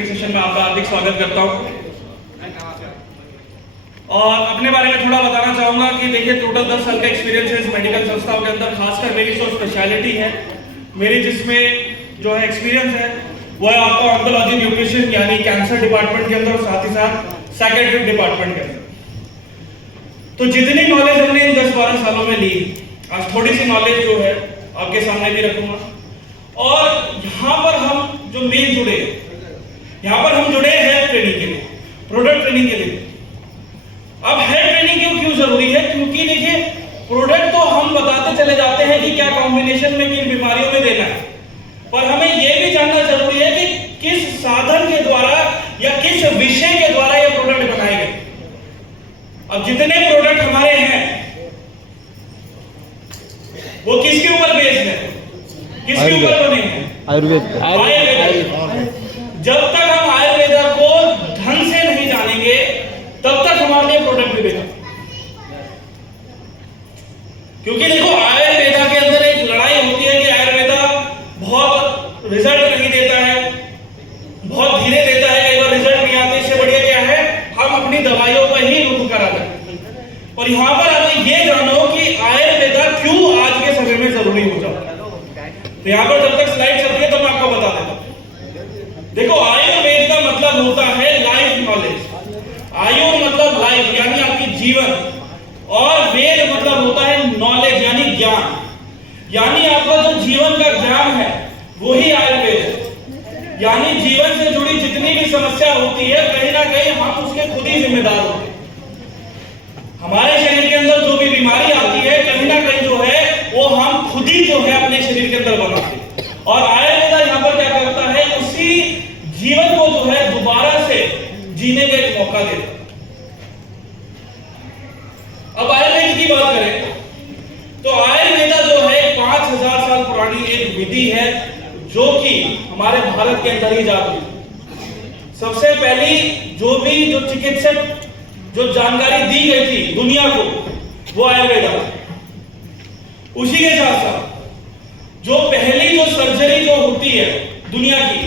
Training session में आपका हार्दिक स्वागत करता हूं। और अपने बारे में थोड़ा बताना चाहूंगा कि देखिए टोटल 10 साल का एक्सपीरियंस है इस मेडिकल संस्थाओं के अंदर। खासकर मेरी जो स्पेशलिटी है, मेरी जिसमें जो है एक्सपीरियंस है वो है आपको ऑन्कोलॉजी न्यूट्रिशन यानी कैंसर डिपार्टमेंट के अंदर और साथ ही साथ साइकियाट्रिक डिपार्टमेंट के अंदर। तो जितनी नॉलेज हमने इन 10-12 सालों में ली, आज थोड़ी सी नॉलेज जो है आपके सामने भी रखूंगा। और यहाँ पर हम जो मेन जुड़े, यहाँ पर हम जुड़े हेल्थ ट्रेनिंग के लिए, प्रोडक्ट ट्रेनिंग के लिए। अब हेल्थ ट्रेनिंग क्यों जरूरी है? क्योंकि देखिए प्रोडक्ट तो हम बताते चले जाते हैं कि क्या कॉम्बिनेशन में किन बीमारियों में देना है, पर हमें यह भी जानना जरूरी है कि किस साधन के द्वारा या किस विषय के द्वारा ये प्रोडक्ट बनाए गए। अब जितने प्रोडक्ट हमारे हैं वो किसके ऊपर बेस्ड है, किसके ऊपर बने हैं? आयुर्वेद। जब तक हम आयुर्वेदा को ढंग से नहीं जानेंगे तब तक हमारे लिए प्रोडक्ट भी बेकार। क्योंकि देखो आयुर्वेदा के अंदर एक लड़ाई होती है कि आयुर्वेदा बहुत रिजल्ट नहीं देता है, बहुत धीरे देता है, कई बार रिजल्ट नहीं आते। इससे बढ़िया क्या है, हम अपनी दवाइयों पर ही रुक करा दें। और यहां पर आप ये जानो कि आयुर्वेदा क्यों आज के समय में जरूरी हो जाता है। तो यहां पर जब तक स्लाइड चल रही है तो मैं आपको बता देता हूं। देखो आयुर्वेद का मतलब होता है लाइफ नॉलेज। आयु मतलब लाइफ यानी आपकी जीवन, और वेद मतलब होता है नॉलेज यानी ज्ञान। यानी आपका जो जीवन का ज्ञान है वही आयुर्वेद है। यानी जीवन से जुड़ी जितनी भी समस्या होती है कहीं ना कहीं हम उसके खुद ही जिम्मेदार होते हैं। हमारे शरीर के अंदर जो भी बीमारी आती है कहीं ना कहीं जो है वो हम खुद ही जो है अपने शरीर के अंदर बनाते हैं। और आयुर्वेदा यहाँ पर क्या करता है, उसी जीवन को जो है दोबारा से जीने का एक मौका देता है। अब आयुर्वेद की बात करें तो आयुर्वेदा जो है 5000 साल पुरानी एक विधि है जो कि हमारे भारत के अंदर ही जाती है। सबसे पहली जो चिकित्सक जो जानकारी दी गई थी दुनिया को वो आयुर्वेदा। उसी के साथ साथ जो पहली जो सर्जरी जो होती है दुनिया की,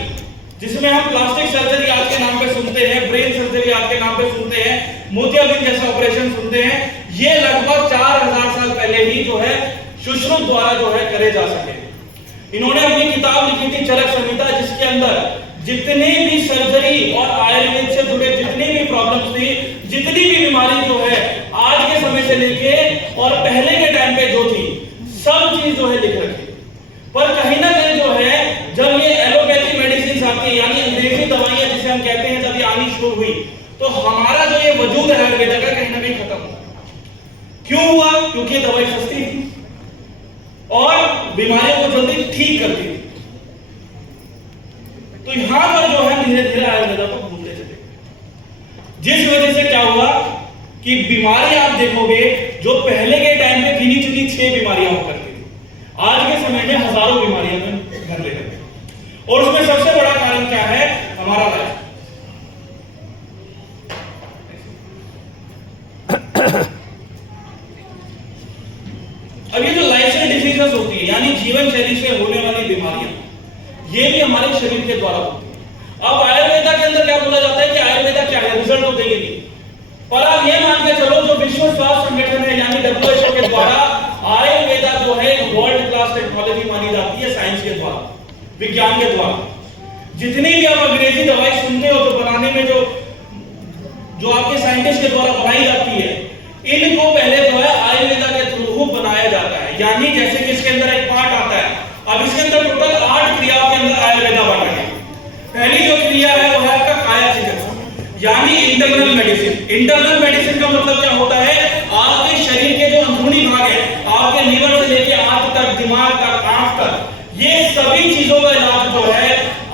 जिसमें हम प्लास्टिक सर्जरी आज के नाम पे सुनते हैं, ब्रेन सर्जरी आज के नाम पे सुनते हैं, मोतियाबिंद जैसा ऑपरेशन सुनते हैं, ये लगभग 4000 साल पहले ही जो है सुश्रुत द्वारा जो है करे जा सके। इन्होंने अपनी किताब लिखी थी चरक संहिता, जिसके अंदर जितने भी सर्जरी और आयुर्वेद से जुड़े जितनी भी प्रॉब्लम्स थी, जितनी भी बीमारी जो है आज के समय से लेके और पहले के टाइम पे जो थी, सब चीज जो है लिख रखी। पर कहीं ना कहीं जो है जब ये एलोपैथी मेडिसिन आती है यानी अंग्रेजी दवाइयां जिसे हम कहते हैं, जब ये आनी शुरू हुई तो हमारा जो ये वजूद है आयुर्वेदा का कहीं ना कहीं खत्म हुआ। क्यों हुआ? क्योंकि दवाई सस्ती थी और बीमारियों को जल्दी ठीक करती थी। तो यहां पर जो है धीरे धीरे आयुर्वेदा को भूलते चले, जिस वजह से क्या हुआ कि बीमारी आप देखोगे जो पहले के टाइम पे गिनी चुनी 6 बीमारियां हुआ करती थी, आज के समय में हजारों बीमारियां में घर ले गए। और उसमें सबसे बड़ा कारण क्या है? हमारा लाइफ। अब ये जो लाइफस्टाइल डिसीजेस होती है यानी जीवन शैली से होने वाली बीमारियां, ये भी हमारे शरीर के द्वारा होती है। अब आयुर्वेदा के अंदर क्या बोला जाता है कि आयुर्वेदा क्या है, रिजल्ट तो देगी नहीं। पर आप ये मान के चलो जो विश्व स्वास्थ्य संगठन है यानी WHO के द्वारा आयुर्वेदा जो है वर्ल्ड क्लास टेक्नोलॉजी मानी जाती है, साइंस के द्वारा, विज्ञान के द्वारा। जितनी भी आप अंग्रेजी दवाई सुनते हो जो बनाने में जो आपके साइंटिस्ट के द्वारा बनाई जाती है, इनको पहले जो है आयुर्वेदा के थ्रू बनाया जाता है। यानी जैसे कि इसके अंदर एक पार्ट आता है, अब इसके अंदर टोटल 8 क्रियाओं के अंदर आयुर्वेदा बना है। पहली जो क्रिया है वो है आपका काया चिकित्सा यानी इंटरनल मेडिसिन। इंटरनल मेडिसिन का मतलब क्या होता है? आपके शरीर के जो अंदरूनी भाग है, आपके लीवर से लेकर आंख तक, दिमाग तक, आंख तक, ये सभी चीजों का इलाज जो है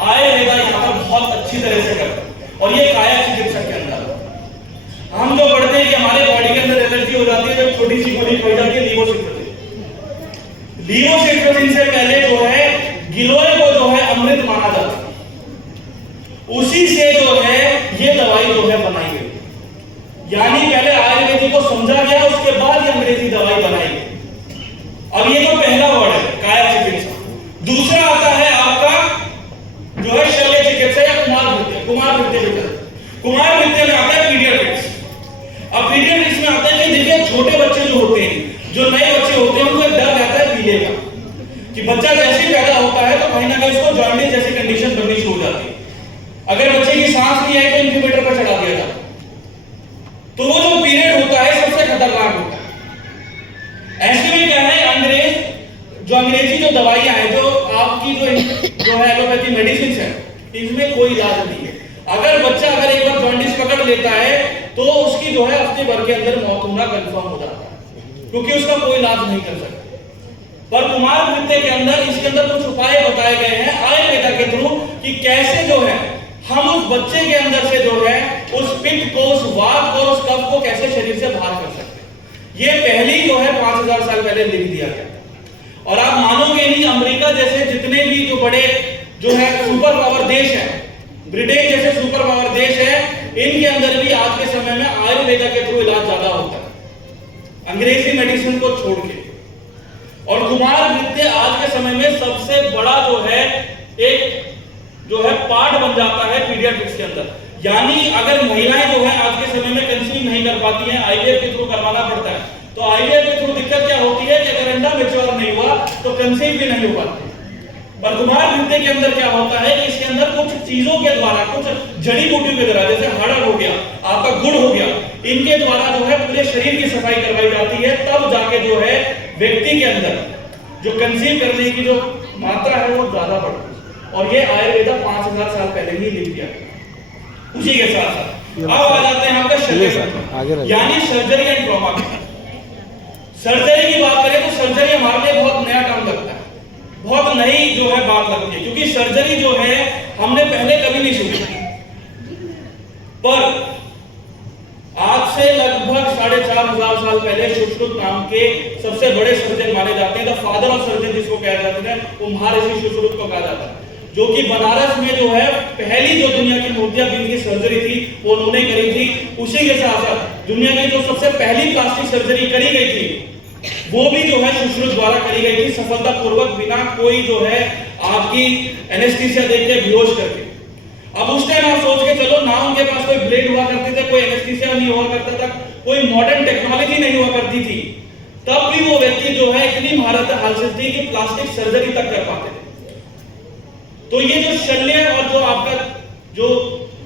आयुर्वेदा यहाँ पर बहुत अच्छी तरह से करता है। और ये काया चिकित्सा के अंदर हम जो पढ़ते हैं कि हमारे बॉडी के अंदर एलर्जी हो जाती है जब छोटी सी गोली हो जाती है लीवोसिट्रोजिन। लीवोसिट्रोजिन से पहले जो है गिलोय को जो है अमृत माना जाता है, उसी से जो है ये दवाई जो है बनाई गई। यानी पहले आयुर्वेदिक को समझा गया, उसके बाद ये अंग्रेजी दवाई बनाई गई। अब ये तो पहला वर्ड है काया चिकित्सा। दूसरा आता है आपका जो है शल्य चिकित्सा या कुमार कुमार वृत्ति में चलते। कुमार वृत्ति में आता है पीडियाट्रिक्स। अब पीडियाट्रिक्स में आता है कि देखिए छोटे बच्चे जो होते हैं, जो नए बच्चे होते हैं, उनको एक डर रहता है पीलिए का, कि बच्चा जैसे ही पैदा होता है तो कहीं ना कहीं उसको जॉन्डिस जैसी कंडीशन बननी शुरू हो जाती है। अगर बच्चे की सांस नहीं आई तो इंक्यूबेटर पर चढ़ा दिया जाता है। तो वो जो पीरियड होता है सबसे खतरनाक होता है। ऐसे में क्या है, अंग्रेजी जो दवाइयां हैं, जो आपकी जो है एलोपैथी मेडिसिन है, इनमें कोई इलाज नहीं है। अगर बच्चा एक बार जॉन्डिस पकड़ लेता है तो उसकी जो है हफ्ते भर के अंदर मौत होना कंफर्म हो जाता है, क्योंकि उसका कोई इलाज नहीं कर सकते। पर कुमार वृत्ति के अंदर इसके अंदर कुछ उपाय बताए गए हैं आयुर्वेदा के थ्रू कि कैसे जो है हम उस बच्चे के अंदर से जो है उस पित्त को, उस वात को, उस कफ को कैसे शरीर से बाहर कर सकते हैं। ये पहली जो है 5000 साल पहले लिख दिया गया। और आप मानोगे नहीं, अमेरिका जैसे जितने भी जो बड़े जो है सुपर पावर देश है, ब्रिटेन जैसे सुपर पावर देश है, इनके अंदर भी आज के समय में आयुर्वेदा के थ्रू इलाज ज्यादा होता है, अंग्रेजी मेडिसिन को छोड़ के। और कुमार वृत्ति आज के समय में सबसे बड़ा जो है एक जो है पार्ट बन जाता है पीडियाट्रिक्स के अंदर। यानी अगर महिलाएं जो है आज के समय में कंसीव नहीं कर पाती हैं, आईवीएफ के थ्रू करवाना पड़ता है, तो आईवीएफ के थ्रू दिक्कत क्या होती है कि अगर अंडा मैच्योर नहीं हुआ तो कंसीव भी नहीं हो पाती। पर कुमार वृत्ति के अंदर क्या होता है कि इसके अंदर कुछ चीजों के द्वारा, कुछ जड़ी बूटियों के द्वारा, जैसे हड़द हो गया, आपका गुड़ हो गया, इनके द्वारा जो है पूरे शरीर की सफाई करवाई जाती है। तब जाके जो है व्यक्ति के अंदर जो कंसीव करने की जो मात्रा है वो ज्यादा बढ़ती है। और ये आयुर्वेदा 5000 साल पहले ही लिख दिया। उसी के साथ साथ अब आ जाते हैं आपका शल्य, यानी सर्जरी एंड ट्रॉमा। सर्जरी की बात करें तो सर्जरी हमारे लिए बहुत नया काम लगता है, बहुत नई जो है बात लगती है, क्योंकि सर्जरी जो है हमने पहले कभी नहीं सुनी। पर आज से लगभग 4500 साल पहले सुश्रुत नाम के सबसे बड़े सर्जन माने जाते हैं, द फादर ऑफ सर्जन जिसको कहा जाता है, वो महर्षि सुश्रुत को कहा जाता है, जो कि बनारस में जो है पहली जो दुनिया की मोतियाबिंद की सर्जरी थी वो उन्होंने करी थी। उसी के साथ साथ दुनिया की जो सबसे पहली प्लास्टिक सर्जरी करी गई थी वो भी जो है सुश्रुत द्वारा करी गई थी, सफलतापूर्वक, बिना कोई जो है आपकी एनेस्थीसिया देख के बेहोश करके। अब उस टाइम आप सोच के चलो ना, उनके पास कोई ब्लेड हुआ करते थे, कोई एनेस्थीसिया नहीं हुआ करता था, कोई मॉडर्न टेक्नोलॉजी नहीं हुआ करती थी, तब भी वो व्यक्ति जो है इतनी महारत हासिल थी कि प्लास्टिक सर्जरी तक कर पाते थे। तो ये जो शल्य और जो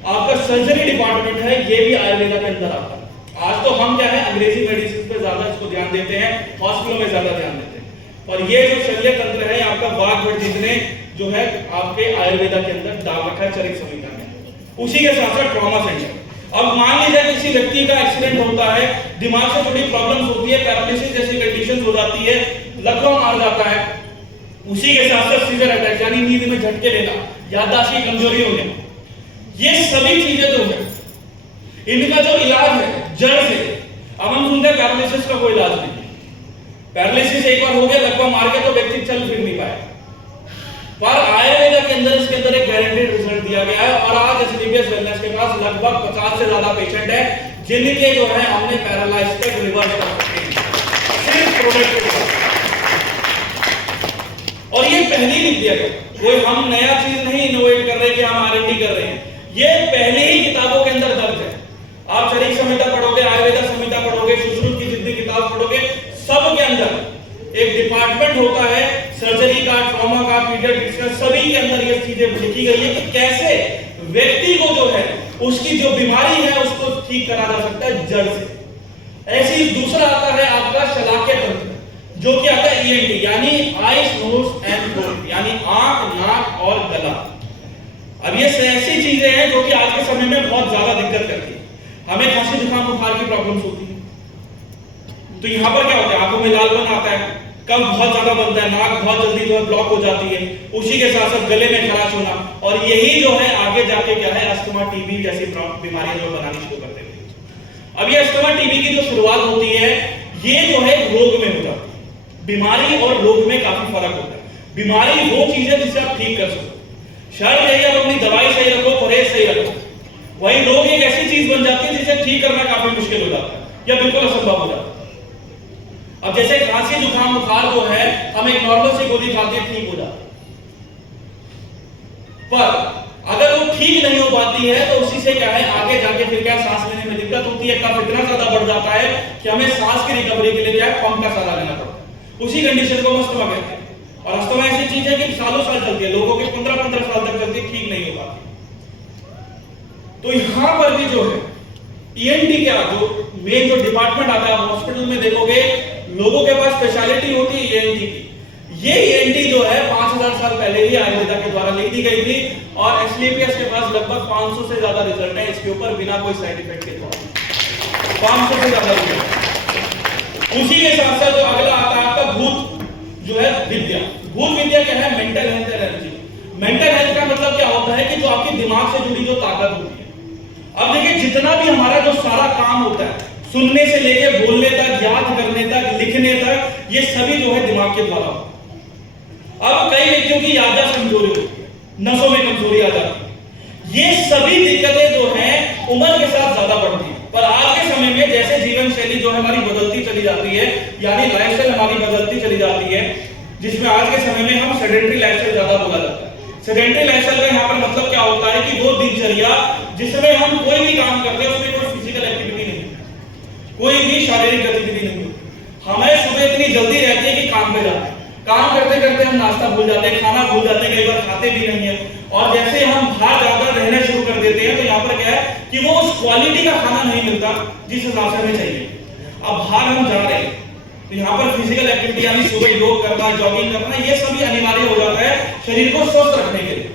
आपका सर्जरी डिपार्टमेंट है, ये भी आयुर्वेदा के अंदर आता है। आज तो हम क्या है अंग्रेजी मेडिसिन पे ज्यादा इसको ध्यान देते हैं, हॉस्पिटलों में ज्यादा ध्यान देते हैं, और ये जो शल्य तंत्र है आपका वाघ भट्ट जी ने जो है आपके आयुर्वेदा के अंदर डाल रखा है चरिक संहिता में। उसी के साथ साथ ट्रॉमा सेंटर। अब मान लीजिए किसी व्यक्ति का एक्सीडेंट होता है, दिमाग से थोड़ी प्रॉब्लम्स होती है, पैरालिसिस जैसी कंडीशन हो जाती है, लकवा मार जाता है, उसी के साथ साथ सीजर अटैक यानी नींद में झटके लेना, याददाश्त की कमजोरी होना, ये सभी चीजें जो है इनका जो इलाज है जड़ से। अब हम सुनते हैं पैरालिसिस का कोई इलाज नहीं, पैरालिसिस एक बार हो गया, लकवा मार के तो व्यक्ति चल फिर नहीं पाए। पर आयुर्वेदा के अंदर इसके अंदर एक गारंटीड रिजल्ट दिया गया है, और आज एसडीपीएस वेलनेस के पास लगभग 50 से ज्यादा पेशेंट है जिनके जो है हमने पैरालाइज तक रिवर्स कर सकते हैं सिर्फ प्रोडक्ट के साथ। और ये पहले ही लिख दिया गया, कोई हम नया चीज नहीं इनोवेट कर रहे कि हम आरएनडी कर रहे हैं, ये पहले ही किताबों के अंदर दर्ज है। आप चरिक संहिता पढ़ोगे, आयुर्वेदा संहिता पढ़ोगे, सुश्रुत की जितनी किताब पढ़ोगे, सब के अंदर एक डिपार्टमेंट होता है सर्जरी का, ट्रॉमा का, पीडियाट्रिक्स का, सभी के अंदर ये चीजें लिखी गई है कि कैसे व्यक्ति को जो है उसकी जो बीमारी है उसको ठीक करा जा सकता है जड़ से। ऐसे ही दूसरा आता है आपका शलाक्य तंत्र, जो कि आता है ईएनटी यानी आईज नोज एंड थ्रोट, यानी आंख, नाक और गला। अब ये ऐसी चीजें हैं जो कि आज के समय में बहुत ज्यादा दिक्कत करती है। हमें खांसी जुकाम बुखार की प्रॉब्लम्स होती है, तो यहां पर क्या होता है, आंखों में लालपन आता है, कफ बहुत ज्यादा बनता है, नाक बहुत जल्दी जो है ब्लॉक हो जाती है, उसी के साथ साथ गले में खराश होना, और यही जो है आगे जाके क्या है अस्थमा, टीबी जैसी बीमारियां जो बनानी शुरू कर देती है। अब ये अस्थमा, टीबी की जो शुरुआत होती है ये जो है रोग में हो जाती है। बीमारी और रोग में काफी फर्क होता है। बीमारी वो चीज है जिसे आप ठीक कर सकते, शर्त यही आप अपनी दवाई सही रखो, परहेज सही रखो। वही रोग एक ऐसी चीज बन जाती है जिसे ठीक करना काफी मुश्किल हो जाता है या बिल्कुल असंभव हो जाता है। अब जैसे खांसी जुकाम बुखार जो है हम एक नॉर्मल सी गोली खाते हैं, ठीक हो जाता है, पर अगर वो ठीक नहीं हो पाती जाती है तो उसी से क्या है आगे जाके फिर क्या सांस लेने में दिक्कत होती है, कफ इतना ज्यादा बढ़ जाता है कि हमें सांस की रिकवरी के लिए क्या है पंप का सहारा लेना पड़ता है। उसी कंडीशन को अस्थमा कहते हैं। और अस्थमा ऐसी चीज है कि सालों साल चलती है, लोगों के 15-15 साल तक चलती है, ठीक नहीं हो पाती। तो यहां पर भी जो है ईएनटी क्या जो मेन जो डिपार्टमेंट आता है, हॉस्पिटल में देखोगे लोगों के पास स्पेशलिटी होती है ईएनटी की। ये ईएनटी जो है 5000 साल पहले ही आयुर्वेदा के द्वारा लिख दी गई थी और एस्क्लेपियस के पास लगभग 500 से ज्यादा रिजल्ट है इसके ऊपर बिना कोई साइड इफेक्ट के द्वारा, 500 से ज्यादा रिजल्ट। उसी के साथ साथ जो अगला आता है आपका भूत जो है विद्या। भूत विद्या क्या है? Mental health energy. Mental health का मतलब क्या होता है कि जो आपके दिमाग से जुड़ी जो ताकत होती है। अब देखिए जितना भी हमारा जो सारा काम होता है सुनने से लेके बोलने तक, याद करने तक, लिखने तक, ये सभी जो है दिमाग के द्वारा होता है। अब कई व्यक्तियों की याददाश्त कमजोरी होती है, नसों में कमजोरी आ जाती है, ये सभी दिक्कतें जो हैं उम्र के साथ ज्यादा बढ़ती है। पर आज के समय में जैसे जीवन शैली जो है हमारी बदलती चली जाती है, यानी लाइफस्टाइल हमारी बदलती चली जाती है, जिसमें आज के समय में हम सेडेंटरी लाइफस्टाइल ज्यादा बोला जाता है। सेडेंटरी लाइफस्टाइल का यहाँ पर मतलब क्या होता है कि वो दिनचर्या जिसमें हम कोई भी काम करते हैं उसमें कोई फिजिकल एक्टिविटी नहीं, कोई भी शारीरिक गतिविधि नहीं होती। हमें सुबह इतनी जल्दी रहती है कि काम पे जाते हैं, काम करते करते हम नाश्ता भूल जाते हैं, खाना भूल जाते हैं, कई बार खाते भी नहीं है। और जैसे हम बाहर जाकर रहना शुरू कर देते हैं तो यहाँ पर क्या है कि वो उस क्वालिटी का खाना नहीं मिलता जिस हिसाब से हमें चाहिए। अब बाहर हम जा रहे हैं तो यहाँ पर फिजिकल एक्टिविटी यानी सुबह योग करना, जॉगिंग करना, ये सभी अनिवार्य हो जाता है शरीर को स्वस्थ रखने के लिए।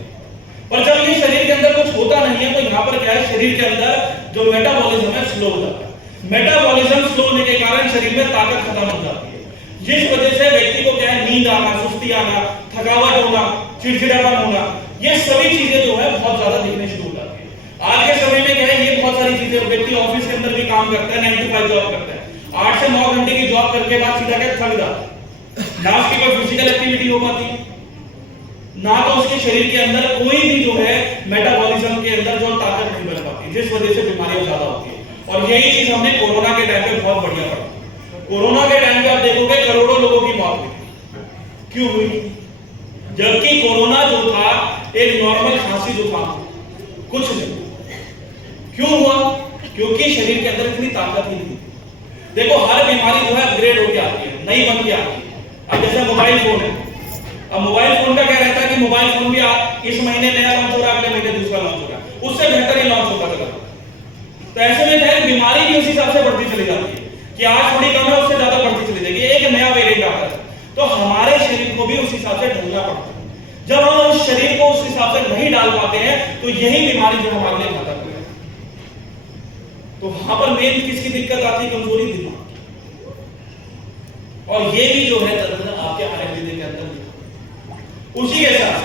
पर जब ये शरीर के अंदर कुछ होता नहीं है तो यहाँ पर क्या है शरीर के अंदर जो मेटाबॉलिज्म है स्लो हो जाता है। मेटाबॉलिज्म स्लो होने के कारण शरीर में ताकत खत्म हो जाती है, जिस वजह से व्यक्ति को क्या है नींद आना, सुस्ती आना, थकावट होना, चिड़चिड़ापन होना, ये सभी चीजें जो है बहुत ज्यादा दिखने शुरू हो जाती है। आज के समय में क्या है ये बहुत सारी चीजें, व्यक्ति ऑफिस के अंदर भी काम करता है, 9 to 5 जॉब करता है, 8 से 9 घंटे की जॉब करके बाद सीधा क्या थक जाता है, ना उसकी कोई फिजिकल एक्टिविटी हो पाती, ना तो उसके शरीर के अंदर कोई भी जो है मेटाबॉलिज्म के अंदर जो ताकत नहीं बन पाती, जिस वजह से बीमारियां ज्यादा होती है। और यही चीज हमने कोरोना के टाइम पे बहुत बढ़िया पढ़ा। कोरोना के टाइम पे आप देखोगे करोड़ों लोगों की मौत हुई। क्यों हुई? जबकि कोरोना जो था एक नॉर्मल खांसी जुकाम, कुछ नहीं। क्यों हुआ? क्योंकि शरीर के अंदर इतनी ताकत ही नहीं। देखो हर बीमारी जो है अपग्रेड होकर आती है, नई बन के आती है। अब जैसे मोबाइल फोन है, अब मोबाइल फोन का क्या रहता है कि मोबाइल फोन भी इस महीने नया लॉन्च हो रहा है, अगले महीने दूसरा लॉन्च हो रहा है, उससे बेहतर ही लॉन्च होता चला। तो ऐसे में क्या है बीमारी भी उसी हिसाब से बढ़ती चली जाती है कि आज थोड़ी कम है उससे ज्यादा बढ़ती चली जाएगी, एक नया वेरिएंट आता है। तो हमारे शरीर को भी उस हिसाब से ढलना पड़ता है। जब हम उस शरीर को उस हिसाब से नहीं डाल पाते हैं तो यही बीमारी जो हमारे लिए घातक है। तो वहां पर मेन किसकी दिक्कत आती है? कमजोरी दिमाग। और ये भी जो है आपके आयुर्वेद के अंदर उसी के साथ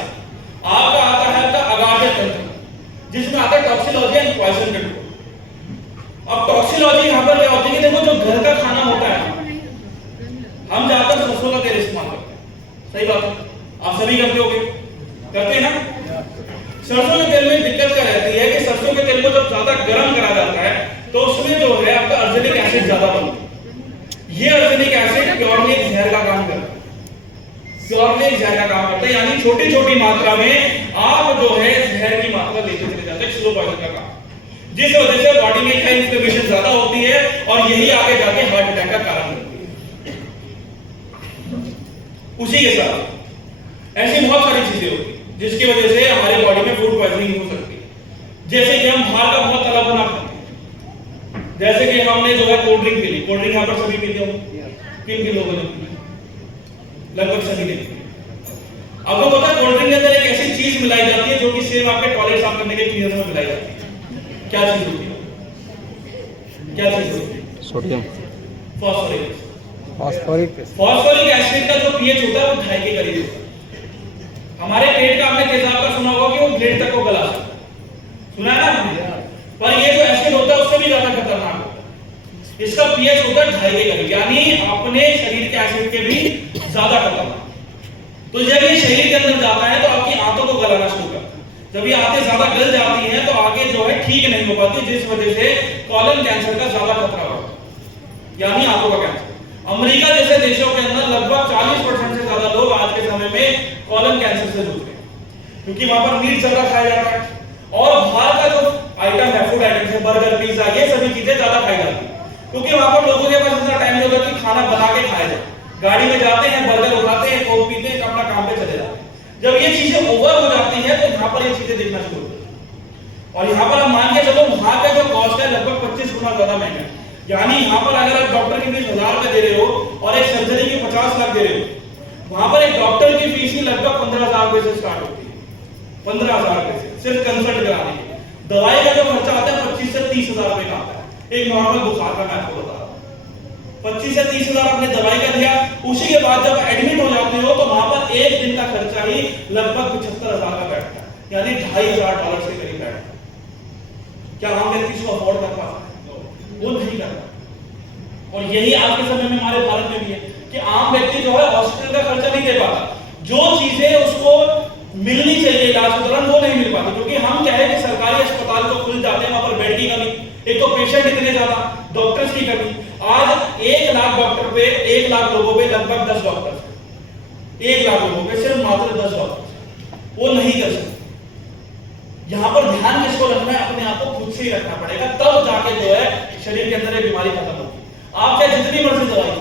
आपका आता है आपका अगाधे तंत्र, जिसमें आता है टॉक्सिकोलॉजी एंड पॉइजन कंट्रोल। अब टॉक्सिकोलॉजी यहां पर क्या होती है कि देखो जो घर का खाना होता है हम ज्यादातर सरसों का तेल इस्तेमाल करते हैं, सही बात है, आप सभी करते होंगे, करते हैं ना। सरसों के तेल में दिक्कत क्या रहती है कि सरसों के तेल को जब ज्यादा गर्म करा जाता है तो उसमें जो है आपका अर्जेनिक एसिड ज्यादा बनता है। ये अर्जेनिक एसिड प्योरली जहर का काम करता है, प्योरली जहर का काम करता है, यानी छोटी छोटी मात्रा में आप जो है जहर की मात्रा लेते चले जाते हैं, स्लो पॉइजन का काम, जिस वजह से बॉडी में इन्फ्लेमेशन ज्यादा होती है और यही आगे जाके हार्ट अटैक का कारण बनती है। उसी के साथ ऐसी बहुत सारी चीजें होती हैं जिसकी वजह से हमारे बॉडी में फूड पॉइजनिंग हो सकती है। जैसे कि हम बाहर का बहुत तला भुना खाते हैं, जैसे कि हमने जो है कोल्ड ड्रिंक पी ली, कोल्ड ड्रिंक यहाँ पर सभी पीते होंगे, किन लोगों ने पी? लगभग सभी ने। आपको पता है कोल्ड ड्रिंक के अंदर एक ऐसी चीज मिलाई जाती है जो कि सेम आपके टॉयलेट साफ करने के क्लीनर में मिलाई जाती है। क्या चीज होती है? क्या चीज होती है? सोडियम, फॉस्फोरिक फॉस्फोरिक एसिड का जो पीएच होता है वो 2.5 के करीब होता है। हमारे पेट का आपने तेजाब का सुना होगा कि वो ब्लेड तक को गला सकता है, सुना है ना? पर ये जो एसिड होता है उससे भी ज्यादा खतरनाक होता है। इसका पीएच होता है 2.5 के करीब, यानी अपने शरीर के एसिड के भी ज्यादा खतरनाक। तो जब ये शरीर के अंदर जाता है तो आपकी आंतों को गलाना शुरू करता है। जब ये आंतें ज्यादा गल जाती हैं तो आगे जो है ठीक नहीं हो पाती, जिस वजह से कॉलन कैंसर का ज्यादा खतरा होता है, यानी आंतों का कैंसर। अमेरिका जैसे देशों के अंदर लगभग 40% से ज्यादा लोग आज के समय में कॉलन कैंसर से जूझ रहे हैं, क्योंकि वहां पर मीट ज्यादा खाया जाता है। और बाहर का जो बर्गर पिज्जा ये सभी चीजें ज्यादा खाई जाती है, क्योंकि वहां पर लोगों के पास इतना टाइम नहीं होता कि खाना बना के खाया जाए। गाड़ी में जाते हैं, बर्गर उठाते हैं, कोक पीते हैं, अपना काम पे चले जाते हैं। जब ये चीजें ओवर हो जाती है तो यहाँ पर ये चीजें दिखना शुरू होती है। और यहाँ पर आप मान के चलो वहां पे जो कॉस्ट है लगभग 25 गुना ज्यादा महंगा है। यानी यहाँ पर अगर आप डॉक्टर की फीस 1000 रुपए दे रहे हो और एक सर्जरी की 50 लाख दे रहे हो, वहां पर एक डॉक्टर की फीस ही लगभग 15,000 रुपए से स्टार्ट होती है। 15,000 रुपए से सिर्फ कंसल्ट कराने के। दवाई का जो खर्चा आता है 25 से 30,000 रुपए का आता है। एक नॉर्मल बुखार का मैं आपको बता रहा हूं, 25 से 30,000 आपने दवाई का दिया। उसी के बाद जब एडमिट हो जाते हो तो वहां पर एक दिन का खर्चा ही लगभग 75,000 का बैठता है, यानी $2,500 के करीब बैठता है। क्या आम व्यक्ति इसको अफोर्ड कर पाता है? वो नहीं करता। और यही आज के समय में हमारे भारत में भी है कि आम व्यक्ति जो है हॉस्पिटल का खर्चा नहीं दे पाता। जो चीजें उसको मिलनी चाहिए इलाज के दौरान वो नहीं मिल पाती, क्योंकि हम क्या है कि सरकारी अस्पताल तो खुल जाते हैं, वहां पर बेड की कमी, एक तो पेशेंट इतने ज्यादा, डॉक्टर्स की कमी। आज 1 लाख डॉक्टर पे 1 लाख लोगों पे लगभग 10 डॉक्टर, 1 लाख लोगों पे सिर्फ मात्र 10 डॉक्टर वो नहीं कर सकते। यहां पर ध्यान किसको रखना है? अपने आप को खुद से ही रखना पड़ेगा, तब जाके जो है शरीर के अंदर ये बीमारी खत्म होगी। आप चाहे जितनी मर्जी दवाई,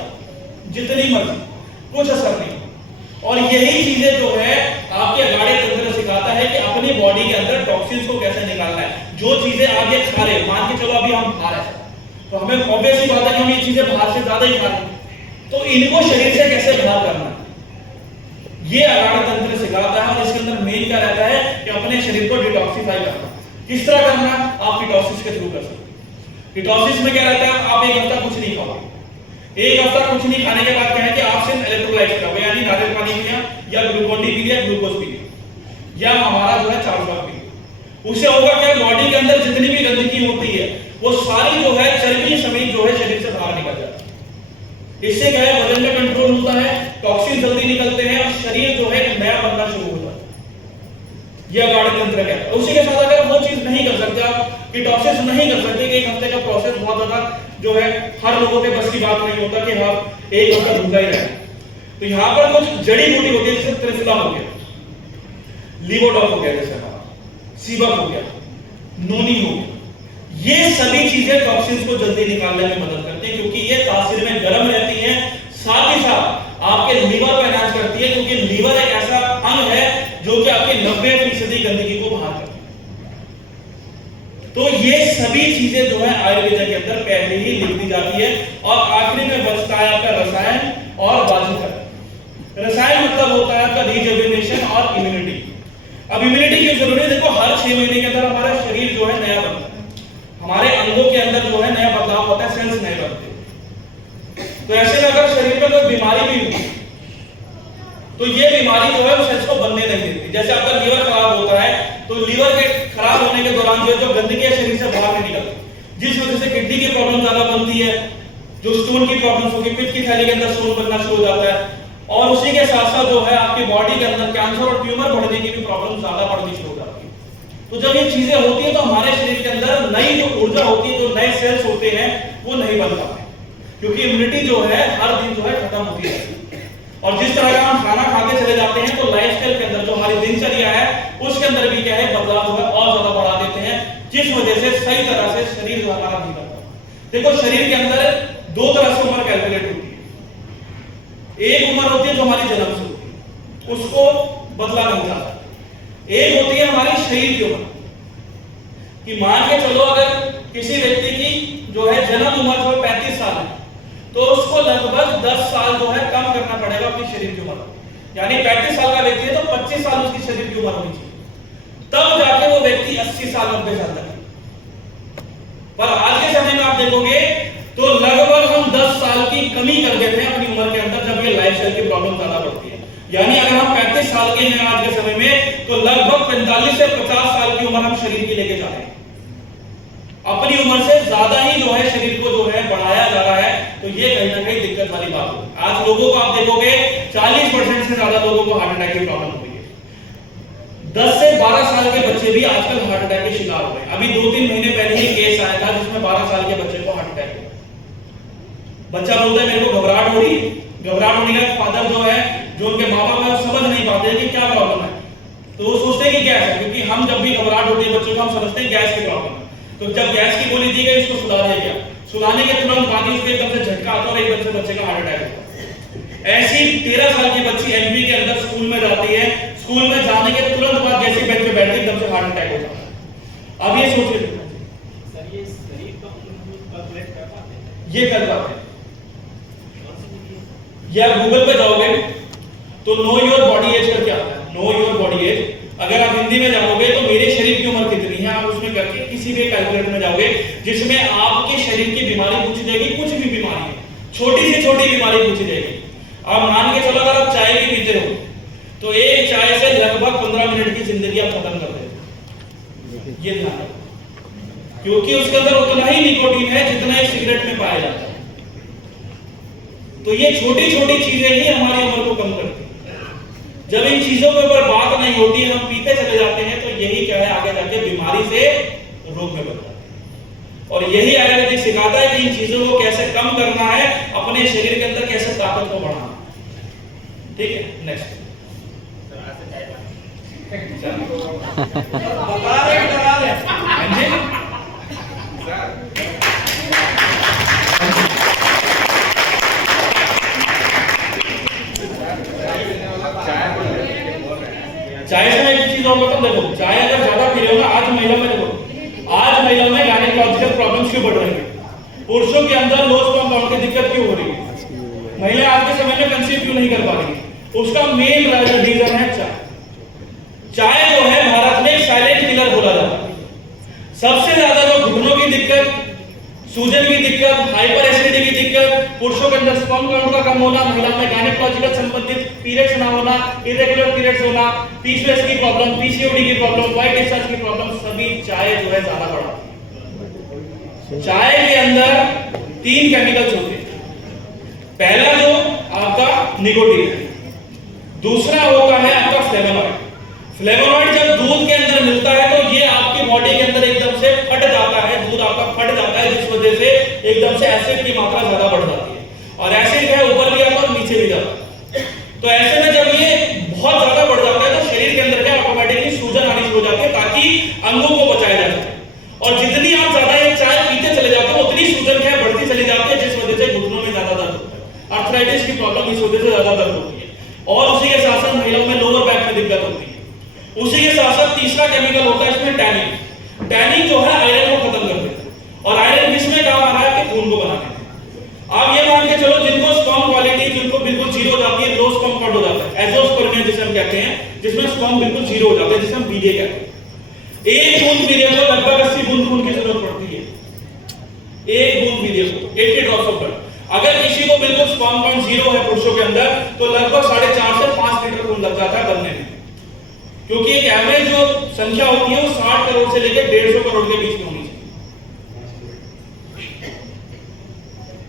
जितनी मर्जी, कुछ असर नहीं। और यही चीजें जो है आपके अगाड़े तंत्र सिखाता है कि अपनी बॉडी के अंदर टॉक्सिन्स को कैसे निकालना है। जो चीजें आप ये खा रहे, मान के चलो अभी हम खा रहे हैं तो हमें ऑब्वियस ही बात है कि हम ये चीजें बाहर से ज्यादा ही खा रहे हैं, तो इनको शरीर से कैसे बाहर करना है ये अगाड़े तंत्र सिखाता है। और इसके अंदर मेन क्या रहता है कि अपने शरीर को डिटॉक्सिफाई करना। किस तरह करना? आप कीटोसिस के थ्रू कर सकते हैं। कीटोसिस में क्या रहता है? आप 1 हफ्ता कुछ नहीं खाओगे। 1 हफ्ता कुछ नहीं खाने के बाद क्या है कि आप सिर्फ इलेक्ट्रोलाइट खाओगे, यानी नारियल पानी पिया या ग्लूकोन डी पी लिया, ग्लूकोज पी लिया, या हमारा जो है चावल पी लिया। उससे होगा क्या? बॉडी के अंदर जितनी भी गंदगी होती है वो सारी जो है चर्बी समेत जो है शरीर से बाहर निकल जाती है। इससे क्या है? वजन में कंट्रोल होता है, टॉक्सिन जल्दी निकलते हैं और शरीर जो है नया बनना शुरू हो जाता है। यह अगाड़े तंत्र है। उसी के साथ अगर वो चीज नहीं कर सकते, आप कीटोसिस नहीं कर सकते कि 1 हफ्ते का प्रोसेस बहुत ज्यादा जो है हर लोगों के बस की बात नहीं होता कि आप 1 हफ्ता भूखा ही रहे, तो यहां पर कुछ जड़ी बूटी होती है, जैसे त्रिफला हो गया, लीवोडॉप हो गया, जैसे सीबक हो गया, नोनी हो गया, ये सभी चीजें टॉक्सिन्स को जल्दी निकालने में मदद करती है, क्योंकि ये तासीर में गर्म रहती है। साथ ही साथ आपके लीवर को एनहांस करती है, क्योंकि लीवर एक ऐसा अंग है जो कि आपकी 90% गंदगी को बाहर करती है। तो ये सभी चीजें जो है आयुर्वेद के अंदर पहले ही लिख दी जाती है। और आखिरी में बचता है आपका रसायन और बाध्यता। रसायन मतलब होता है आपका रिजुविनेशन और इम्यूनिटी। अब इम्यूनिटी की जरूरत है, देखो हर 6 महीने के अंदर हमारा शरीर जो है नया बनता है, हमारे अंगों के अंदर जो है नया बदलाव होता है, सेल्स नए बनते हैं। तो ऐसे में अगर शरीर में कोई बीमारी भी हुई तो ये बीमारी जो है उस सेल्स को बनने नहीं देती। जैसे आपका लीवर खराब होता है तो लीवर के खराब होने के दौरान जो गंदगी है शरीर से बाहर नहीं निकलती, जिस वजह से किडनी की प्रॉब्लम ज्यादा बनती है, जो स्टोन की प्रॉब्लम्स होगी, पित्त की थैली के अंदर स्टोन बनना शुरू हो जाता है, और उसी के साथ साथ जो है आपकी बॉडी के अंदर कैंसर और ट्यूमर बढ़ने की भी प्रॉब्लम ज्यादा बढ़नी शुरू हो जाती है। तो जब ये चीजें होती है तो हमारे शरीर के अंदर नई जो ऊर्जा होती है, जो नए सेल्स होते हैं वो नहीं बन पाते, क्योंकि इम्यूनिटी जो है हर दिन जो है खत्म होती है। और जिस तरह का हम खाना खाते चले जाते हैं तो लाइफस्टाइल के अंदर जो हमारी दिनचर्या है उसके अंदर भी क्या है बदलाव जो है और ज्यादा बढ़ा देते हैं, जिस वजह से सही तरह से शरीर जो हमारा नहीं बनता। देखो शरीर के अंदर 2 तरह से उम्र कैलकुलेट होती है। एक उम्र होती है जो हमारी जन्म से होती है, उसको बदला नहीं जाता। एक होती है हमारी शरीर की उम्र, कि मान के चलो अगर किसी व्यक्ति की जो है जन्म उम्र जो 35 साल है तो उसको लगभग 10 साल जो है कम करना पड़ेगा अपनी शरीर की उम्र। यानी 35 साल का व्यक्ति है तो 25 साल उसकी शरीर की उम्र होनी चाहिए, तब जाके वो व्यक्ति 80 साल 90 साल तक। पर आज के समय में आप देखोगे तो लगभग हम 10 साल की कमी कर देते हैं अपनी उम्र के अंदर, जब ये लाइफस्टाइल की प्रॉब्लम ज्यादा बढ़ती है। यानी अगर हम 35 साल के हैं आज के समय में तो लगभग 45 से 50 साल की उम्र हम शरीर की लेके जा रहे हैं। अपनी उम्र से ज्यादा ही जो है शरीर को जो है बढ़ाया जा रहा है, तो ये कहीं ना कहीं दिक्कत वाली बात है। आज लोगों को आप देखोगे 40% से ज्यादा लोगों को हार्ट अटैक की प्रॉब्लम हो रही है। 10 से 12 साल के बच्चे भी आजकल हार्ट अटैक के शिकार हो रहे हैं। अभी 2-3 महीने पहले ही केस आया था जिसमें 12 साल के बच्चे को हार्ट अटैक हुआ। बच्चा बोलता है मेरे को घबराहट हो रही है। घबराहट होने का फादर जो है, जो उनके माँ बाप है, समझ नहीं पाते कि क्या प्रॉब्लम है, तो वो सोचते हैं कि गैस है, क्योंकि हम जब भी घबराहट होती है बच्चों को हम समझते हैं गैस की प्रॉब्लम है। तो जब गैस की गोली दी गई, उसको सुला दिया गया, सुलाने के तुरंत बाद ही उसको एकदम से झटका आता और एकदम से बच्चे का हार्ट अटैक होता है। ऐसी 13 साल की बच्ची एमपी के अंदर स्कूल में जाती है, स्कूल में जाने के तुरंत बाद जैसे बेड पे बैठती एकदम से हार्ट अटैक होता है। अब ये सोचिए, ये कर पाते हैं। या गूगल पे जाओगे तो नो योर बॉडी एज करके आता है, नो योर बॉडी एज। अगर आप हिंदी में जाओगे तो मेरे शरीर की उम्र कितनी है, आप उसमें करके किसी भी कैलकुलेटर में जाओगे जिसमें आपके शरीर की बीमारी पूछी जाएगी, कुछ भी बीमारी है, छोटी से छोटी बीमारी पूछी जाएगी। अब मान के चलो अगर आप चाय भी पीते हो तो एक चाय से लगभग 15 मिनट की जिंदगी आप खत्म कर देते हो, ये ध्यान रखो, क्योंकि उसके अंदर उतना ही निकोटीन है जितना एक सिगरेट में पाया जाता है। तो ये छोटी छोटी चीजें ही हमारी उम्र को कम करती है। जब इन चीजों के ऊपर बात नहीं होती है, हम पीते चले जाते हैं, तो यही क्या है, आगे जाके बीमारी से रोग में बदलता है। और यही आयुर्वेदिक सिखाता है कि इन चीजों को कैसे कम करना है, अपने शरीर के अंदर कैसे ताकत को बढ़ाना। ठीक है, नेक्स्ट चाय से एक चीज और बताऊं, देखो चाय अगर ज्यादा पी रहे हो ना, आज महिला में देखो, आज महिला में गायनेकोलॉजिकल प्रॉब्लम्स क्यों बढ़ रही है, पुरुषों के अंदर लो स्पर्म काउंट की दिक्कत क्यों हो रही है, महिला आज के समय में कंसीव क्यों नहीं कर पा रही, उसका मेन रीजन है चाय। चाय जो है भारत में साइलेंट किलर बोला जाता है। सबसे ज्यादा जो घुटनों की दिक्कत, सूजन की दिक्कत, हाइपर एसिडिटी की दिक्कत, पुरुषों के अंदर स्पर्म काउंट का कम होना, महिला में गायनेकोलॉजिकल संबंधित पीरियड्स ना होना, इरेगुलर पीरियड्स होना, पीसीओएस की प्रॉब्लम, पीसीओडी की प्रॉब्लम, व्हाइट डिस्चार्ज की प्रॉब्लम, सभी चाय जो है ज्यादा बढ़ाती है। चाय के अंदर 3 केमिकल्स होते हैं। पहला जो आपका निकोटीन है, दूसरा होता है आपका फ्लेवोनॉइड। फ्लेवोनॉइड जब दूध के अंदर मिलता है तो ये आपकी बॉडी के अंदर एकदम से फट जाता है, दूध आपका फट जाता है, जिस वजह से एकदम से एसिड की मात्रा ज्यादा बढ़ जाती है। और एसिड है ऊपर भी आता है और नीचे भी जाता है। तो ऐसे में जब ये बहुत ज्यादा बढ़ जाता है तो शरीर के अंदर क्या ऑटोमेटिकली सूजन आनी शुरू हो जाती है, ताकि अंगों को बचाया जा सके। और जितनी आप ज्यादा ये चाय पीते चले जाते हो उतनी सूजन क्या बढ़ती चली जाती है, जिस वजह से घुटनों में ज्यादा दर्द होता है, आर्थराइटिस की प्रॉब्लम इस वजह से ज्यादा दर्द होती है। और उसी के साथ साथ महिलाओं में लोअर बैक में दिक्कत होती है। उसी के साथ साथ तीसरा केमिकल होता है इसमें टैनिन। टैनिन जो है आयरन को खत्म कर देता है, और आयरन किसमें काम आ रहा है कि खून को बनाने में। आप ये मान के चलो जिनको स्पर्म क्वालिटी जिनको बिल्कुल जीरो हो जाती है, लो स्पर्म काउंट हो जाता है, एजोस्पर्मिया जिसे हम कहते हैं, जिसमें स्पर्म बिल्कुल जीरो हो जाता है, जिसे हम बीजे कहते हैं। एक बूंद वीर्य को लगभग 80 बूंद खून की जरूरत पड़ती है। एक बूंद वीर्य को 80 ड्रॉप्स ऑफ ब्लड। अगर किसी को बिल्कुल स्पर्म काउंट जीरो है पुरुषों के अंदर, तो लगभग 4.5 से 5 लीटर खून लग जाता है बनने में, क्योंकि एक एवरेज जो संख्या होती है वो 60 करोड़ से लेकर 150 करोड़ के बीच में होनी चाहिए।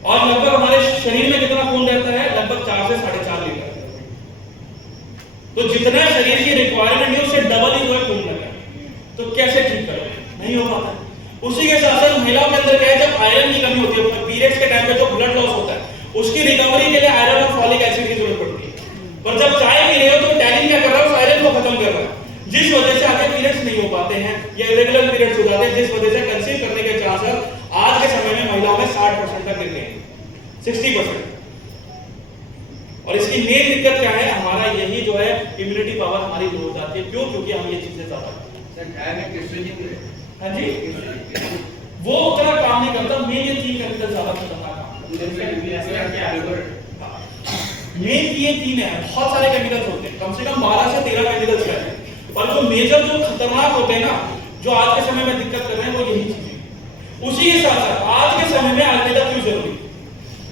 और लगभग हमारे शरीर में कितना खून रहता है, लगभग 4 से 4.5 लीटर। तो जितना शरीर की रिक्वायरमेंट है उससे डबल ही जो है खून लगा, तो कैसे ठीक करें, नहीं हो पाता। उसी के साथ साथ महिलाओं के अंदर क्या है, जब आयरन की कमी होती है, पीरियड्स के टाइम पे जो ब्लड लॉस होता है, उसकी रिकवरी के लिए आयरन और फॉलिक एसिड की जरूरत पड़ती है। पर जब चाय पी रहे हो तो टैनिन क्या कर रहा है, उस आयरन को खत्म कर रहा है, जिस वजह से आगे पीरियड्स नहीं हो पाते हैं या इरेगुलर पीरियड्स हो जाते हैं, जिस वजह से कंसीव करने के चांसेस आज के समय में महिलाओं में 60% तक गिर गए, 60%। और इसकी मेन दिक्कत क्या है, हमारा यही जो है इम्यूनिटी पावर हमारी लो हो जाती है। क्यों? क्योंकि हम ये चीजें ज्यादा, हाँ जी, वो उतना काम नहीं करता। मेन ये 3 केमिकल ज्यादा खतरनाक मेन ये 3 है। बहुत सारे केमिकल्स होते हैं, कम से कम 12 से 13 केमिकल्स रहते हैं, पर जो मेजर जो खतरनाक होते हैं ना, जो आज के समय में दिक्कत कर रहे हैं, वो यही चीजें। उसी के साथ साथ आज के समय में आयुर्वेदा क्यों जरूरी?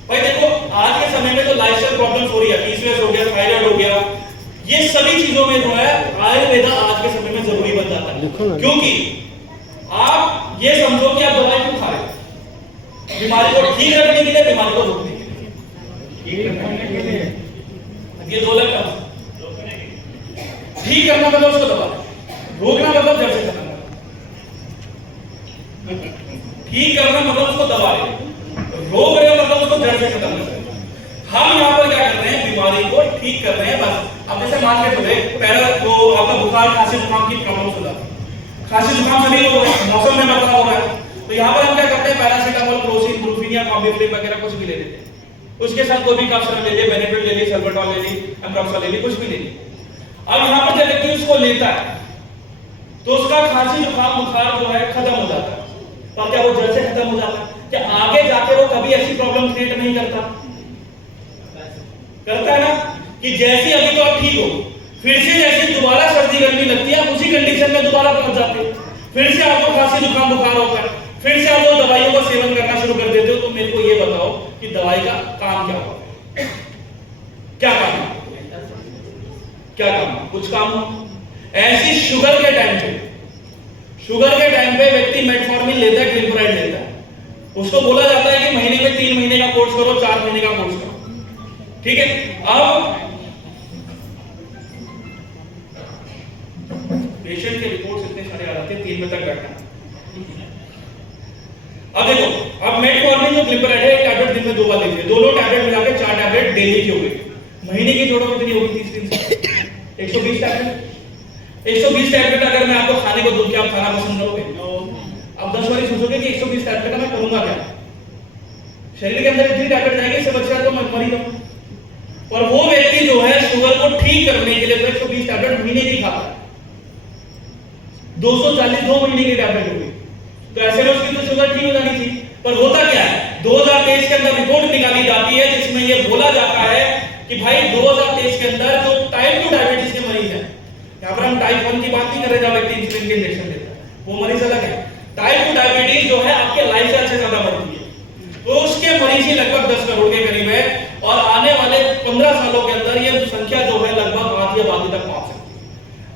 भाई देखो, आज के समय में जो लाइफस्टाइल प्रॉब्लम्स हो रही है, पीसीओएस हो गया, थायराइड हो गया, ये सभी चीजों में जो है आयुर्वेदा आज के समय में जरूरी बन जाता है। क्योंकि आप ये समझो कि आप दवाई क्यों खा रहे हो, बीमारी को ठीक रखने के लिए, बीमारी को रोकने के लिए। ये 2 अलग काम। ठीक करना मतलब उसको दबा, रोकना मतलब जड़ से खत्म करना। ठीक करना मतलब उसको दबा रहे, रोक रहे मतलब उसको जड़ से खत्म कर रहे। हम यहाँ पर क्या कर रहे हैं, बीमारी को ठीक कर रहे हैं बस। अब जैसे मान के चले, पहले तो आपका बुखार, खांसी, जुकाम की प्रॉब्लम हो जाती है। खांसी जुकाम सभी लोग मौसम में बदलाव हो रहा है, कॉम्बिफ्लिक वगैरह कुछ भी ले लेते हैं, उसके साथ कोई भी कफ ले लिए, बेनेड्रिल ले ली, सल्बुटाल ले ली, एम्प्रोक्सोल ले ली, कुछ भी ले ली। अब यहाँ पर जब व्यक्ति उसको लेता है तो उसका खांसी जुकाम बुखार जो है खत्म हो जाता है। और क्या वो जड़ से खत्म हो जाता है? क्या आगे जाके वो कभी ऐसी प्रॉब्लम क्रिएट नहीं करता? करता है ना, कि जैसे अभी तो आप ठीक हो, फिर से जैसे दोबारा सर्दी गर्मी लगती है, आप उसी कंडीशन में दोबारा पहुंच जाते हो, फिर से आपको खांसी जुकाम बुखार होता है, फिर से आप वो दवाइयों का सेवन करना शुरू कर देते हो। तो मेरे को ये बताओ कि दवाई का काम क्या होगा? क्या काम है? क्या काम है? कुछ काम हो। ऐसी शुगर के टाइम पे व्यक्ति मेटफॉर्मिन लेता है, ग्लिसराइड लेता है, उसको बोला जाता है कि महीने में 3 महीने का कोर्स करो, 4 महीने का कोर्स करो, ठीक है। अब पेशेंट के रिपोर्ट्स इतने सारे आ जाते हैं, 3 बजे तक बैठना। अब देखो, अब मेटफॉर्मिन जो ग्लिसराइड है, टैबलेट दिन में 2 बार लीजिए, दोनों टैबलेट मिलाकर 4 टैबलेट डेली की हो गई। महीने की जोड़ो कितनी होगी? 30 दिन से 120 टैबलेट। 120 टैबलेट अगर मैं आपको खाने को दूं, क्या आप खाना पसंद करोगे? अब 10 बारी सोचोगे कि 120 टैबलेट का मैं करूंगा क्या? शरीर के अंदर इतनी टैबलेट जाएगी, इससे बच रहा तो मैं मर ही जाऊं। और वो व्यक्ति जो है शुगर को ठीक करने के लिए 120 टैबलेट महीने की खाता है, 240 2 महीने की टैबलेट होगी। तो ऐसे में उसकी तो शुगर ठीक हो जानी थी। पर होता क्या है, 2023 के अंदर रिपोर्ट निकाली जाती है जिसमें यह बोला जाता है कि भाई 2023 के अंदर जो टाइप 2 डायबिटीज के मरीज हैं, यहाँ पर हम टाइप 1 की बात नहीं कर रहे जब व्यक्ति इंसुलिन के इंजेक्शन लेता है, वो मरीज अलग है। टाइप 2 डायबिटीज जो है आपके लाइफस्टाइल से ज्यादा बढ़ती है, तो उसके मरीज ही लगभग 10 करोड़ के करीब है। और आने वाले 15 सालों के अंदर ये संख्या जो है लगभग आधी आबादी तक पहुंच सकती है।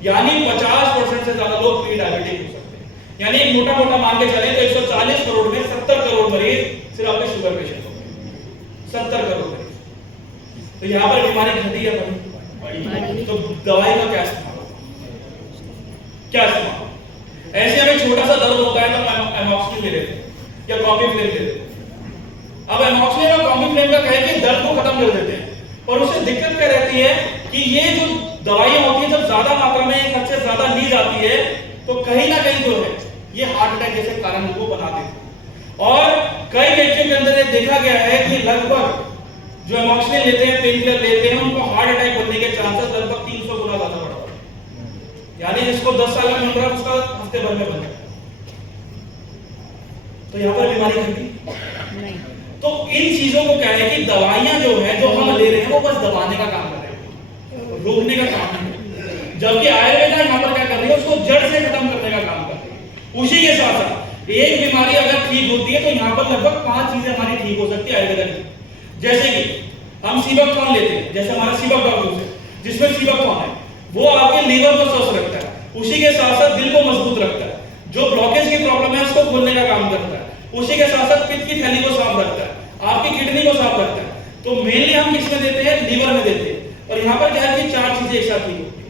यानी 50% से ज्यादा लोग प्री डायबिटिक हो सकते हैं। यानी एक मोटा मोटा मान के चले तो 140 करोड़ में 70 करोड़ मरीज सिर्फ आपके शुगर पेशेंट हो गए, 70 करोड़ मरीज। तो यहाँ पर बीमारी घटी है बड़ी, तो दवाई का क्या इस्तेमाल? क्या इस्तेमाल? ऐसे हमें छोटा सा दर्द होता है तो एमॉक्सिलिन ले लेते हैं या कॉम्बिफ्लेम ले लेते हैं। अब एमॉक्सिलिन और कॉम्बिफ्लेम का कहे कि दर्द को खत्म कर देते हैं, पर उससे दिक्कत क्या रहती है कि ये जो दवाइयां होती है जब ज्यादा मात्रा में एक हद से ज्यादा ली जाती है तो कहीं ना कहीं जो है ये हार्ट अटैक जैसे कारण को बना देती है। और कई व्यक्तियों के अंदर ये देखा गया है कि लगभग जो एमॉक्सिलिन लेते हैं, पेन किलर लेते हैं, उनको हार्ट अटैक बनने के चांसेस लगभग 300 गुना ज्यादा बढ़ता है। यानी जिसको 10 साल में बन रहा है उसका हफ्ते भर में बन जाएगा। तो यहाँ पर बीमारी घटी। तो इन चीजों को क्या है कि दवाइयां जो है जो हम ले रहे हैं वो बस दबाने का काम कर रहे हैं, रोकने का काम नहीं है। जबकि आयुर्वेदा यहाँ पर क्या कर रही है, उसको जड़ से खत्म करने का काम कर रही है। उसी के साथ साथ एक बीमारी अगर ठीक होती है तो यहाँ पर लगभग 5 चीजें हमारी ठीक हो सकती है आयुर्वेदा की। जैसे कि हम सीबकथॉर्न लेते हैं, जैसे हमारा सीबक डॉक्टर है जिसमें सीबकथॉर्न है, वो आपके लीवर को स्वस्थ रखता है, उसी के साथ साथ दिल को मजबूत रखता है, जो ब्लॉकेज की प्रॉब्लम है उसको खोलने का काम करता है, उसी के साथ साथ पित्त की थैली को साफ रखता है, आपकी किडनी को साफ रखता है। तो मेनली हम किसमें देते हैं? लीवर में देते हैं। और यहाँ पर क्या है कि 4 चीजें एक साथ ठीक होती है,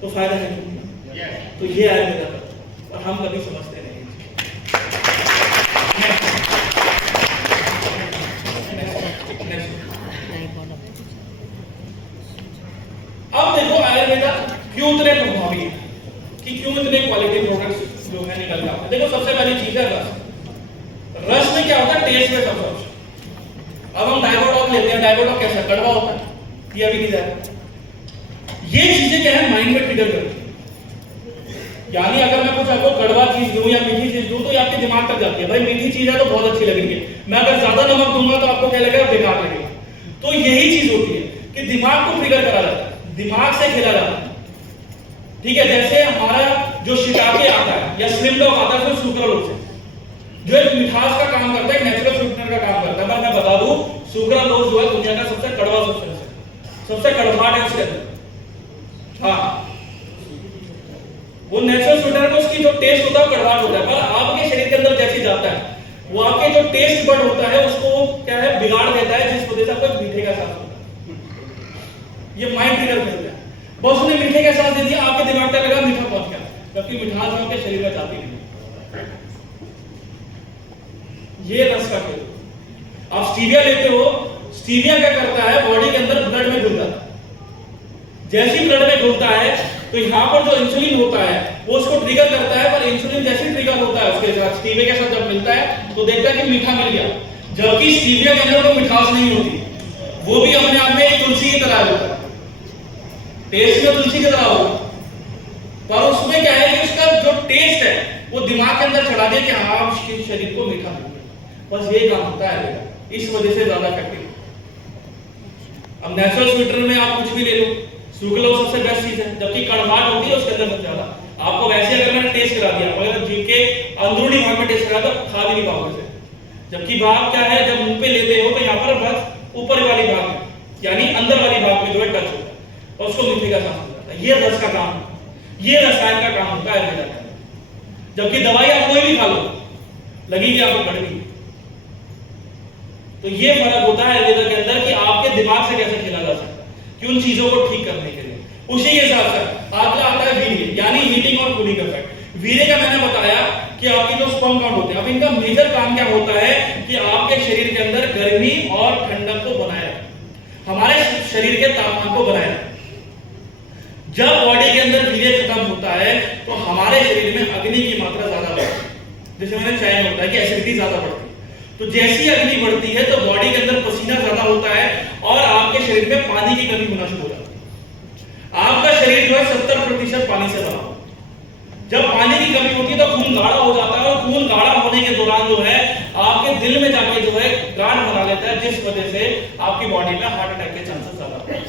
तो फायदा है। तो ये आयुर्वेदा का, और हम कभी समझते नहीं। अब देखो आयुर्वेदा क्यों इतने प्रभावी है, कि क्यों इतने क्वालिटी प्रोडक्ट्स जो है निकल जाते हैं। देखो सबसे पहली चीज है रस। रस में क्या होता है? टेस्ट में सब कुछ। अब हम डायबोडॉक लेते हैं, डायबोडॉक कैसा कड़वा होता है, ये अभी नहीं जाएगा। ये चीजें क्या है माइंड में ट्रिगर करती है। यानी अगर मैं कुछ आपको कड़वा चीज दूं या मीठी चीज दूं तो ये आपके दिमाग तक जाती है, भाई मीठी चीज है तो बहुत अच्छी लगेगी। मैं अगर ज्यादा नमक दूंगा तो आपको क्या लगेगा? बेकार लगेगा। तो यही चीज होती है कि दिमाग को ट्रिगर करा जाता है, दिमाग से खेला जाता है। ठीक है, जैसे हमारा जो शिकाके आता है या स्लिम डॉग आता है सुक्रालोज से, जो एक मिठास का काम करता है, नेचुरल स्वीटनर का काम करता है। पर मैं बता दूं सुक्रालोज जो है दुनिया का सबसे कड़वा सब्सटेंस है, सबसे कड़वाहट है उसके अंदर। हाँ, वो नेचुरल स्वीटनर को उसकी जो टेस्ट होता है कड़वाहट होता है, पर आपके शरीर के अंदर जैसे जाता है वो आपके जो टेस्ट बड होता है उसको क्या है बिगाड़ देता है, जिस वजह से आपको मीठे का एहसास होता है। ये माइंड ट्रिगर करता है। बस उसने मीठे का एहसास दे दिया, आपके दिमाग तक लगा मीठा पहुंच गया, जबकि मिठास आपके शरीर में जाती नहीं। ये रस का खेल। आप स्टीविया लेते हो, स्टीविया क्या करता है बॉडी के अंदर ब्लड में घुलता है। जैसे ही ब्लड में घुलता है तो यहाँ पर जो इंसुलिन होता है वो उसको ट्रिगर करता है, पर इंसुलिन जैसे ट्रिगर होता है उसके साथ स्टीविया के साथ जब मिलता है तो देखता है कि मीठा मिल गया, जबकि स्टीविया के अंदर तो मिठास नहीं होती, वो भी अपने आप में एक तुलसी की तरह होता है, टेस्ट में तुलसी की तरह होगा, पर उसमें क्या है कि उसका जो टेस्ट है वो दिमाग के अंदर चढ़ा दे कि हाँ उसके शरीर को मीठा हो गया। बस ये काम होता है, इस वजह से ज्यादा इफेक्टिव। अब नेचुरल स्वीटनर में आप कुछ भी ले लो, सुक्रोज सबसे बेस्ट चीज है, जबकि कड़वाहट होती है उसके अंदर बहुत ज्यादा। आपको वैसे अगर मैंने टेस्ट करा दिया, अगर जीभ के अंदरूनी भाग में टेस्ट करा तो खा भी नहीं पाओगे। जबकि भाग क्या है, जब मुंह पे लेते हो तो यहाँ पर बस ऊपर वाली भाग में यानी अंदर वाली भाग में जो है टच होता है और उसको मीठे का सांस होता है। ये रस का काम, ये रसायन का काम होता है आयुर्वेदा का। जबकि दवाई आप कोई भी खा लो, लगेगी आपको कड़वी। तो ये फर्क होता है आयुर्वेदा के अंदर कि आपके दिमाग से कैसे खेला जा सकता है कि उन चीजों को ठीक करने के लिए। उसी के साथ साथ अगला आता है वीर्य, यानी हीटिंग और कूलिंग इफेक्ट। वीर्य का मैंने बताया कि आपकी जो स्पर्म काउंट होते हैं, अब इनका मेजर काम क्या होता है कि आपके शरीर के अंदर गर्मी और ठंडक को बनाए रखें, हमारे शरीर के तापमान को बनाए रखें। जब बॉडी के अंदर वीर्य खत्म होता है तो हमारे शरीर में अग्नि की मात्रा ज्यादा बढ़ती है, जैसे मैंने चयन होता है कि एसिडिटी ज्यादा बढ़ती है। तो जैसी अग्नि बढ़ती है तो बॉडी के अंदर पसीना ज्यादा होता है और आपके शरीर में पानी की कमी होना शुरू हो जाती है। आपका शरीर जो है 70% पानी से बना हुआ। जब पानी की कमी होती है तो खून गाढ़ा हो जाता है और खून गाढ़ा होने के दौरान जो है आपके दिल में जाके जो है गांठ बना लेता है, जिस वजह से आपकी बॉडी में हार्ट अटैक के चांसेस ज्यादा होते हैं।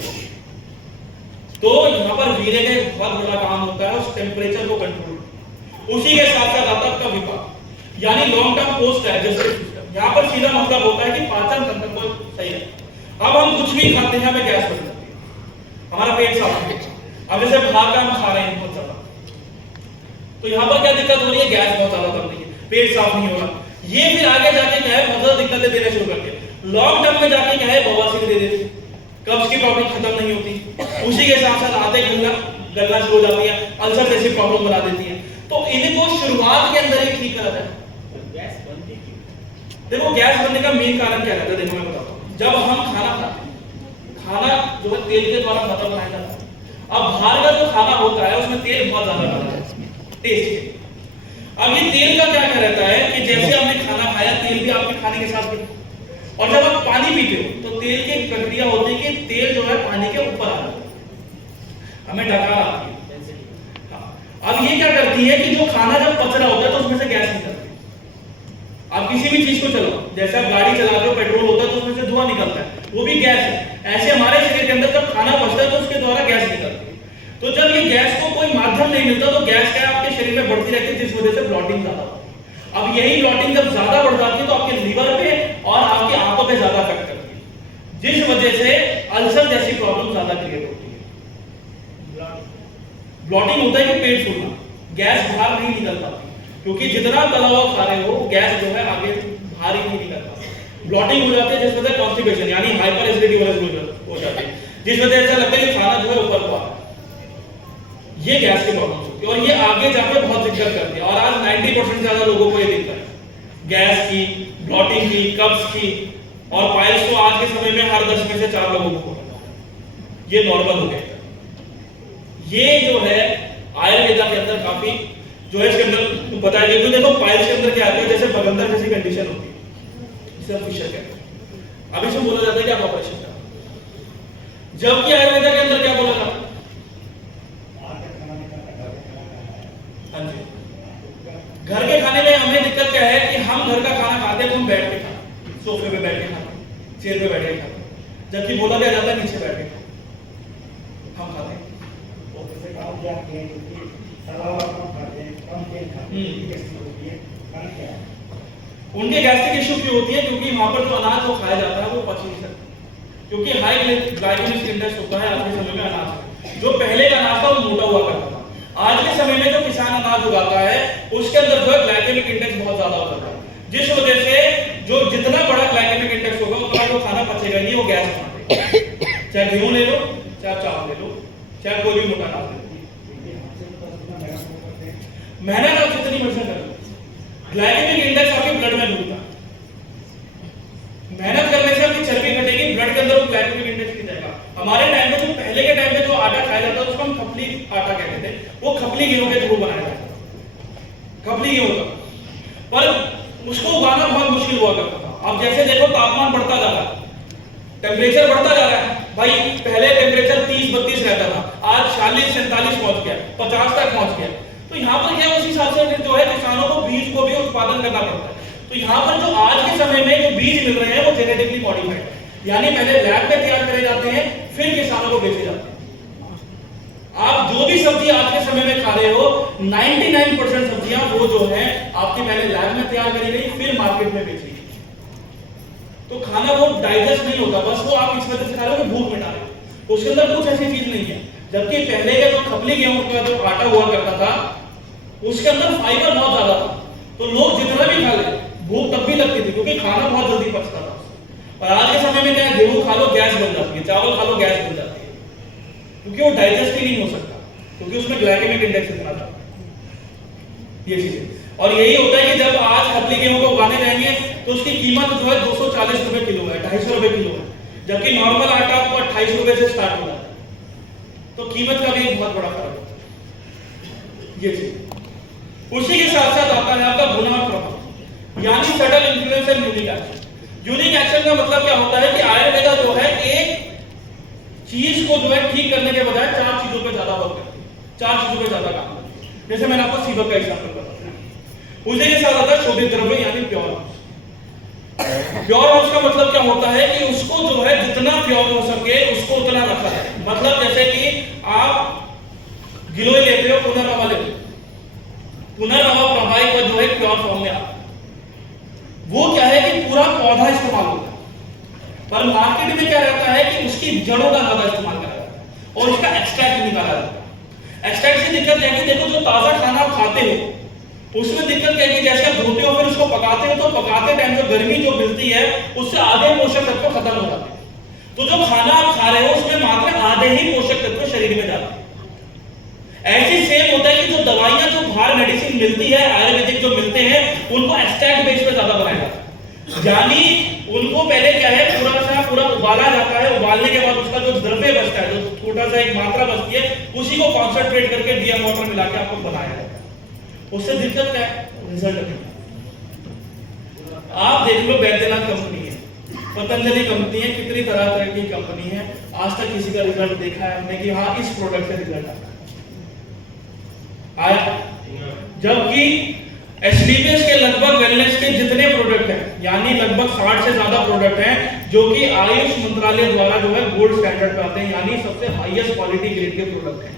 तो यहाँ पर वीर्य का एक बहुत बड़ा काम होता है उस टेम्परेचर को कंट्रोल। उसी के साथ साथ आता है विपाक, यानी long term post digestive system. यहाँ पर सीधा मतलब होता है कि पाचन तंत्र को सही है। अब हम कुछ भी खाते हैं हमें गैस बन जाती है, हमारा पेट साफ है। अब जैसे बाहर का हम खा रहे हैं बहुत ज्यादा, तो यहाँ पर क्या दिक्कत हो रही है, गैस बहुत ज्यादा बन रही है, पेट साफ नहीं हो रहा। ये फिर आगे जाके क्या है, बहुत ज्यादा दिक्कतें देने शुरू करती है। लॉन्ग टर्म में जाके क्या है, बवासीर दे देती है, कब्ज की प्रॉब्लम खत्म नहीं होती। उसी के साथ साथ आते गलना शुरू हो जाती है, अल्सर जैसी प्रॉब्लम बना देती है। तो इनको शुरुआत के अंदर ही ठीक करा जाए। देखो गैस बनने का मेन कारण क्या रहता है, देखो मैं बताता हूँ। जब हम खाना खाते हैं, खाना जो है तेल के द्वारा खाता बनाया जाता है। अब बाहर का जो खाना होता है उसमें तेल बहुत ज्यादा रहता है, टेस्ट। अब ये तेल का क्या रहता है कि जैसे आपने खाना खाया, तेल भी आपके खाने के साथ बढ़ता है। और जब आप पानी पीते हो तो तेल की प्रक्रिया होती है कि तेल जो है पानी के ऊपर आ जाता है, हमें डकार आती है। अब ये क्या करती है कि जो खाना जब पच रहा होता है तो उसमें से गैस निकलती है। आप किसी भी चीज को चलाओ, जैसे आप गाड़ी चलाते हो, पेट्रोल होता है तो उसमें से धुआं निकलता है, वो भी गैस है। ऐसे हमारे शरीर के अंदर जब खाना पचता है तो उसके द्वारा गैस निकलती है। तो जब ये गैस को कोई माध्यम नहीं मिलता तो गैस क्या आपके शरीर में बढ़ती रहती है, जिस वजह से ब्लॉटिंग ज्यादा होती है। अब यही ब्लॉटिंग जब ज्यादा बढ़ जाती है तो आपके लीवर पे और आपकी आंतों पे ज्यादा इफेक्ट करती है, जिस वजह से अल्सर जैसी प्रॉब्लम ज्यादा क्रिएट होती है। ब्लॉटिंग होता है कि पेट फूलना, गैस बाहर नहीं निकल पाती, क्योंकि जितना तला हुआ खा रहे हो गैस जो है आगे बाहर ही नहीं निकल पाती। ब्लॉटिंग हो जाती है जिस वजह से कॉन्स्टिपेशन यानी हाइपर एसिडिटी हो जाती है, जिस वजह से ऐसा लगता है कि खाना जो है ऊपर को आ रहा है। ये गैस की प्रॉब्लम होती है और ये आगे जाके बहुत दिक्कत करती है। और आज 90% ज्यादा लोगों को ये दिक्कत है, गैस की, ब्लॉटिंग की, कब्ज की और पाइल्स तो आज के समय में हर 10 में से 4 लोगों को ये नॉर्मल हो गया। ये जो है आयुर्वेदा के अंदर काफी जो है इसके अंदर बताया गया। देखो पाइल्स के अंदर क्या आता है, जैसे बगंदर जैसी कंडीशन होती है, इसे फिशर कहते हैं। अब इसमें बोला जाता है कि आप ऑपरेशन करो, जबकि आयुर्वेदा के अंदर क्या बोला जाता है, घर के खाने में हमें दिक्कत क्या है कि हम घर का खाना खाते हैं तो हम बैठ के खाते हैं, सोफे पे बैठ के खाते हैं, चेयर पे बैठ के खाते हैं, जबकि बोला क्या जाता है नीचे बैठ के हम खाते हैं। उनके गैस्ट्रिक इश्यू क्यों होती है, क्योंकि वहां पर जो अनाज जो खाया जाता है वो पच नहीं सकता, क्योंकि हाई ग्लाइकेमिक इंडेक्स होता है। आज के समय में अनाज जो पहले का अनाज था वो मोटा हुआ करता था, आज के समय में जो किसान अनाज उगाता है उसके अंदर जो है ग्लाइकेमिक इंडेक्स बहुत ज्यादा होता है, जिस वजह से जो जितना बड़ा ग्लाइकेमिक इंडेक्स होगा उतना जो खाना पचेगा नहीं, वो गैस बनाएगा। चाहे गेहूं ले लो, चाहे चावल ले लो, चाहे कोई भी मोटा अनाज ले लो, मेहनत आप जितनी मर्जी कर लो, ग्लाइकेमिक इंडेक्स आपके ब्लड में डूबता है। मेहनत करने से आपकी चर्बी घटेगी, ब्लड के अंदर वो ग्लाइकेमिक इंडेक्स गिर जाएगा। हमारे टाइम में जो पहले के टाइम में जो आटा खाया जाता था उसको हम खपली आटा कहते थे, वो खपली गेहूं के थ्रू बनाया जाता था, खपली गेहूं का, पर उसको उगाना बहुत मुश्किल हुआ करता था। अब जैसे देखो तापमान बढ़ता जा रहा है, टेम्परेचर बढ़ता जा रहा है भाई, पहले टेम्परेचर 30-32 रहता था, आज 40-47 पहुंच गया, 50 तक पहुंच गया। तो यहाँ पर क्या उस हिसाब से जो है किसानों को बीज को भी उत्पादन करना पड़ता है। तो यहाँ पर जो आज के समय में जो बीज मिल रहे हैं वो जेनेटिकली मॉडिफाइड है, यानी पहले लैब में तैयार करे जाते हैं फिर किसानों को बेचे जाते हैं। आप जो भी सब्जी आज के समय में खा रहे हो 99% सब्जियां वो जो है आपकी पहले लैब में तैयार करी गई फिर मार्केट में बेची गई। तो खाना वो डाइजेस्ट नहीं होता, बस वो आप इस वजह से खा रहे हो कि भूख मिटा रहे हो, उसके अंदर कुछ ऐसी चीज नहीं है। जबकि पहले का जो खपली गेहूं का जो आटा हुआ करता था उसके अंदर फाइबर बहुत ज्यादा था, तो लोग जितना भी खा ले भूख तब भी लगती थी क्योंकि खाना बहुत जल्दी पचता था। और आज के समय में क्या है, गेहूं खा लो गैस बन जाती है, चावल खा लो गैस बन जाती है, क्योंकि वो डाइजेस्ट ही नहीं हो सकता, क्योंकि उसमें ग्लाइकेमिक इंडेक्स इतना था। ये चीज और यही होता है कि जब आज खपली गेहूं को उगाने जाएंगे तो उसकी कीमत जो है 240 रुपए किलो है, 250 रुपए किलो है, जबकि नॉर्मल आटा आपको 28 रुपए से स्टार्ट हो जाता है। तो कीमत का भी एक बहुत बड़ा फर्क होता है। ये चीज उसी के साथ साथ आता है आपका गुना और प्रभाव, यानी sudden influence and unique action. Unique action का मतलब क्या होता है कि आयुर्वेदा जो है एक चीज को जो है ठीक करने के बजाय 4 चीजों पे ज्यादा वर्क करती है, 4 चीजों पे ज्यादा काम करती है। जैसे मैंने आपको सीबक का एग्जांपल बताया। उसी के साथ आता है शोधित द्रव्य यानी प्योर हाउस। प्योर हाउस का मतलब क्या होता है कि उसको जो है जितना प्योर हो सके उसको उतना रखा है। मतलब जैसे कि आप गिलोय लेते हो, पुनर्नवा लेते हो, पुनर्नवा प्रभावी का जो है प्योर फॉर्म में आता है। वो क्या है कि पूरा पौधा इस्तेमाल होता है, पर मार्केट में क्या रहता है कि उसकी जड़ों का ज्यादा इस्तेमाल करा जाता है और उसका एक्सट्रैक्ट निकाला जाता है। एक्सट्रैक्ट से दिक्कत क्या है कि देखो जो ताजा खाना आप खाते हो उसमें दिक्कत क्या है कि जैसे आप धोते हो फिर उसको पकाते हो तो पकाते टाइम जो गर्मी जो मिलती है उससे आधे पोषक तत्व खत्म हो जाते हैं। तो जो खाना आप खा रहे हो उसमें मात्र आधे ही पोषक तत्व शरीर में जाते हैं। ऐसी सेम होता है कि जो दवाइयां जो बाहर मेडिसिन मिलती है आयुर्वेदिक जो मिलते हैं उनको एक्सट्रैक्ट बेस पे ज्यादा बनाया जाता है, यानी उनको पहले क्या है पूरा उबाला जाता है, उबालने के बाद उसका जो द्रव्य बचता है, जो छोटा सा एक मात्रा बचती है, उसी को कॉन्सेंट्रेट करके डीएम वाटर मिला के आपको बनाया जाता है। उससे दिक्कत क्या है, रिजल्ट नहीं। आप देख लो बैद्यनाथ कंपनी है, पतंजलि कंपनी है, कितनी तरह तरह की कंपनी है, आज तक किसी का रिजल्ट देखा है हमने कि हाँ इस प्रोडक्ट से रिजल्ट आया। जबकि एसडीपीएस के लगभग वेलनेस के जितने प्रोडक्ट हैं, यानी लगभग 60 से ज्यादा प्रोडक्ट हैं जो कि आयुष मंत्रालय द्वारा जो है गोल्ड स्टैंडर्ड पे आते हैं, यानी सबसे हाईएस्ट क्वालिटी ग्रेड के प्रोडक्ट हैं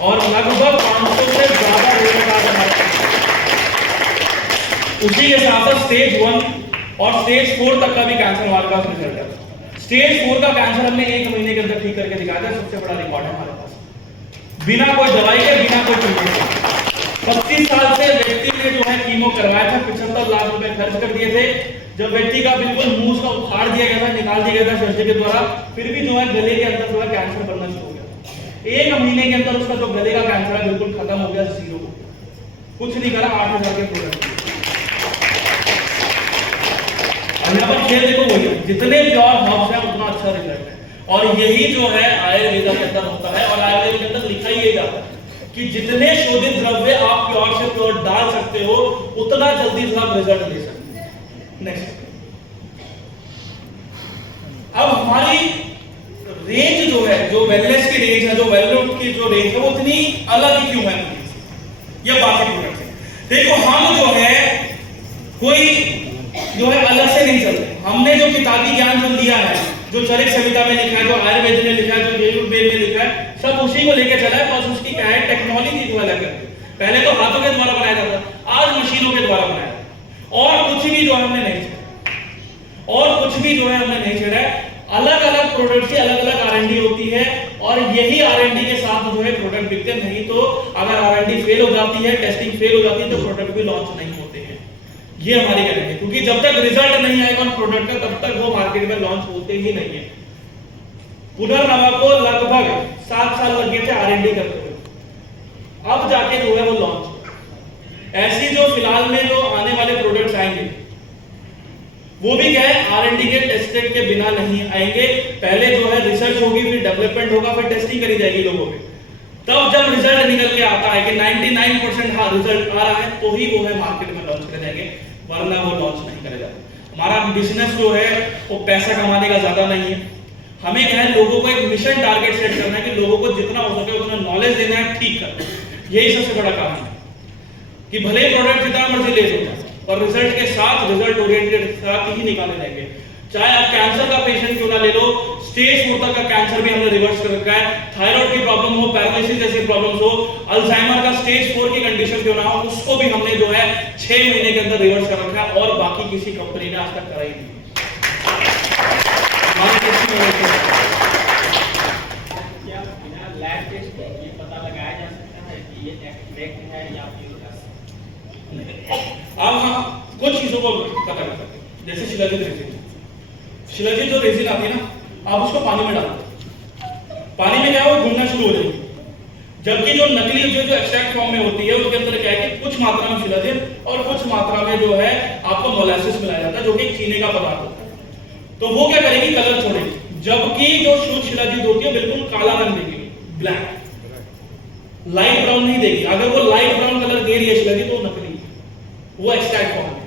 और लगभग 500 से ज्यादा रेट। उसी के साथ साथ स्टेज 1 और स्टेज 4 तक का भी कैंसर हमारे पास रिजल्ट है। स्टेज 4 का कैंसर हमने 1 महीने के अंदर ठीक करके दिखाया था, सबसे बड़ा रिकॉर्ड है हमारे पास, बिना कोई दवाई के, बिना कोई ट्रीटमेंट के। 25 साल से व्यक्ति ने जो है कीमो करवाया था, 75 लाख रुपए खर्च कर दिए थे। जब व्यक्ति का बिल्कुल मुंह का उखाड़ दिया गया था, निकाल दिया गया था सर्जरी के द्वारा, फिर भी जो है गले के अंदर जो है कैंसर बनना शुरू हो गया। 1 महीने के अंदर उसका जो गले का कैंसर है बिल्कुल खत्म हो गया, 0 हो गया। कुछ नहीं करा, 8000 के प्रोडक्ट। यहाँ पर खेल देखो वही है, जितने प्योर हर्ब्स है उतना अच्छा रिजल्ट है। और यही जो है आयुर्वेदा के अंदर होता है, और आयुर्वेद के अंदर लिखा ही जाता है कि जितने शोधित द्रव्य आप प्योर से प्योर डाल सकते हो उतना जल्दी आप रिजल्ट ले सकते हैं। नेक्स्ट, अब हमारी रेंज जो है, जो वेलनेस की रेंज है, जो वेलनेस की जो रेंज है वो इतनी अलग ही क्यों है ये बाकी प्रोडक्ट है। देखो हम जो है कोई जो है अलग से नहीं चलते, हमने जो किताबी ज्ञान जो लिया है, जो चरिक संहिता में लिखा है, जो आयुर्वेद में लिखा है, जो यजुर्वेद में लिखा है, सब उसी को लेके चला है। बस उसकी क्या है, टेक्नोलॉजी जो अलग है। पहले तो हाथों के द्वारा बनाया जाता था, आज मशीनों के द्वारा बनाया जाता है। और कुछ भी जो है हमने नहीं छेड़ा, और कुछ भी जो है हमने नहीं छेड़ा है। अलग अलग प्रोडक्ट की अलग अलग R&D होती है और यही R&D के साथ जो है प्रोडक्ट बिकते। नहीं तो अगर R&D फेल हो जाती है, टेस्टिंग फेल हो जाती है, तो प्रोडक्ट भी लॉन्च नहीं होते हैं। ये हमारी गारंटी है, क्योंकि जब तक रिजल्ट नहीं आएगा प्रोडक्ट का तब तक वो मार्केट में लॉन्च होते ही नहीं है। पुनर्नवा को लगभग 7 साल लग गए थे R&D करते हुए, अब जाके जो है वो लॉन्च। ऐसी जो फिलहाल में जो आने वाले प्रोडक्ट्स आएंगे वो भी क्या है, R&D के टेस्टेड के बिना नहीं आएंगे। पहले जो है रिसर्च होगी, फिर डेवलपमेंट होगा, फिर टेस्टिंग करी जाएगी लोगों पे। तब जब रिजल्ट निकल के आता है कि 99% हाँ रिजल्ट आ रहा है, तो ही वो है मार्केट में लॉन्च करे जाएंगे, वरना वो लॉन्च नहीं करे जाते। हमारा बिजनेस जो है वो पैसा कमाने का ज्यादा नहीं है। हमें क्या है, लोगों को एक मिशन टारगेट सेट करना है कि लोगों को जितना हो सके उतना नॉलेज देना है, ठीक करना है। यही सबसे बड़ा काम है कि भले ही प्रोडक्ट जितना मर्जी लेट हो जाए और रिजल्ट के साथ, रिजल्ट ओरिएंटेड साथ ही निकाले जाएंगे। चाहे आप कैंसर का पेशेंट क्यों ना ले लो, स्टेज 4 तक का कैंसर भी हमने रिवर्स कर रखा है। थायराइड की प्रॉब्लम हो, पैरालिसिस जैसी प्रॉब्लम्स हो, अल्जाइमर का स्टेज 4 की कंडीशन क्यों ना हो, उसको भी हमने जो है 6 महीने के अंदर रिवर्स कर रखा है और बाकी किसी कंपनी ने आज तक करा ही नहीं। क्या बिना लैब टेस्ट के ये पता लगाया जा सकता है कि ये एक्यूरेट है या फिर अब हम कुछ चीजों को पता कर सकते हैं, जैसे शिलाजीत रेजिन। शिलाजीत जो रेजिन आती है ना, आप उसको पानी में डालो, पानी में क्या हो, घुलना शुरू हो जाएगी। जबकि जो नकली जो एक्सट्रैक्ट फॉर्म में होती है उसके अंदर क्या है कि कुछ मात्रा में शिलाजीत और कुछ मात्रा में जो है आपको मोलासिस मिलाया जाता है, जो कि चीनी का पदार्थ होता है। तो वो क्या करेगी, कलर छोड़ेगी। जबकि जो शुद्ध शिलाजीत होती है बिल्कुल काला रंग देगी, ब्लैक, लाइट ब्राउन नहीं देगी। अगर वो लाइट ब्राउन कलर दे रही है शिलाजीत, तो नकली, वो एक्सट्रैक्ट फॉर्म है।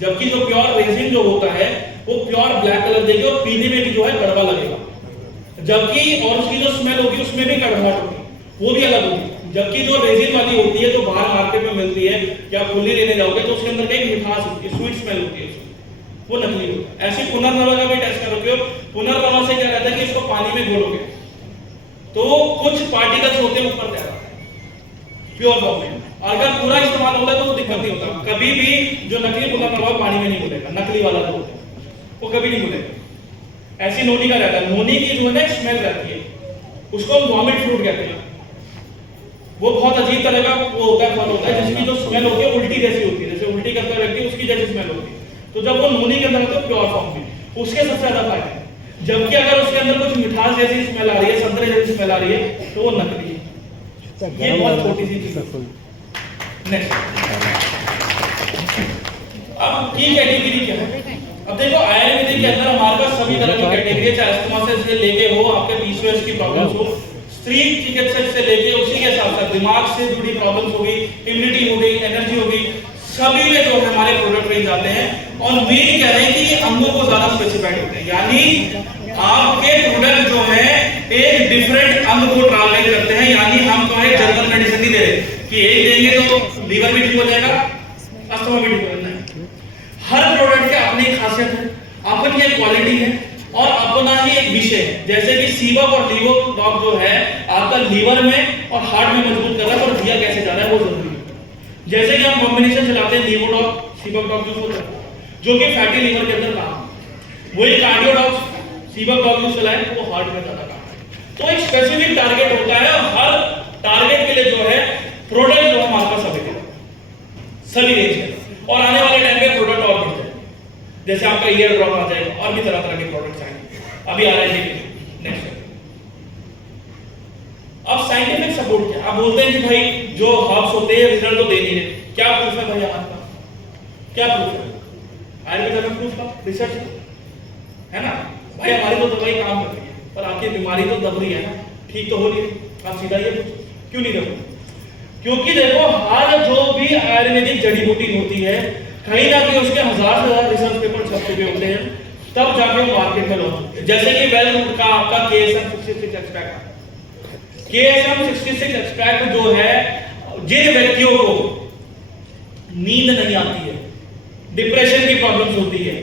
जबकि जो प्योर रेजिन जो होता है वो प्योर ब्लैक कलर देगी और पीने में भी जो है कड़वा लगेगा। जबकि और उसकी जो स्मेल होगी उसमें भी कड़वाहट होगी, वो भी अलग होगी। जबकि जो रेजिन वाली होती है जो बाहर मार्केट में मिलती है या खुली लेने जाओगे तो उसके अंदर एक मिठास होती है, स्वीट स्मेल होती है, वो नकली होता है। ऐसे पुनर्नवा का भी टेस्ट करोगे हो, पुनर्नवा से क्या रहता है कि इसको पानी में घोलोगे तो कुछ पार्टिकल्स होते हैं ऊपर तैरते हैं प्योर फॉर्म में। अगर पूरा इस्तेमाल होगा तो दिक्कत नहीं होता। कभी भी जो नकली पुनर्नवा पानी में नहीं घुलेगा, नकली वाला जो होता है वो कभी नहीं घुलेगा। ऐसी नोनी का रहता है, नोनी की जो है ना स्मेल रहती है, उसको हम वॉमिट फ्रूट कहते हैं। वो बहुत अजीब तरह का वो होता है, फल होता है जिसकी जो स्मेल होती है उल्टी जैसी होती है, जैसे उल्टी करता व्यक्ति उसकी जैसी स्मेल होती है। तो जब वो नोनी के अंदर होता है प्योर फॉर्म में, उसके सबसे ज्यादा फायदे हैं। जबकि अगर उसके अंदर कुछ मिठास जैसी स्मेल आ रही है, संतरे जैसी स्मेल आ रही है, तो वो नकली है। ये बहुत छोटी सी चीज है। नेक्स्ट, अब की कैटेगरी क्या है? अब देखो आयुर्वेदिक के अंदर हमारे पास सभी तरह की कैटेगरी है, चाहे अस्थमा से लेके हो, आपके पीसीओएस की प्रॉब्लम्स हो, स्त्री चिकित्सक से लेके उसी के साथ साथ दिमाग से जुड़ी प्रॉब्लम्स होगी, इम्यूनिटी हो गई, एनर्जी हो गई, सभी में जो हमारे प्रोडक्ट रेंज आते हैं। और मेन कह रहे हैं कि अंगों को ज्यादा स्पेसिफाइड होते हैं, यानी आपके प्रोडक्ट जो है एक डिफरेंट अंग को टारगेट करते हैं। यानी हम तो है जनरल मेडिसिन नहीं दे रहे कि एक देंगे तो लीवर भी ठीक हो जाएगा, अस्थमा भी ठीक हो जाएगा। हर प्रोडक्ट के अपनी खासियत है, अपनी एक क्वालिटी है और अपना ही एक विषय है। जैसे कि सीबक और लीवोडॉक जो है आपका लीवर में और हार्ट में मजबूत कर रहा है, और दिया कैसे जा रहा है वो जरूरी है। जैसे कि हम कॉम्बिनेशन चलाते हैं लीवोडॉक सीबक यूज होता है जो कि फैटी लीवर के अंदर काम है, वही कार्डियोडॉक सीबक यूज चलाएं तो वो हार्ट में ज्यादा काम है। तो एक स्पेसिफिक टारगेट होता है और हर टारगेट के लिए जो है प्रोडक्ट जो हमारे पास अवेलेबल सभी रेंज है। और आने वाले टाइम पे प्रोडक्ट और बढ़ जाएंगे, जैसे आपका ईयर ड्रॉप आ जाएगा और भी तरह तरह के प्रोडक्ट्स आएंगे। अभी आ रहे हैं नेक्स्ट। अब साइंटिफिक सपोर्ट क्या? आप बोलते हैं कि भाई जो हर्ब्स होते हैं रिजल्ट तो दे नहीं रहे, क्या प्रूफ है भाई हमारे पास? क्या प्रूफ है? आयुर्वेद में प्रूफ का रिसर्च है ना भाई, हमारी तो दवाई काम कर रही है पर आपकी बीमारी तो दब रही है ना, ठीक तो हो रही है। आप सीधा ये क्यों नहीं दब? क्योंकि देखो हर जो भी आयुर्वेदिक जड़ी बूटी होती है कहीं ना कहीं उसके हजार से ज्यादा रिसर्च पेपर छपे हुए होते हैं, तब जाके वो मार्केट में लॉन्च होते हैं। जैसे कि वेल रूट का आपका KSM 66 एक्सट्रैक्ट, KSM 66 एक्सट्रैक्ट जो है जिन व्यक्तियों को नींद नहीं आती है, डिप्रेशन की प्रॉब्लम्स होती है,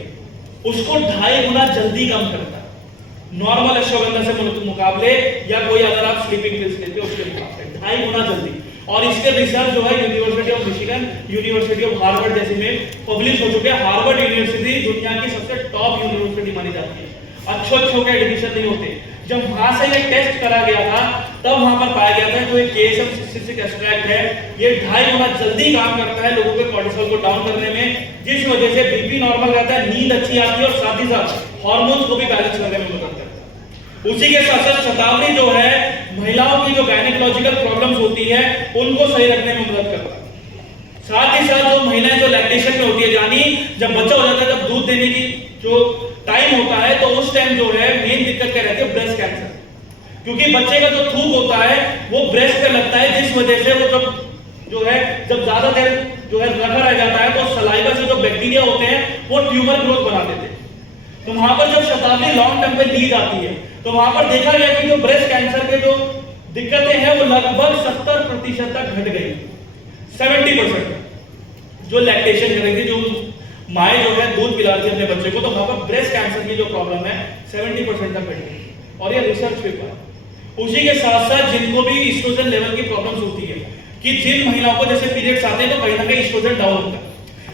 उसको 2.5 गुना जल्दी कम करता है नॉर्मल अश्वगंधा से मुकाबले, या कोई अगर आप स्लीपिंग पिल्स लेते हो उसके मुकाबले 2.5 गुना जल्दी। और इसके रिसर्च जो है university of Michigan, university of Harvard जैसे में पब्लिश हो चुके हैं। हार्वर्ड यूनिवर्सिटी दुनिया की सबसे टॉप यूनिवर्सिटी मानी जाती है। अच्छों के एडमिशन नहीं होते। जब वहां से ये टेस्ट करा गया था तब वहां पर पाया गया था जो ये KSM 66 एक्सट्रैक्ट है ये 2.5 गुना जल्दी काम करता है लोगों के कोर्टिसोल को डाउन करने में, जिस वजह से बीपी नॉर्मल रहता है, नींद अच्छी आती है और साथ ही साथ हार्मोन्स को भी बैलेंस करने में मदद करता है। उसी के साथ साथ शतावरी जो है महिलाओं की जो गायनेकोलॉजिकल प्रॉब्लम्स होती है उनको सही रखने में मदद करता है। साथ ही साथ जो महिलाएं जो लैक्टेशन में होती है, यानी जब बच्चा हो जाता है, जब दूध देने की जो टाइम होता है, तो उस टाइम जो है मेन दिक्कत क्या रहती है? Breast cancer. क्योंकि बच्चे का जो थूक होता है वो ब्रेस्ट पे लगता है, जिस वजह से वो जब जो है जब ज्यादा देर जो है रखा रह जाता है तो सलाइवा से जो बैक्टीरिया होते हैं वो ट्यूमर ग्रोथ बना देते हैं। तो वहां पर जब शताब्दी लॉन्ग टर्म पे ली जाती है तो वहां पर देखा गया कि जो ब्रेस्ट कैंसर के जो दिक्कतें हैं वो लगभग 70% तक घट गई। 70% जो लैक्टेशन करेंगे, जो माए जो है दूध पिलाती है अपने बच्चे को, तो वहां पर ब्रेस्ट कैंसर की जो प्रॉब्लम है 70% तक घट गई। और ये रिसर्च पेपर है। उसी के साथ साथ जिनको भी एस्ट्रोजन लेवल की प्रॉब्लम्स होती है कि जिन महिलाओं को जैसे पीरियड्स आते हैं तो कहीं ना कहीं एस्ट्रोजन डाउन होता है।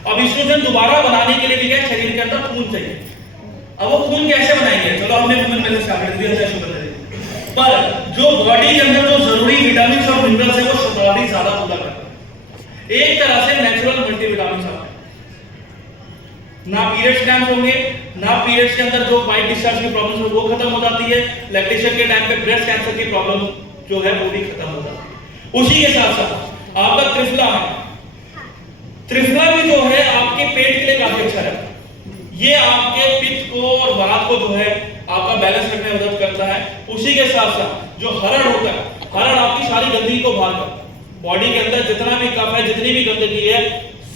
अब एस्ट्रोजन दोबारा बनाने के लिए भी क्या शरीर के अंदर खून चाहिए। अब वो खून कैसे बनाएंगे? चलो हमने वुमेन पहले स्टार्ट कर दिया शुगर पर जो बॉडी के अंदर जो जरूरी विटामिन और मिनरल्स है वो शताब्दी ज्यादा पूरा करता है। एक तरह से नेचुरल मल्टीविटामिन आते हैं। ना पीरियड्स क्रैम्प्स होंगे, ना पीरियड्स के अंदर जो वाइट डिस्चार्ज की प्रॉब्लम है वो खत्म हो जाती है। लैक्टेशन के टाइम पे ब्रेस्ट कैंसर की प्रॉब्लम जो है वो भी खत्म हो जाती है। उसी के साथ साथ आपका त्रिफला है। त्रिफला भी जो है आपके पेट के लिए काफी अच्छा रहता है। ये आपके पित्त को और वात को जो है आपका बैलेंस रखने में मदद करता है। उसी के साथ साथ जो हरण होता है, हरण आपकी सारी गंदगी को बाहर करता है। बॉडी के अंदर जितना भी कफ है, जितनी भी गंदगी है,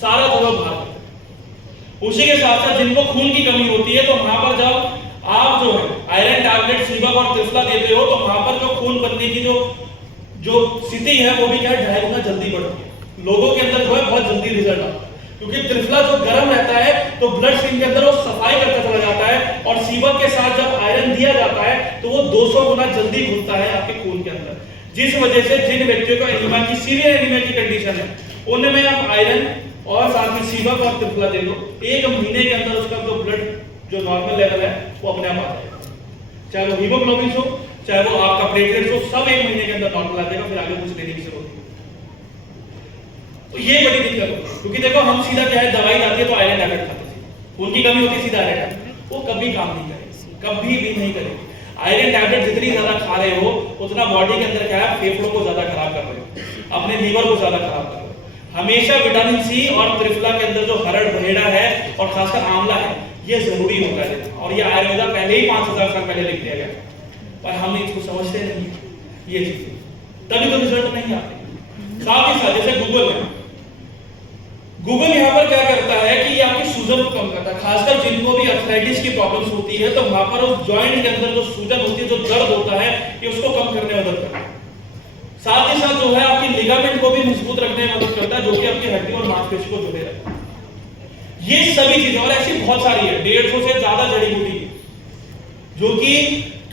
सारा जो है बाहर करता है। उसी के साथ साथ जिनको खून की कमी होती है तो वहां पर जब आप जो है आयरन टैबलेट, सीबक और त्रिफला देते हो तो वहां पर जो खून बनने की जो स्थिति है वो भी क्या है 2.5 गुना जल्दी बढ़ती है। लोगों के अंदर जो है बहुत जल्दी रिजल्ट आता है क्योंकि त्रिफला जो गर्म रहता है तो ब्लड स्ट्रीम के अंदर वो सफाई करता चला जाता है और सीबक के साथ जब आयरन दिया जाता है तो वो 200 गुना जल्दी घुलता है आपके खून के अंदर, जिस वजह से जिन व्यक्तियों को एनीमिया की सीवियर एनीमिया की कंडीशन है उनमें आप आयरन और साथ में सीबक और त्रिफला दे दो, 1 महीने के अंदर उसका जो ब्लड जो नॉर्मल लेवल है वो अपने आप आ जाएगा। चाहे वो हीमोग्लोबिन हो, चाहे वो आपका प्लेटलेट्स हो, सब 1 महीने के अंदर नॉर्मल आ जाएगा। फिर आगे कुछ देने की जरूरत नहीं। तो ये बड़ी दिक्कत होती है क्योंकि देखो हम सीधा क्या है दवाई आती है तो आयरन टैबलेट खाते हैं, खून की कमी होती है सीधा आयरन टैबलेट, वो कभी काम नहीं करेगी, कभी भी नहीं करेगी। आयरन टैबलेट जितनी ज्यादा खा रहे हो उतना बॉडी के अंदर क्या है फेफड़ों को ज्यादा खराब कर रहे हो, अपने लीवर को ज्यादा खराब कर रहे हो। हमेशा विटामिन सी और त्रिफला के अंदर जो हरड़ बहेड़ा है और खासकर आंवला है ये जरूरी होता है। और ये आयुर्वेदा पहले ही 5000 साल पहले लिख दिया गया, पर हम इसको समझते नहीं ये चीज, तभी तो रिजल्ट नहीं आते। साथ ही साथ जैसे गूगल है, गूगल यहाँ पर क्या करता है कि ये आपकी सूजन को कम करता है। खासकर जिनको भी अर्थराइटिस की प्रॉब्लम्स होती है तो वहां पर उस जॉइंट के अंदर जो सूजन होती है, जो दर्द होता है, ये उसको कम करने में मदद करता है। साथ ही साथ जो है आपकी लिगामेंट को भी मजबूत रखने में मदद करता है जो कि आपकी हड्डी और मांसपेशी को जोड़े रखता है। ये सभी चीजें और ऐसी बहुत सारी है, 150 से ज्यादा जड़ी बूटी जो कि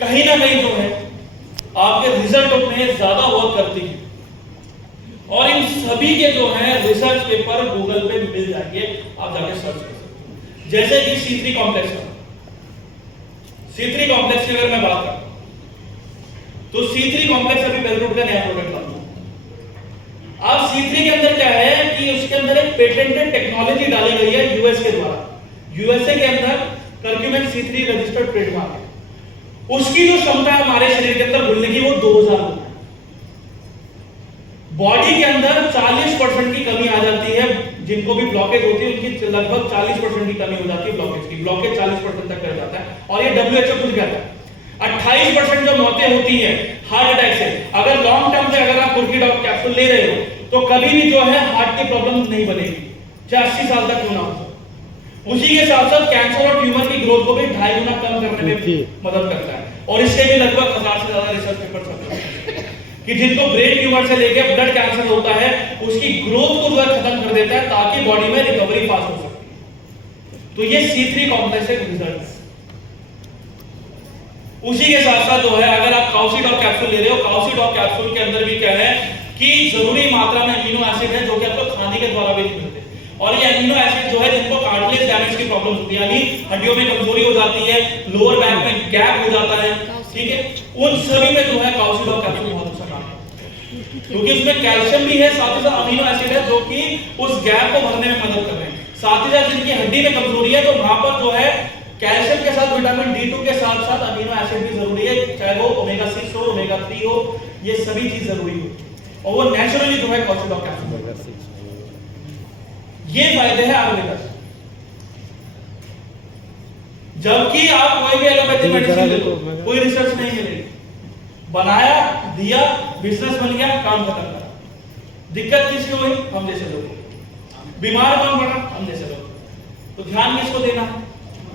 कहीं ना कहीं जो है आपके रिजल्ट में ज्यादा वर्क करती है। और इन सभी के जो है रिसर्च पेपर गूगल पे मिल जाएंगे, आप जाके सर्च कर सकते हैं। जैसे कि C3 कॉम्प्लेक्स का, C3 कॉम्प्लेक्स की अगर मैं बात करूं तो C3 कॉम्प्लेक्स अभी बेलरूट का नया प्रोडक्ट लॉन्च हुआ। अब C3 के अंदर क्या है कि उसके अंदर एक पेटेंटेड टेक्नोलॉजी डाली गई है यूएस के द्वारा। यूएसए के अंदर कर्क्यूमिन C3 रजिस्टर्ड ट्रेडमार्क है। उसकी जो क्षमता है हमारे शरीर के अंदर घुलने की वो 2000 है। बॉडी के अंदर 40% की कमी आ जाती है, जिनको भी ब्लॉकेज होती है उनकी लगभग 40% की कमी हो जाती है ब्लॉकेज की, ब्लॉकेज 40% तक कर जाता है। और ये WHO खुद कहता है 28% जो मौतें होती हैं हार्ट अटैक से, अगर लॉन्ग टर्म पे अगर आप कुर्कीडॉक कैप्सूल ले रहे हो तो कभी भी जो है हार्ट की प्रॉब्लम नहीं बनेगी, चाहे 80 साल तक क्यों ना हो। उसी के साथ साथ कैंसर और ट्यूमर की ग्रोथ को भी 2.5 गुना कम करने में मदद करता है। और इसके भी लगभग 1000 से ज्यादा रिसर्च पेपर छपे कि जिनको ब्रेन ट्यूमर से लेकर ब्लड कैंसर होता है उसकी ग्रोथ को जो है खत्म कर देता है ताकि बॉडी में रिकवरी फास्ट हो सके। तो ये C3 कॉम्प्लेक्स एक रिजल्ट है। उसी के साथ साथ जो है अगर आप काउसीडॉक कैप्सूल ले रहे हो, काउसीडॉक कैप्सूल के अंदर भी क्या है कि जरूरी मात्रा में अमीनो एसिड है जो कि आपको खाने के द्वारा भी मिलते हैं। और ये अमीनो एसिड जो है जिनको कार्टिलेज डैमेज की प्रॉब्लम होती है, यानी हड्डियों में कमजोरी हो जाती है, लोअर बैक में गैप हो जाता है, ठीक है, उन सभी में जो है काउसीडॉक कैप्सूल बहुत अच्छा काम करता है क्योंकि उसमें कैल्शियम भी है, साथ ही साथ अमीनो एसिड है जो कि उस गैप को भरने में मदद कर रहे हैं। साथ ही साथ जिनकी हड्डी में कमजोरी है तो वहां पर जो है कैल्शियम के साथ विटामिन D2 के साथ साथ अमीनो एसिड भी जरूरी है, चाहे वो ओमेगा 6 हो, ओमेगा 3 हो, ये सभी चीज जरूरी हो। और वो नेचुरली जो है काउसीडॉक कैप्सूल, ये फायदे हैं आयुर्वेदा से। जबकि आप कोई भी एलोपैथी मेडिसिन ले लो, कोई रिसर्च नहीं मिलेगी, बनाया दिया बिजनेस बन गया, काम खत्म करा। दिक्कत किसकी हुई? हम जैसे लोग। बीमार कौन पड़ा? हम जैसे लोग। तो ध्यान किसको देना है?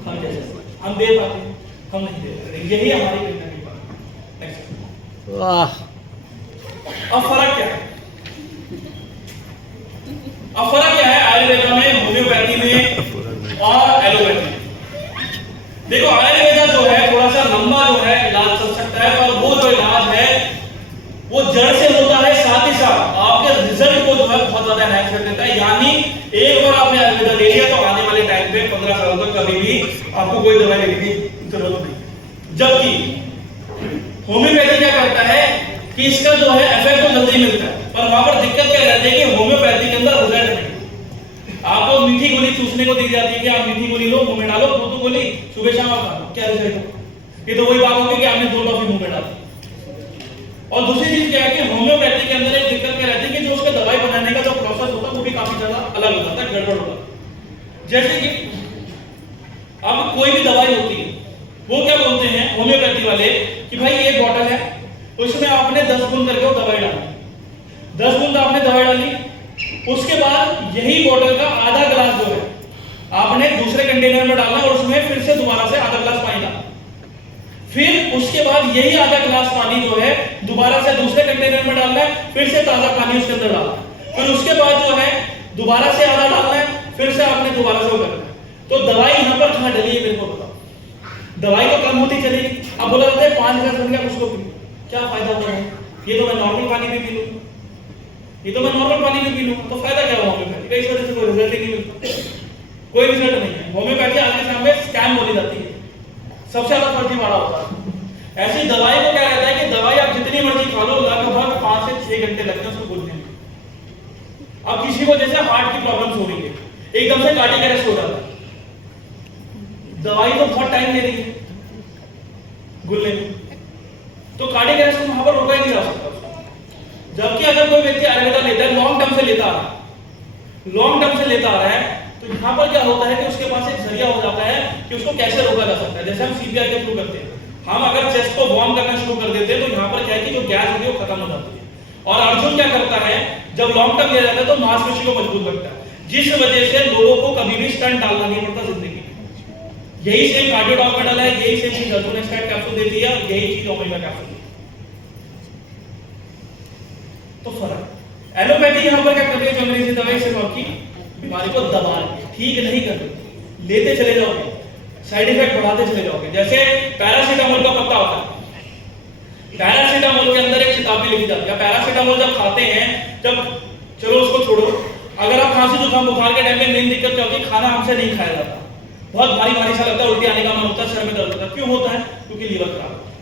हम जैसे हम दे पाते हैं, हम नहीं दे पाते, यही हमारी कहने की बात है। नेक्स्ट। वाह, अब फर्क क्या है? अब फर्क क्या है आयुर्वेदा में, होम्योपैथी में और एलोपैथी में? देखो आयुर्वेदा जो है थोड़ा सा लंबा जो है इलाज चल सकता है, पर वो जो इलाज है वो जड़ से होता है, साथ ही साथ आपके रिजल्ट को जो है बहुत ज्यादा एनहांस कर देता है। यानी एक बार आपने आयुर्वेदा ले लिया तो आने वाले टाइम पे 15 सालों तक कभी भी आपको कोई दवाई लेने की जरूरत नहीं। जबकि होम्योपैथी क्या करता है कि इसका जो है इफेक्ट तो जल्दी मिलता है, पर वहां पर दिक्कत क्या रहती है कि होम्योपैथी के अंदर रिजल्ट नहीं। आपको मीठी गोली चूसने को दी जाती है कि आप मीठी गोली लो, मुंह में डालो, दो गोली सुबह शाम आप खा लो, क्या रिजल्ट होगा? ये तो वही बात होगी कि आपने 2 टॉफी मुंह में डाली। और दूसरी चीज क्या है कि होम्योपैथी के अंदर एक दिक्कत क्या रहती है कि जो उसके दवाई बनाने का जो प्रोसेस होता है वो भी काफी ज्यादा अलग हो जाता है, गड़बड़ होता है। जैसे कि अब कोई भी दवाई होती है, वो क्या बोलते हैं होम्योपैथी वाले कि भाई ये बॉटल है, उसमें आपने 10 बूंद करके वो दवाई डाली, 10 बूंद आपने दवाई डाली, उसके बाद यही बॉटल का आधा गिलास जो है आपने दूसरे कंटेनर में डालना और उसमें फिर से दोबारा से आधा गिलास पानी डालना, फिर उसके बाद यही आधा गिलास पानी जो है दोबारा से दूसरे कंटेनर में डालना है, फिर से ताजा पानी उसके अंदर डालना है, फिर उसके बाद जो है दोबारा से आधा डालना है, फिर से आपने दोबारा से वो करना है। तो दवाई यहां पर कहां डली है मेरे को बताओ? दवाई तो कम होती चलेगी। अब बोला जाता है 5 गिलास बन गया, उसको पी, क्या फायदा होगा? ये तो मैं नॉर्मल पानी में पी लूं, ये तो मैं नॉर्मल पानी में पी लूं, तो फायदा क्या होगा होम्योपैथी? इस वजह से कोई रिजल्ट ही नहीं मिलता, कोई रिजल्ट नहीं है। होम्योपैथी आज के सामने स्कैम बोली जाती है, सबसे ज्यादा फर्जीवाड़ा होता है। ऐसी दवाई को क्या रहता है कि दवाई आप जितनी मर्जी खा लो, लगभग 5 से 6 घंटे लगते हैं उसको घुलने में। अब किसी को जैसे हार्ट की प्रॉब्लम हो रही है, एकदम से कार्डियक अरेस्ट हो जाता है, दवाई तो बहुत टाइम ले रही है घुलने में, तो कार्डियक अरेस्ट वहां पर रोका ही नहीं जा सकता। जबकि अगर कोई व्यक्ति आयुर्वेदा लेता है, लॉन्ग टर्म से लेता आ रहा है, लॉन्ग टर्म से लेता आ रहा है, तो यहां पर क्या होता है कि उसके पास एक जरिया हो जाता है कि उसको कैसे रोका जा सकता है। जैसे हम सीपीआर के थ्रू करते हैं, हम अगर चेस्ट को वार्म करना शुरू कर देते हैं तो यहां पर क्या है कि जो गैस होती है वो खत्म हो जाती है। और अर्जुन क्या करता है, जब लॉन्ग टर्म लिया जाता है तो मांसपेशी को मजबूत रखता है, जिस वजह से लोगों को कभी भी स्टंट डालना नहीं पड़ता जिंदगी में। यही सेम कार्डियोडॉक में डाला है, यही सेम चीज अर्जुन कैप्सूल देती है, और यही चीज ओमेगा कैप्सूल देती है। तो फर्क एलोपैथी यहां पर क्या कर रही है, जो अंग्रेजी दवाई से आपकी बीमारी को दबा रही है, ठीक नहीं कर रही, लेते चले जाओगे, साइड इफेक्ट बढ़ाते चले जाओगे। जैसे पैरासीटामोल का पत्ता होता है, पैरासीटामोल के अंदर एक चेतावनी लिखी जाती है। पैरासीटामोल जब खाते हैं, जब चलो उसको छोड़ो, अगर आप खांसी जुकाम बुखार के टाइम में मेन दिक्कत क्या होती है, खाना हमसे नहीं खाया जाता, बहुत भारी भारी सा लगता है, उल्टी आने का मन होता है, सर में दर्द होता है। क्यों होता है? क्योंकि लीवर खराब होता है।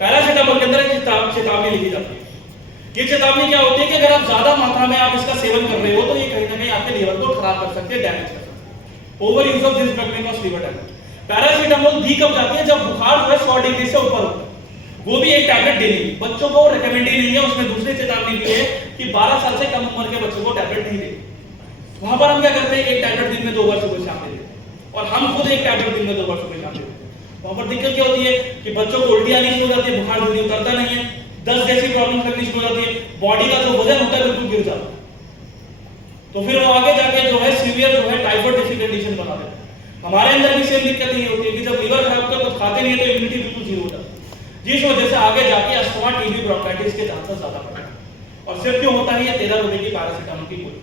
पैरासीटामोल के अंदर एक चेतावनी लिखी जाती है। ये चेतावनी क्या होती है कि अगर आप ज्यादा मात्रा में आप इसका सेवन कर रहे हो तो ये कहीं ना कहीं आपके लीवर को खराब कर सकते हैं, डैमेज कर सकते हैं। Over use of this drug में कॉज लीवर डैमेज। पैरासीटामोल दी कब जाती है, जब बुखार जो है 100 डिग्री से ऊपर होता है, वो भी एक टैबलेट डेली। बच्चों को रिकमेंड ही नहीं है, उसमें दूसरी चेतावनी भी है कि 12 साल से कम उम्र के बच्चों को टैबलेट नहीं देते। वहां पर हम क्या करते हैं, एक टैबलेट दिन में 2 बार सुबह शाम देते हैं, और हम खुद एक टैबलेट दिन में 2 बार सुबह शाम देते हैं। वहां पर दिक्कत क्या होती है कि बच्चों को उल्टी आनी शुरू हो जाती है, बुखार जल्दी उतरता नहीं है, दस्त जैसी प्रॉब्लम लगनी शुरू हो जाती है, बॉडी का जो वजन होता है बिल्कुल गिर जाता है। तो फिर वो आगे जाके जो है सीवियर जो है टाइफाइड जैसी कंडीशन बना देता है। हमारे अंदर भी सेम दिक्कत ये होती है कि जब लीवर खराब होता है तो खाते नहीं है तो इम्यूनिटी बिल्कुल जीरो हो जाती है, जिस वजह से आगे जाके अस्थमा, टीबी, ब्रोंकाइटिस के चांसेस ज्यादा बढ़ते हैं। और सिर्फ क्यों होता है, ये 13 रुपए की पैरासीटामोल की गोली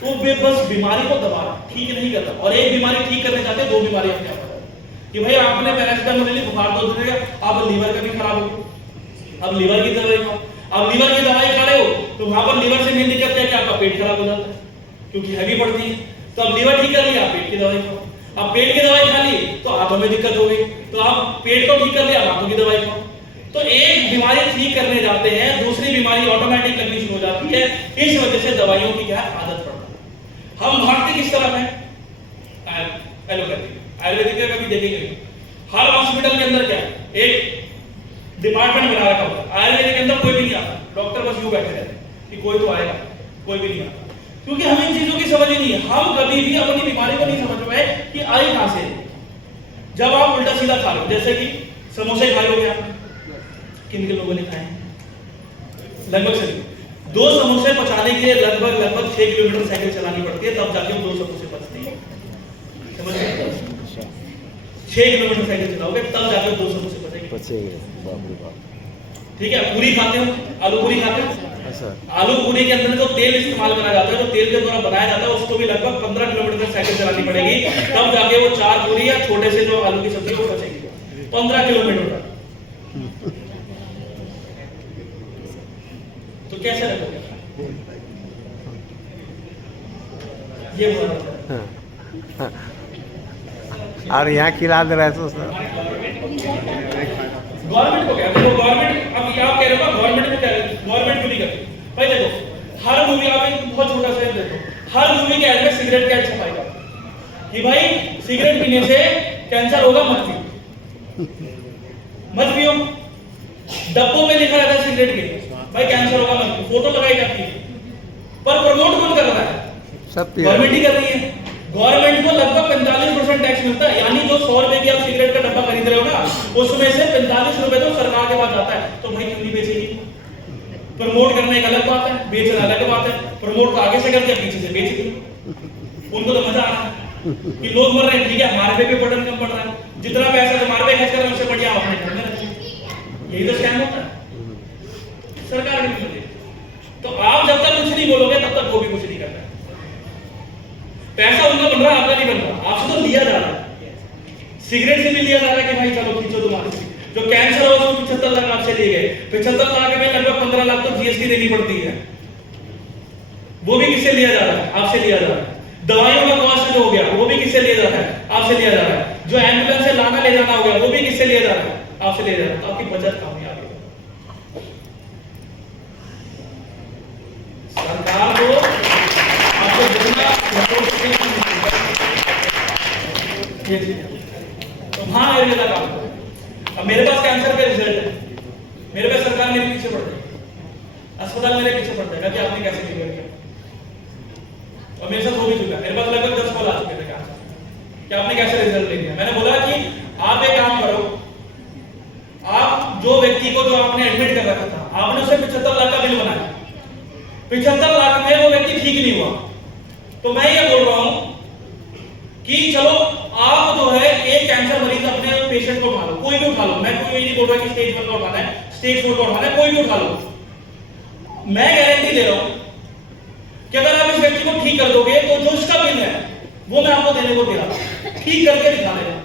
तो वे बस बीमारी को दबा ठीक नहीं करता, और एक बीमारी ठीक करने जाते 2 बीमारी अपने आप हो जाती कि भाई आपने पैरासीटामोल ले ली, बुखार तो उतर गया, अब लीवर का भी खराब हो गया, अब लीवर की दवाई खाओ। अब लीवर की दवाई खा रहे हो तो वहां पर लीवर से मेन दिक्कत क्या है कि आपका पेट खराब हो जाता है, क्योंकि हैवी पड़ती है। तो अब लीवर ठीक कर लिया, पेट की दवाई खाओ। अब पेट की दवाई खा ली तो हाथों में दिक्कत हो गई, तो आप पेट को ठीक कर लिया, हाथों की दवाई खाओ। तो एक बीमारी ठीक करने जाते हैं, दूसरी बीमारी ऑटोमेटिक लगनी शुरू हो जाती है। इस वजह से दवाइयों की क्या आदत पड़ती है। हम भागते किस तरफ है, एलोपैथी। आयुर्वेदिक का कभी देखेंगे, हर हॉस्पिटल के अंदर क्या है, एक डिपार्टमेंट बना रखा होता है। आयुर्वेदिक के अंदर कोई भी नहीं आता, डॉक्टर बस यूं बैठे रहते हैं कि कोई तो आएगा, कोई भी नहीं आता, क्योंकि हमें इन चीजों की समझ ही नहीं है। हम कभी भी अपनी बीमारी को नहीं समझ पाए कि आई कहां से। जब आप उल्टा सीधा खा लो, जैसे कि समोसे खा लोगे आप, किन किन लोगों ने खाए, लगभग सभी। 2 समोसे पचाने के लिए लगभग 6 किलोमीटर साइकिल चलानी पड़ती है, तब जाके 2 समोसे पचते हैं। 6 किलोमीटर साइकिल चलाओगे तब जाकर 200 से बचेगी। बचेंगे, बाप रे बाप। ठीक है, पूरी खाते हो, आलू पूरी खाते हो, ऐसा आलू पूरी के अंदर जो तेल इस्तेमाल करा जाता है, जो तेल के द्वारा बनाया जाता है, उसको भी लगभग 15 किलोमीटर साइकिल चलानी पड़ेगी, तब जाके वो 4 पूरी या छोटे से जो आलू की सब्जी वो बचेगी 15 किलोमीटर तक। तो कैसे रखोगे ये बोला हाँ। और यहाँ खिला दे रहा है तो सर गवर्नमेंट को क्या, देखो गवर्नमेंट, अब आप कह रहे हो गवर्नमेंट को क्या, गवर्नमेंट क्यों नहीं करती भाई? देखो हर मूवी, आप एक बहुत छोटा सा देखो, हर मूवी के ऐड में सिगरेट का ऐड छपाएगा कि भाई सिगरेट पीने से कैंसर होगा, मत पियो, मत पियो। डब्बों में लिखा रहता है सिगरेट के भाई कैंसर होगा मत पियो, फोटो लगाई जाती है, पर प्रमोट कौन कर रहा है? सब गवर्नमेंट ही कर रही है। गवर्नमेंट को लगभग 45% टैक्स मिलता है, यानी जो 100 रुपए की आप सिगरेट का डब्बा खरीद रहे हो ना, उसमें से 45 रुपए तो सरकार के पास जाता है। तो भाई क्यों नहीं बेचेगी? प्रमोट करने एक अलग बात है, बेचना अलग बात है। प्रमोट तो आगे से करके पीछे से बेच दी, उनको तो मजा आ रहा है कि लोग मर रहे हैं, ठीक है हमारे पे भी बर्डन कम पड़ रहा है, जितना पैसा हमारे पे खर्च कर रहे हैं उससे बढ़िया अपने घर में रखें। यही तो स्कैम होता है सरकार के लिए। तो आप जब तक कुछ नहीं बोलोगे तब तक वो भी कुछ नहीं करता है। पैसा उनका बन रहा है, आपका नहीं बन रहा, आपसे तो लिया जा रहा है। सिगरेट से भी लिया जा रहा है कि भाई चलो खींचो तुम्हारे से, जो कैंसर हो उसको 75 लाख आपसे लिए गए, 75 लाख में लगभग 15 लाख तो जीएसटी देनी पड़ती है, वो भी किससे लिया जा रहा है? आपसे लिया जा रहा है। दवाइयों का कॉस्ट जो हो गया वो भी किससे लिया जा रहा है? आपसे लिया जा रहा है। जो एम्बुलेंस से लाना ले जाना हो गया वो भी किससे लिया जा रहा है? आपसे लिया जा रहा है। तो आपकी बचत कहाँ है? आगे सरकार को आपको जितना तो हाँ आयुर्वेदा काम करो। अब मेरे पास कैंसर का रिजल्ट है, मेरे पे सरकार मेरे पीछे पड़ जाएगी, अस्पताल मेरे पीछे पड़ जाएगा कि आपने कैसे क्लियर किया। और मेरे साथ हो भी चुका है, मेरे पास लगभग 10 कॉल आ चुके थे कैंसर कि आपने कैसे रिजल्ट ले लिया। मैंने बोला कि आप एक काम करो, आप जो व्यक्ति को जो आपने एडमिट कर रखा था, आपने उसे 75 लाख का बिल बनाया, 75 लाख में वो व्यक्ति ठीक नहीं हुआ, तो मैं ये बोल रहा हूं कि चलो आप जो है एक कैंसर मरीज अपने पेशेंट को उठा लो, कोई भी उठा लो, मैं कोई नहीं बोल रहा कि स्टेज 1 का उठाना है, स्टेज 4 का उठाना है, कोई भी उठा लो। मैं गारंटी दे रहा हूं कि अगर आप इस व्यक्ति को ठीक कर दोगे तो जो उसका बिल है वो मैं आपको देने को तैयार हूं, ठीक करके दिखा देगा,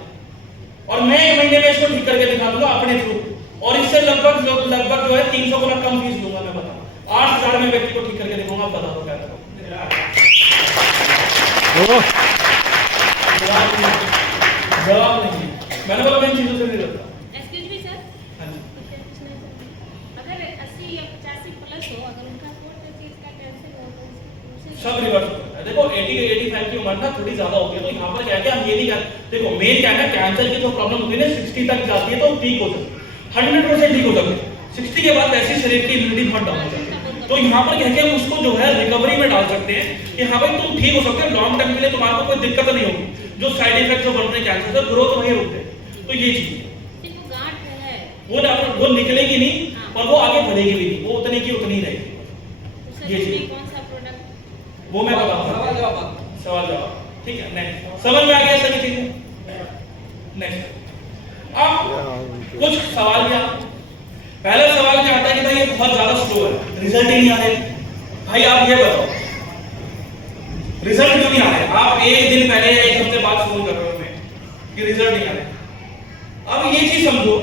और मैं 1 महीने में इसको ठीक करके दिखा दूंगा अपने थ्रू, और इससे लगभग जो है 300 गुना कम फीस लूंगा। मैं बताऊं 8,000 में व्यक्ति को ठीक करके दिखाऊंगा। आप बता दो क्या करो? जवाब नहीं, मैंने बोला मैं इन चीजों से नहीं डरता। एक्सक्यूज मी सर, हाँ जी, अगर 80 या 85 प्लस हो, अगर उनका कोर्ट चीज का कैंसिल हो तो उसे सब रिवर्स होता है। देखो 80-85 की उम्र ना थोड़ी ज्यादा होती है, तो यहाँ पर क्या है कि हम ये नहीं कहते, देखो मेन क्या है, कैंसर की जो प्रॉब्लम होती है ना 60 तक जाती है तो ठीक हो सकती है, 100% ठीक हो सकती है। 60 के बाद वैसे शरीर की इम्यूनिटी बहुत डाउन हो जाती है, तो यहाँ पर कह के हम उसको जो है रिकवरी में डाल सकते हैं कि हाँ भाई तुम ठीक हो सकते हो, लॉन्ग टर्म के लिए तुम्हारे को कोई दिक्कत नहीं होगी। जो साइड इफेक्ट जो बन रहे हैं कैंसर से, ग्रोथ वही रुकते हैं। तो ये चीज सिर्फ गांठ है, वो निकलेगी नहीं और वो आगे बढ़ेगी भी नहीं, वो उतनी की उतनी रहेगी। उससे ये भी चीज कौन सा प्रोडक्ट वो मैं बताऊंगा। सवाल जवाब ठीक है। नेक्स्ट समझ में आ गया सभी चीजें? नेक्स्ट अब कुछ सवाल क्या, पहला सवाल क्या आता है कि भाई ये बहुत ज्यादा स्लो है, रिजल्ट ही नहीं आ रहे। भाई आप ये बताओ रिजल्ट क्यों नहीं आ रहे? आप एक दिन पहले या एक हफ्ते बाद फोन कर रहे हो मैं कि रिजल्ट नहीं आ रहे। अब ये चीज समझो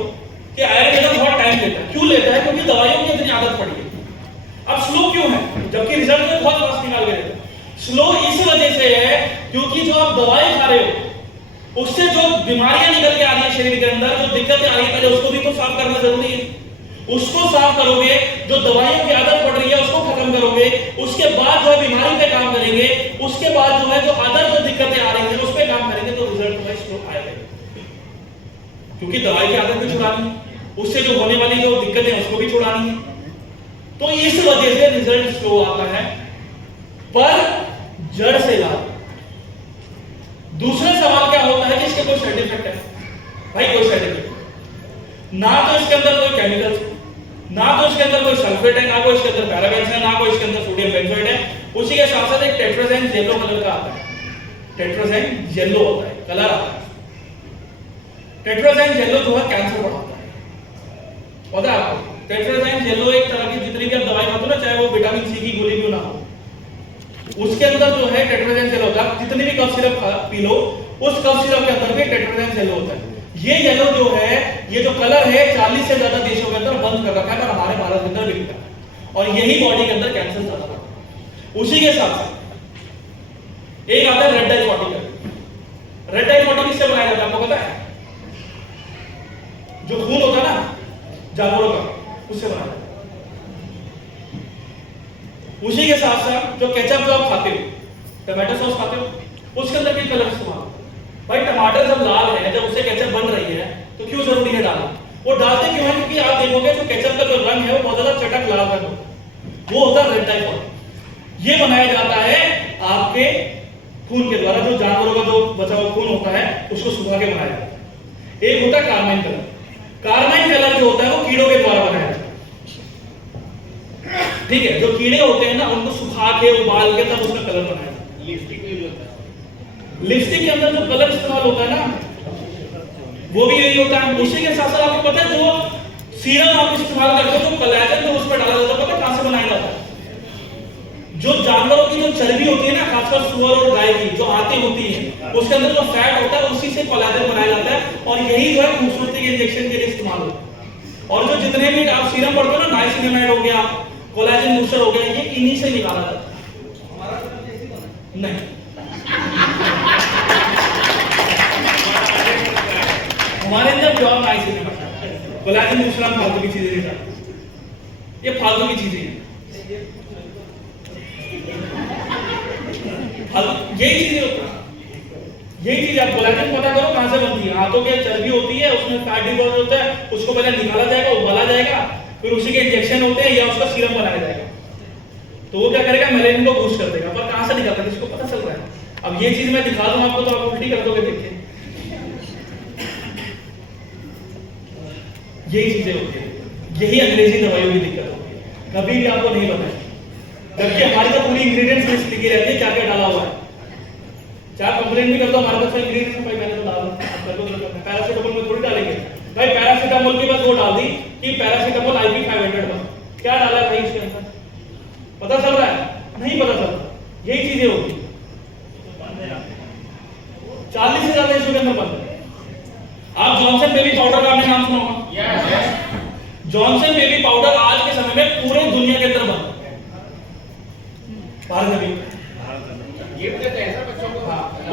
कि आयुर्वेदा बहुत टाइम लेता है। क्यों लेता है? क्योंकि दवाइयों की इतनी आदत पड़ी है। अब स्लो क्यों है जबकि रिजल्ट में बहुत फास्ट निकाल के देता है? स्लो इस वजह से है क्योंकि जो आप दवाई खा रहे हो उससे जो बीमारियां निकल के आ रही है शरीर के अंदर, जो दिक्कतें आ रही है, पहले उसको भी तो साफ करना जरूरी है। उसको साफ करोगे, जो दवाइयों की आदत पड़ रही है उसको खत्म करोगे, उसके बाद जो है बीमारी पे काम करेंगे, उसके बाद जो है जो अदर जो दिक्कतें आ रही है उस पे काम करेंगे, तो रिजल्ट जो है स्लो आएगा। क्योंकि दवाई की आदत भी छुड़ानी है, उससे जो होने वाली जो दिक्कतें हैं उसको भी छुड़ानी है, तो इस वजह से रिजल्ट स्लो आता है। पर जड़ से इलाज। दूसरा सवाल क्या होता है कि इसके कोई साइड इफेक्ट है? भाई कोई साइड इफेक्ट ना, तो इसके अंदर कोई केमिकल, ना तो इसके अंदर कोई सल्फेट है, ना कोई इसके अंदर पैराबेन्स है, ना कोई इसके अंदर सोडियम बेंजोएट है। उसी के साथ साथ एक टेट्राजेन येलो कलर का आता है, टेट्राजेन येलो होता है, कलर आता है। टेट्रासाइक्लिन येलो जो है कैंसर बढ़ाता है, पता है आपको? टेट्रासाइक्लिन येलो एक तरह की जितनी भी आप दवाई खाते हो ना, चाहे वो विटामिन सी की गोली क्यों ना हो, उसके अंदर जो है टेट्रासाइक्लिन येलो होता है। जितनी भी कफ सिरप पी लो, उस कफ सिरप के अंदर भी टेट्रासाइक्लिन येलो होता है। ये येलो जो है, ये जो कलर है 40 से ज्यादा देशों के अंदर बंद कर रखा है, पर हमारे भारत के अंदर बिकता है और यही बॉडी के अंदर कैंसर ज्यादा बढ़ता है। उसी के साथ एक आता है रेड डाई 40। रेड डाई 40 किससे बनाया जाता है आपको पता है? जो खून होता है ना जानवरों का, उससे बनाया जाता है। उसी के साथ साथ जो केचप जो आप खाते हो, टमाटो सॉस खाते हो, उसके अंदर भी कलर इस्तेमाल। भाई टमाटर जब लाल है, जब उससे केचप बन रही है, तो क्यों जरूरी है डालना? वो डालते क्यों है? क्योंकि आप देखोगे जो केचप का जो रंग है वो बहुत ज्यादा चटक लाल रंग होता है, वो होता है रेड डाई 40। ये बनाया जाता है आपके खून के द्वारा, जो जानवरों का जो बचा हुआ खून होता है उसको सुखा के बनाया जाता है। एक होता है कार्माइन कलर। कार्माइन कलर जो होता है वो कीड़ों के द्वारा बनाया जाता है, ठीक है? जो कीड़े होते हैं ना, उनको सुखा के उबाल के तब उसका कलर बनाया जाता है। लिपस्टिक यूज होता है, लिपस्टिक के अंदर जो कलर इस्तेमाल होता है ना, वो भी यही होता है। उसी के साथ साथ आपको पता है जो सीरम आप इस्तेमाल करते हो, जो कोलेजन जो उस पर डाला जाता है, पता है कहां से बनाया जाता है? जो जानवरों की जो चर्बी होती है ना, खासकर सुअर और गाय की जो आती होती है, उसके अंदर जो फैट होता है उसी से कोलेजन बनाया जाता है और यही जो है खूबसूरती के इंजेक्शन के लिए इस्तेमाल होता है। और जो जितने भी आप सीरम पढ़ते हो ना, नाइसिनामाइड हो गया, कोलेजन बूस्टर हो गया, ये इन्हीं से निकाला जाता है। नहीं, हमारे अंदर जॉब नाइसिनामाइड, कोलेजन बूस्टर फालतू की चीजें नहीं डालते, ये फालतू की चीजें हैं। यही चीजें होती है, यही चीज आप कोलेजन पता करो कहां से बनती है। हाथों के चर्बी होती है, उसमें फैट डिपॉजिट होता है, उसको पहले निकाला जाएगा, उबाला जाएगा, फिर उसी के इंजेक्शन होते हैं या उसका सीरम बनाया जाएगा। तो वो क्या करेगा? मेलेनिन को बूस्ट कर देगा। पर कहां से निकालता है किसको पता चल रहा है? अब ये चीज मैं दिखा दूं आपको तो आप उल्टी कर दोगे देख के। यही चीजें होती है, यही अंग्रेजी दवाइयों की दिक्कत होती है, कभी भी आपको नहीं बताएं। जबकि हमारी तो पूरी इंग्रेडिएंट्स लिस्ट लिखी रहती है क्या क्या डाला हुआ है। चाहे कंप्लेंट भी कर दो हमारे पास इंग्रेडिएंट्स भाई मैंने तो डाला, आप कर दो। पैरासीटामोल में थोड़ी डालेंगे भाई, पैरासीटामोल की बस वो डाल दी कि पैरासीटामोल IP 500 क्या डाला है भाई इसके अंदर? पता चल रहा है? नहीं पता चल रहा। यही चीजें होती है। 40 से ज्यादा इशू के अंदर बंद है। आप जॉनसन बेबी पाउडर का आपने नाम सुना होगा? जॉनसन बेबी पाउडर आज के समय में पूरे दुनिया के अंदर बंद है, भारत में भी। ये तो कैसा बच्चों को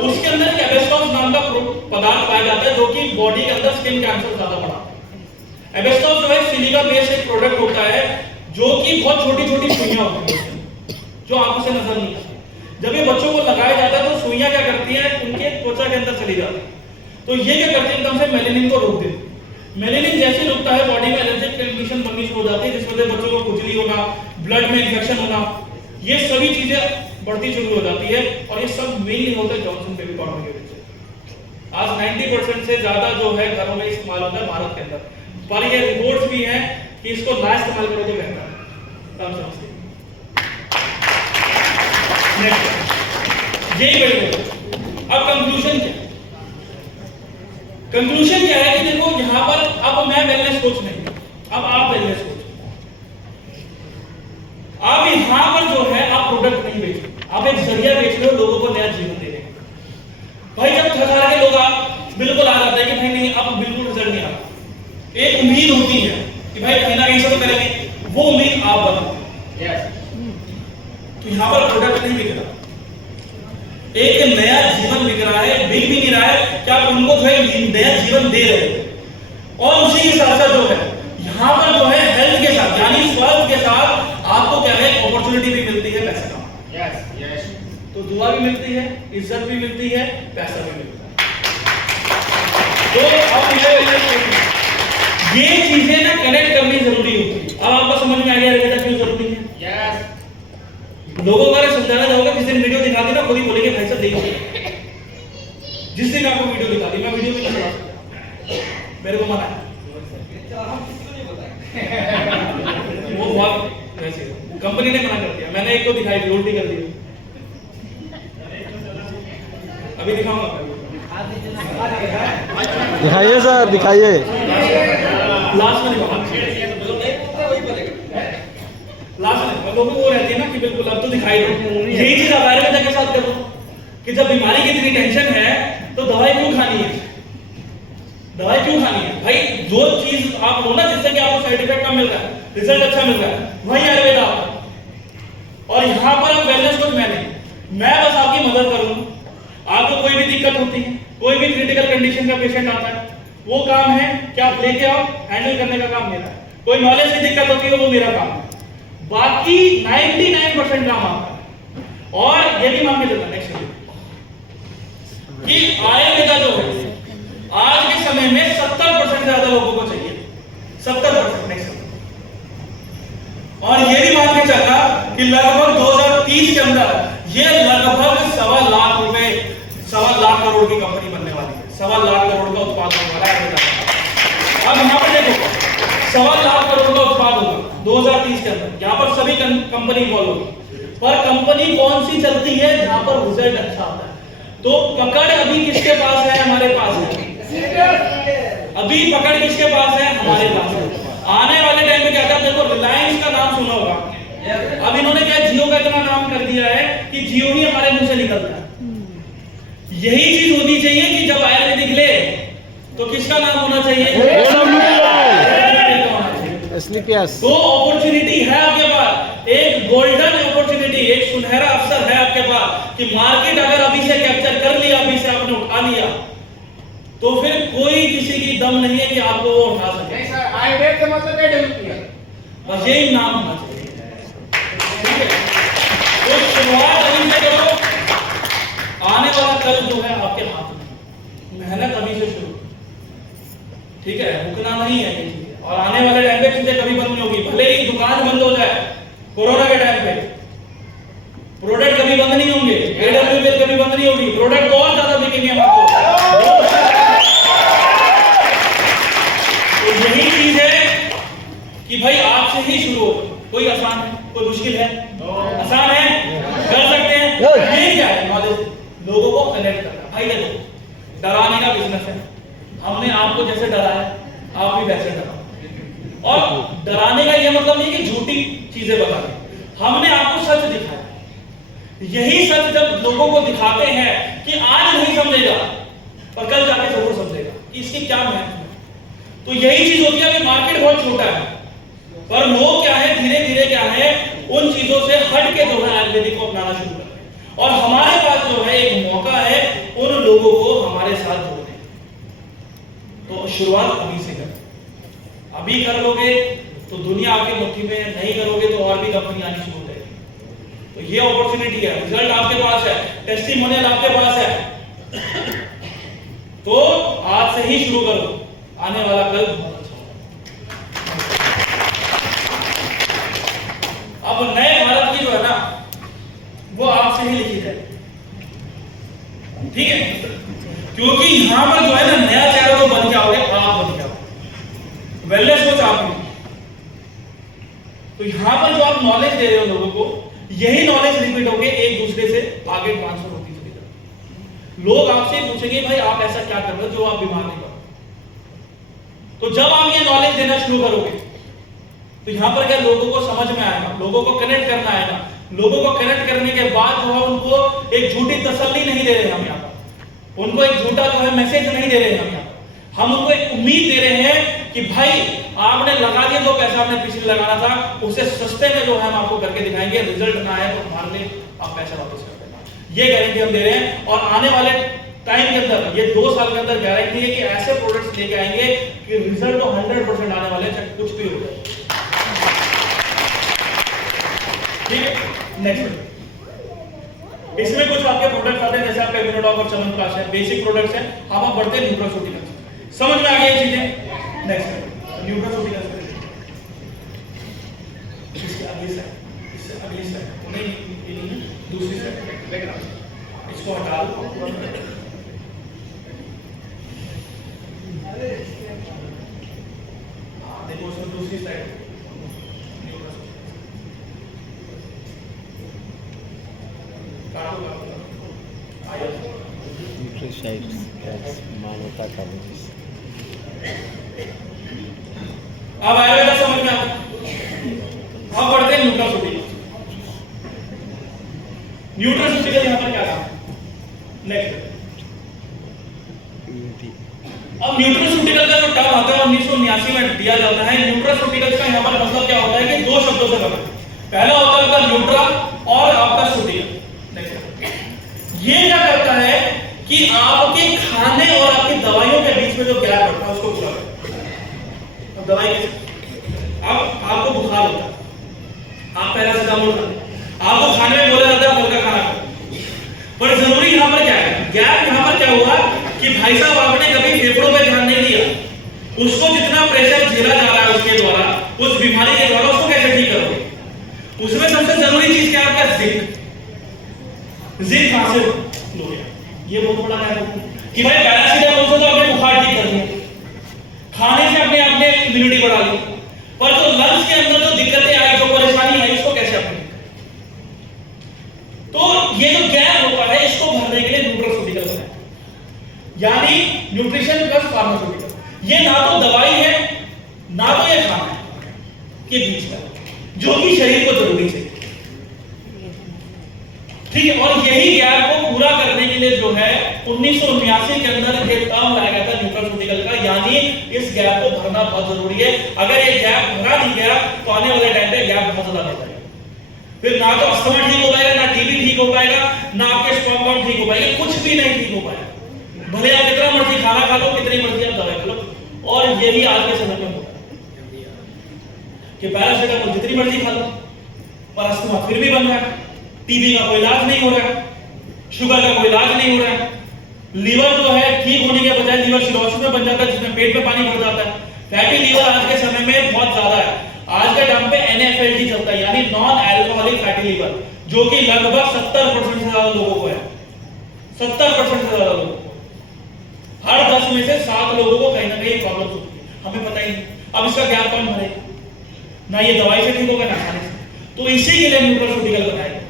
उसके अंदर एक एबेस्टॉस नाम का पदार्थ पाया जाता है जो कि बॉडी के अंदर स्किन कैंसर ज्यादा बढ़ाता है। एबेस्टॉस जो है सिलिका बेस्ड एक प्रोडक्ट होता है जो कि बहुत छोटी छोटी सुइयां होती हैं जो आंखों से नजर नहीं आती। जब ये बच्चों को लगाया जाता है तो सुइयां क्या करती हैं? उनके त्वचा के अंदर चली जाती है। तो ये क्या करती है? एकदम से मेलेनिन को रोक देती है। मेलेनिन जैसे रुकता है, बॉडी में एलर्जिक कंडीशन बननी शुरू हो जाती है, जिसमें बच्चों को खुजली होना, ब्लड में इंफेक्शन होना, ये सभी चीजें बढ़ती शुरू हो जाती है। और ये सब मेनली होता है जॉनसन बेबी पाउडर की वजह से। आज 90% से ज्यादा जो है घरों में इस्तेमाल होता है भारत के अंदर, पर ये रिपोर्ट्स भी हैं कि इसको ना इस्तेमाल करो तो बेहतर है। कम समझते यही बढ़िया। अब कंक्लूजन क्या? कंक्लूजन क्या है कि देखो यहां पर अब मैं वेलनेस कोच नहीं, अब आप वेलनेस कोच। आप यहां पर जो है आप प्रोडक्ट नहीं बेच रहे, आप एक जरिया बेच रहे हो लोगों को नया जीवन देने का। भाई जब थका के लोग आप बिल्कुल आ जाता है कि भाई नहीं अब बिल्कुल रिजल्ट नहीं आ रहा, एक उम्मीद होती है कि भाई कहीं ना कहीं से तो करेंगे, वो उम्मीद आप बनाओ। तो यहां पर प्रोडक्ट नहीं बिक रहा, एक नया जीवन बिक रहा है, बिक भी नहीं रहा है कि आप उनको जो है नया जीवन दे रहे हो। और उसी के साथ साथ जो है यहां पर जो है हेल्थ के साथ यानी स्वास्थ्य के साथ आपको क्या है अपॉर्चुनिटी भी मिलती है पैसे का। तो दुआ भी मिलती है, इज्जत भी मिलती है, पैसा भी मिलता है। तो अब ये चीजें ना कनेक्ट करनी जरूरी होती है। अब आपको समझ में आ गया रहेगा क्यों जरूरी है। लोगों को समझाना चाहोगे, जिस दिन वीडियो दिखाती ना खुद ही बोलेंगे भाई साहब देखिए, जिस दिन आपको वीडियो दिखाती मैं वीडियो में नहीं चला सकता, मेरे को मना है। वो बहुत वैसे कंपनी ने मना कर दिया, मैंने एक को दिखाई थी उल्टी कर दी, अभी दिखाऊंगा। दिखाइए सर, दिखाइए। लास्ट में लास्ट में लोगों को रहती है ना कि बिल्कुल अब तो दिखाई दो। यही चीज आप आयुर्वेदा के साथ करो कि जब बीमारी की इतनी टेंशन है तो दवाई क्यों खानी है? दवाई क्यों खानी है भाई? जो चीज आप लो ना जिससे कि आपको साइड इफेक्ट कम मिल रहा है, रिजल्ट अच्छा मिल रहा है, वही आयुर्वेदा आपका। और यहाँ पर आप वेलनेस कोच मैं बस आपकी मदद करूंगा। आपको कोई भी दिक्कत होती है, कोई भी क्रिटिकल कंडीशन का पेशेंट आता है, वो काम है कि आप लेके आओ, हैंडल करने का काम मेरा है। कोई नॉलेज की दिक्कत होती है वो मेरा काम है, बाकी 99% काम आपका है। और ये भी मान के चलता नेक्स्ट कि आयुर्वेदा जो है आज के समय में 70% से ज्यादा लोगों को चाहिए, 70% नेक्स्ट। और ये भी मान के चलना कि लगभग 2030 के अंदर ये लगभग 1.25 लाख रुपए, 1.25 लाख करोड़ की कंपनी बनने वाली है। 1.25 लाख करोड़ का उत्पाद होने वाला है। अब यहाँ पर देखो 1.25 लाख करोड़ का उत्पाद होगा 2030 के अंदर। यहाँ पर सभी कंपनी इन्वॉल्व होगी, पर कंपनी कौन सी चलती है जहां पर रिजल्ट अच्छा आता है। तो पकड़ अभी किसके पास है? हमारे पास है। अभी पकड़ किसके पास है? हमारे पास है। आने वाले टाइम में क्या था, देखो रिलायंस का नाम सुना होगा आपने। अब इन्होंने क्या जियो का इतना नाम कर दिया है कि जियो ही हमारे मुंह से निकलता है। यही चीज होनी चाहिए कि जब आयुर्वेदिक ले तो किसका नाम होना चाहिए? तो अपॉर्चुनिटी है आपके पास, एक गोल्डन अपॉर्चुनिटी, एक सुनहरा अवसर है आपके पास कि मार्केट अगर अभी से कैप्चर कर लिया, अभी से आपने उठा लिया, तो फिर कोई किसी की दम नहीं है कि आपको वो उठा सके। नहीं सर, आयुर्वेद का मतलब क्या डेवलप किया? बस यही नाम होना चाहिए, ठीक है? तो शुरुआत अभी से करो, आने वाला कल जो है आपके हाथ में। मेहनत अभी से शुरू, ठीक है? रुकना नहीं है ये चीज। और आने वाले टाइम पे चीजें कभी बंद नहीं होगी, भले ही दुकान बंद हो जाए कोरोना के टाइम पे, प्रोडक्ट कभी बंद नहीं होंगे, एडब्ल्यूएल कभी बंद नहीं होगी, प्रोडक्ट और ज्यादा बिकेंगे आपको। तो यही चीज है कि भाई आपसे ही शुरू हो। कोई आसान है, कोई मुश्किल है? आसान है, कर सकते हैं। ये क्या है? नॉलेज, लोगों को कनेक्ट करना। भाई देखो डराने का बिजनेस है, हमने आपको जैसे डराया आप भी वैसे डराओ। और डराने का ये मतलब नहीं कि झूठी चीजें बताने, हमने आपको सच दिखाया। यही सच जब लोगों को दिखाते हैं कि आज नहीं समझेगा पर कल जाके जरूर समझेगा कि इसकी क्या महत्व है। तो यही चीज होती है। अभी मार्केट बहुत छोटा है, पर लोग क्या है धीरे धीरे क्या है उन चीजों से हट के जो है आयुर्वेदिक को अपनाना शुरू कर रहे हैं। और हमारे पास जो है एक मौका है उन लोगों को हमारे साथ जोड़ने। तो शुरुआत अभी से कर, अभी कर लोगे तो दुनिया आपकी मुट्ठी में, नहीं करोगे तो और भी कंपनी आनी शुरू हो जाएगी। तो ये अपॉर्चुनिटी है, रिजल्ट आपके पास है, टेस्टिमोनियल आपके पास है। तो आज से ही शुरू करो, आने वाला कल बहुत अच्छा होगा। अब नए भारत की जो है ना वो आपसे ही लिखी जाए, ठीक है? क्योंकि यहां पर जो है ना नया चेहरा तो बन के आओगे, आप बन के आओगे, वेलनेस कोच आप नहीं। तो यहां पर जो आप नॉलेज दे रहे हो लोगों को, यही नॉलेज रिपीट होके एक दूसरे से आगे ट्रांसफर होती चलेगी। लोग आपसे पूछेंगे भाई आप ऐसा क्या कर रहे हो जो आप बीमार नहीं पड़ो। तो जब आप ये नॉलेज देना शुरू करोगे तो यहां पर क्या लोगों को समझ में आएगा, लोगों को कनेक्ट करना आएगा। लोगों को कनेक्ट करने के बाद जो है उनको एक झूठी तसल्ली नहीं दे रहे हम यहाँ पर, उनको एक झूठा जो है मैसेज नहीं दे रहे हम यहाँ पर। हम उनको एक उम्मीद दे रहे हैं कि भाई आपने लगा दिया, जो पैसा आपने पिछले लगाना था उससे सस्ते में जो है हम आपको करके दिखाएंगे। रिजल्ट ना आए तो मान ले आप पैसा वापस कर देना, ये गारंटी हम दे रहे हैं। और आने वाले टाइम के अंदर, ये 2 साल के अंदर गारंटी है कि ऐसे प्रोडक्ट्स लेके आएंगे कि रिजल्ट तो 100% आने वाले हैं, चाहे कुछ भी हो जाए, ठीक है? नेक्स्ट इसमें कुछ आपके प्रोडक्ट्स आते हैं, जैसे आपका इम्यूनोडॉक और च्यवनप्राश है, बेसिक प्रोडक्ट्स हैं। हम आप बढ़ते हैं न्यूट्रास्यूटिकल्स। समझ में आ गई ये चीजें? नेक्स्ट न्यूट्रास्यूटिकल्स इससे अगली साइड नहीं, दूसरी साइड इसको हटा दो। देखो उसमें दूसरी साइड मानवता का अब आयुर्वेदा समझ में आता है। अब बढ़ते हैं न्यूट्रास्यूटिकल। न्यूट्रास्यूटिकल यहां पर क्या था, नेक्स्ट। अब न्यूट्रास्यूटिकल का जो टर्म आता है 1979 में दिया जाता है। न्यूट्रास्यूटिकल का यहां पर मतलब क्या होता है कि दो शब्दों से बना है। पहला होता है आपका न्यूट्रा और आपका सूटिकल। नेक्स्ट, ये क्या करता है कि आपके खाने और आपकी दवाइयों के बीच में जो गैप रहता है उसको पूरा करता है। अब दवाई कैसे, अब आपको बुखार होता है, आप पैरासिटामोल खाते हैं, आपको खाने में बोला जाता है हल्का खाना खाओ, पर जरूरी यहां पर क्या है, गैप यहां पर क्या हुआ कि भाई साहब आपने कभी फेफड़ों पे ध्यान नहीं दिया, उसको जितना प्रेशर झेला जा रहा है उसके द्वारा, उस बीमारी के द्वारा, उसको कैसे ठीक करोगे। उसमें सबसे जरूरी चीज क्या है आपका जिंक। जिंक कहां से लोगे, ये बहुत बड़ा है कि भाई पैरासिटामोल से तो आपने बुखार ठीक कर दिया, खाने से अपने आपने इम्यूनिटी बढ़ा ली, पर जो लंग्स के अंदर जो दिक्कतें आई, जो परेशानी आई, इसको कैसे अपने। तो ये जो गैप होता है इसको भरने के लिए न्यूट्रास्यूटिकल है, यानी न्यूट्रिशन प्लस फार्मास्यूटिकल। ये ना तो दवाई है ना तो ये खाना है, के बीच का जो कि शरीर को जरूरी है, ठीक है। और यही गैप को पूरा करने के लिए जो है 1979 के अंदर ये टर्म लाया गया था न्यूट्रास्यूटिकल का, यानी इस गैप को भरना बहुत जरूरी है। अगर ये गैप भरा नहीं गया तो आने वाले टाइम पे गैप बहुत ज्यादा बढ़ जाएगा, फिर ना तो अस्थमा ठीक हो पाएगा, ना टीबी ठीक हो पाएगा, ना आपके स्पर्म काउंट ठीक हो पाएगा, कुछ भी नहीं ठीक हो पाएगा। भले आप कितना मर्जी खाना खा लो, कितनी मर्जी आप दवाई खा लो, और यही आज के समय में होता है कि पैरासिटामोल जितनी मर्जी खा लो पर अस्थमा फिर भी बन रहा है, टीबी का कोई इलाज नहीं हो रहा है, शुगर का कोई इलाज नहीं हो रहा है, लीवर जो है ठीक होने के बजाय लीवर सिरोसिस में बन जाता है, जिसमें पेट में पानी भर जाता है। फैटी लीवर आज के समय में बहुत ज्यादा है। आज के टाइम पे NAFLD चलता है, यानी नॉन अल्कोहलिक फैटी लीवर, जो कि लगभग 70% से ज्यादा लोगों को है, 70% से ज्यादा लोगों को, हर 10 में से 7 लोगों को कहीं ना कहीं प्रॉब्लम होती है, हमें पता ही नहीं। अब इसका गैप कौन भरेगा, ना ये दवाई से ठीक होगा ना खाने से, तो इसी के लिए न्यूट्रास्यूटिकल बनाया गया।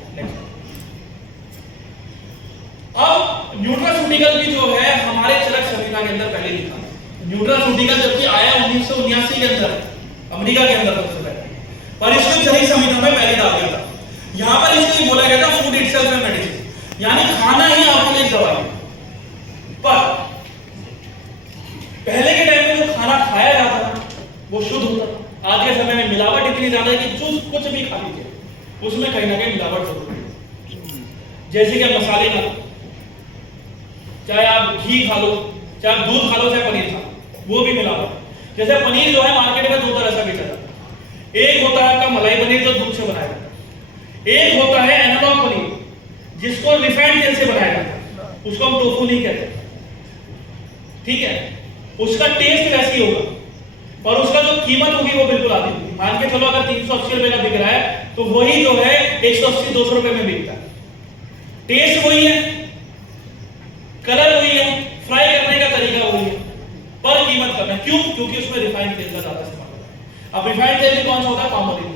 अब न्यूट्रास्यूटिकल भी जो है हमारे चरक संहिता के अंदर पहले लिखा है। न्यूट्रास्यूटिकल जबकि आया 1979 के अंदर, अमेरिका के अंदर सबसे पहले, पर इसको चरक संहिता में पहले डाल दिया था। यहां पर इसको बोला गया था फूड इटसेल्फ ए मेडिसिन, यानी खाना ही आपके लिए दवाई है। पर पहले के टाइम में जो खाना खाया जाता था वो शुद्ध होता था। आज के समय में मिलावट इतनी ज्यादा है कि जो कुछ भी खा लीजिए उसमें कहीं ना कहीं मिलावट जरूर है। जैसे कि मसाले खा लो, चाहे आप घी खा लो, चाहे आप दूध खा लो, चाहे पनीर खा लो, वो भी मिलावट। जैसे पनीर जो है मार्केट में 2 तरह से बेचा जाता है, एक होता है आपका मलाई पनीर जो दूध से बनाया जाता है, एक होता है एनालॉग पनीर जिसको रिफाइंड तेल से बनाया जाता है, उसको हम टोफू नहीं कहते, ठीक है। उसका टेस्ट वैसी होगा और उसका जो कीमत होगी वो बिल्कुल आधी होगी। मान के चलो अगर 380 रुपए का बिक रहा है तो वही जो है 180-200 रुपए में बिकता है। टेस्ट वही है, कलर वही है, फ्राई करने का तरीका वही है, पर कीमत कम है। क्यों? क्योंकि उसमें रिफाइंड तेल का ज्यादा इस्तेमाल होता है। अब रिफाइंड तेल भी कौन सा होता है? पाम ऑयल तेल।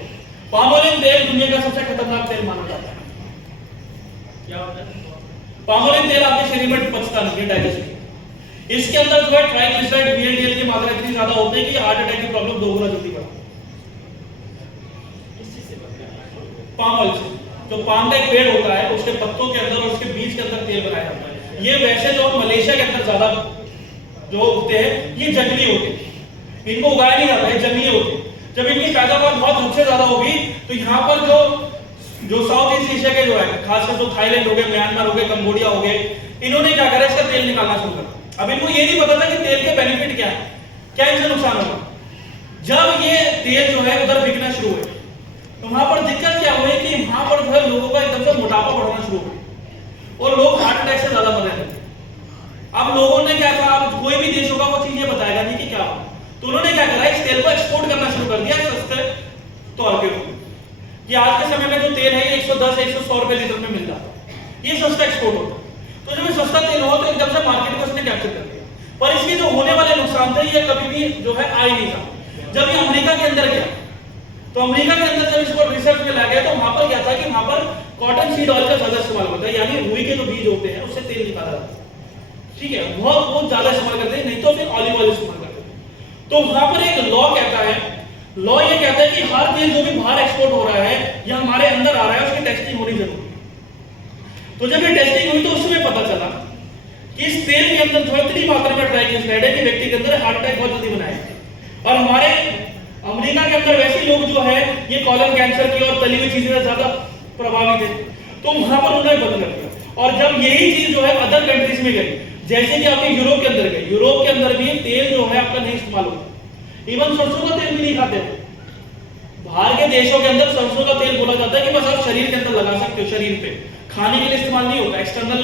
पाम ऑयल तेल दुनिया का सबसे खतरनाक तेल माना जाता है। क्या होता है? पाम ऑयल तेल आपके शरीर में पचता नहीं है, डाइजेस्ट नहीं। इसके अंदर जो है ट्राइग्लिसराइड VLDL की मात्रा इतनी ज्यादा होती है कि हार्ट अटैक की प्रॉब्लम 2 गुना जल्दी बढ़ती है। पाम ऑयल से जो पाम का एक पेड़ होता है उसके पत्तों के अंदर और उसके बीज के अंदर तेल बनाया जाता है। ये वैसे जो मलेशिया के अंदर ज्यादा जो उगते हैं ये जंगली होते हैं, इनको उगाया नहीं जाता है, जंगली होते हैं। जब इनकी पैदावार बहुत हद से ज्यादा होगी तो यहाँ पर जो साउथ ईस्ट एशिया के जो है, खासकर जो थाईलैंड हो गए, म्यांमार हो गए, कंबोडिया हो गए, इन्होंने क्या करा, इसका तेल निकालना शुरू कर। अब इनको ये नहीं पता था कि तेल के बेनिफिट क्या है, क्या इनसे नुकसान होगा। जब ये तेल जो है उधर बिकना शुरू हुए तो वहां पर दिक्कत क्या हुई कि वहां पर जो है लोगों का एकदम से मोटापा बढ़ना शुरू हुआ और लोग हार्ट अटैक से ज्यादा मर रहे थे। अब लोगों ने क्या कहा, अब कोई भी देश होगा वो चीज ये बताएगा नहीं कि क्या हो, तो उन्होंने क्या करा, इस तेल को एक्सपोर्ट करना शुरू कर दिया सस्ते तौर पे। कि आज के समय में जो तेल है 110-100 रुपए लीटर में मिल जाता है, ये सस्ता एक्सपोर्ट होता है। तो जब सस्ता तेल हो तो एकदम से मार्केट में उसने कैप्चर कर लिया, पर इसके जो होने वाले नुकसान थे ये कभी भी जो है आ ही नहीं था। जब ये अमेरिका के अंदर गया तो अमेरिका के अंदर जब इसको रिसर्च में लाया गया तो वहां पर क्या था कि वहां पर कॉटन सीड ऑयल का ज्यादा इस्तेमाल होता है, यानी रुई के जो बीज होते हैं उससे तेल निकाला जाता है, ठीक है। बहुत ज्यादा इस्तेमाल करते हैं, नहीं तो फिर ऑलिव ऑयल इस्तेमाल करते हैं। तो वहां पर एक लॉ कहता है, लॉ ये कहता है कि हर तेल जो भी बाहर एक्सपोर्ट हो रहा है या हमारे अंदर आ रहा है उसकी टेस्टिंग होनी जरूरी है। तो जब ये टेस्टिंग हुई तो उसमें पता चला कि इस तेल के अंदर जो इतनी मात्रा में ट्राइग्लिसराइड है कि व्यक्ति के अंदर हार्ट अटैक बहुत जल्दी बनाएगा। और हमारे अमेरिका के अंदर वैसे लोग जो है ये कॉलन कैंसर की और तली हुई चीजें से ज्यादा प्रभावित है, तो वहां पर उन्होंने बंद कर दिया। और जब यही चीज जो है अदर कंट्रीज में गई, जैसे कि आपके यूरोप के अंदर गए, यूरोप के अंदर भी तेल जो है आपका नहीं इस्तेमाल होता, इवन सरसों का तेल भी नहीं खाते। बाहर के देशों के अंदर सरसों का तेल बोला जाता है कि बस आप शरीर के अंदर लगा सकते हो, शरीर पे खाने के लिए इस्तेमाल नहीं होता, एक्सटर्नल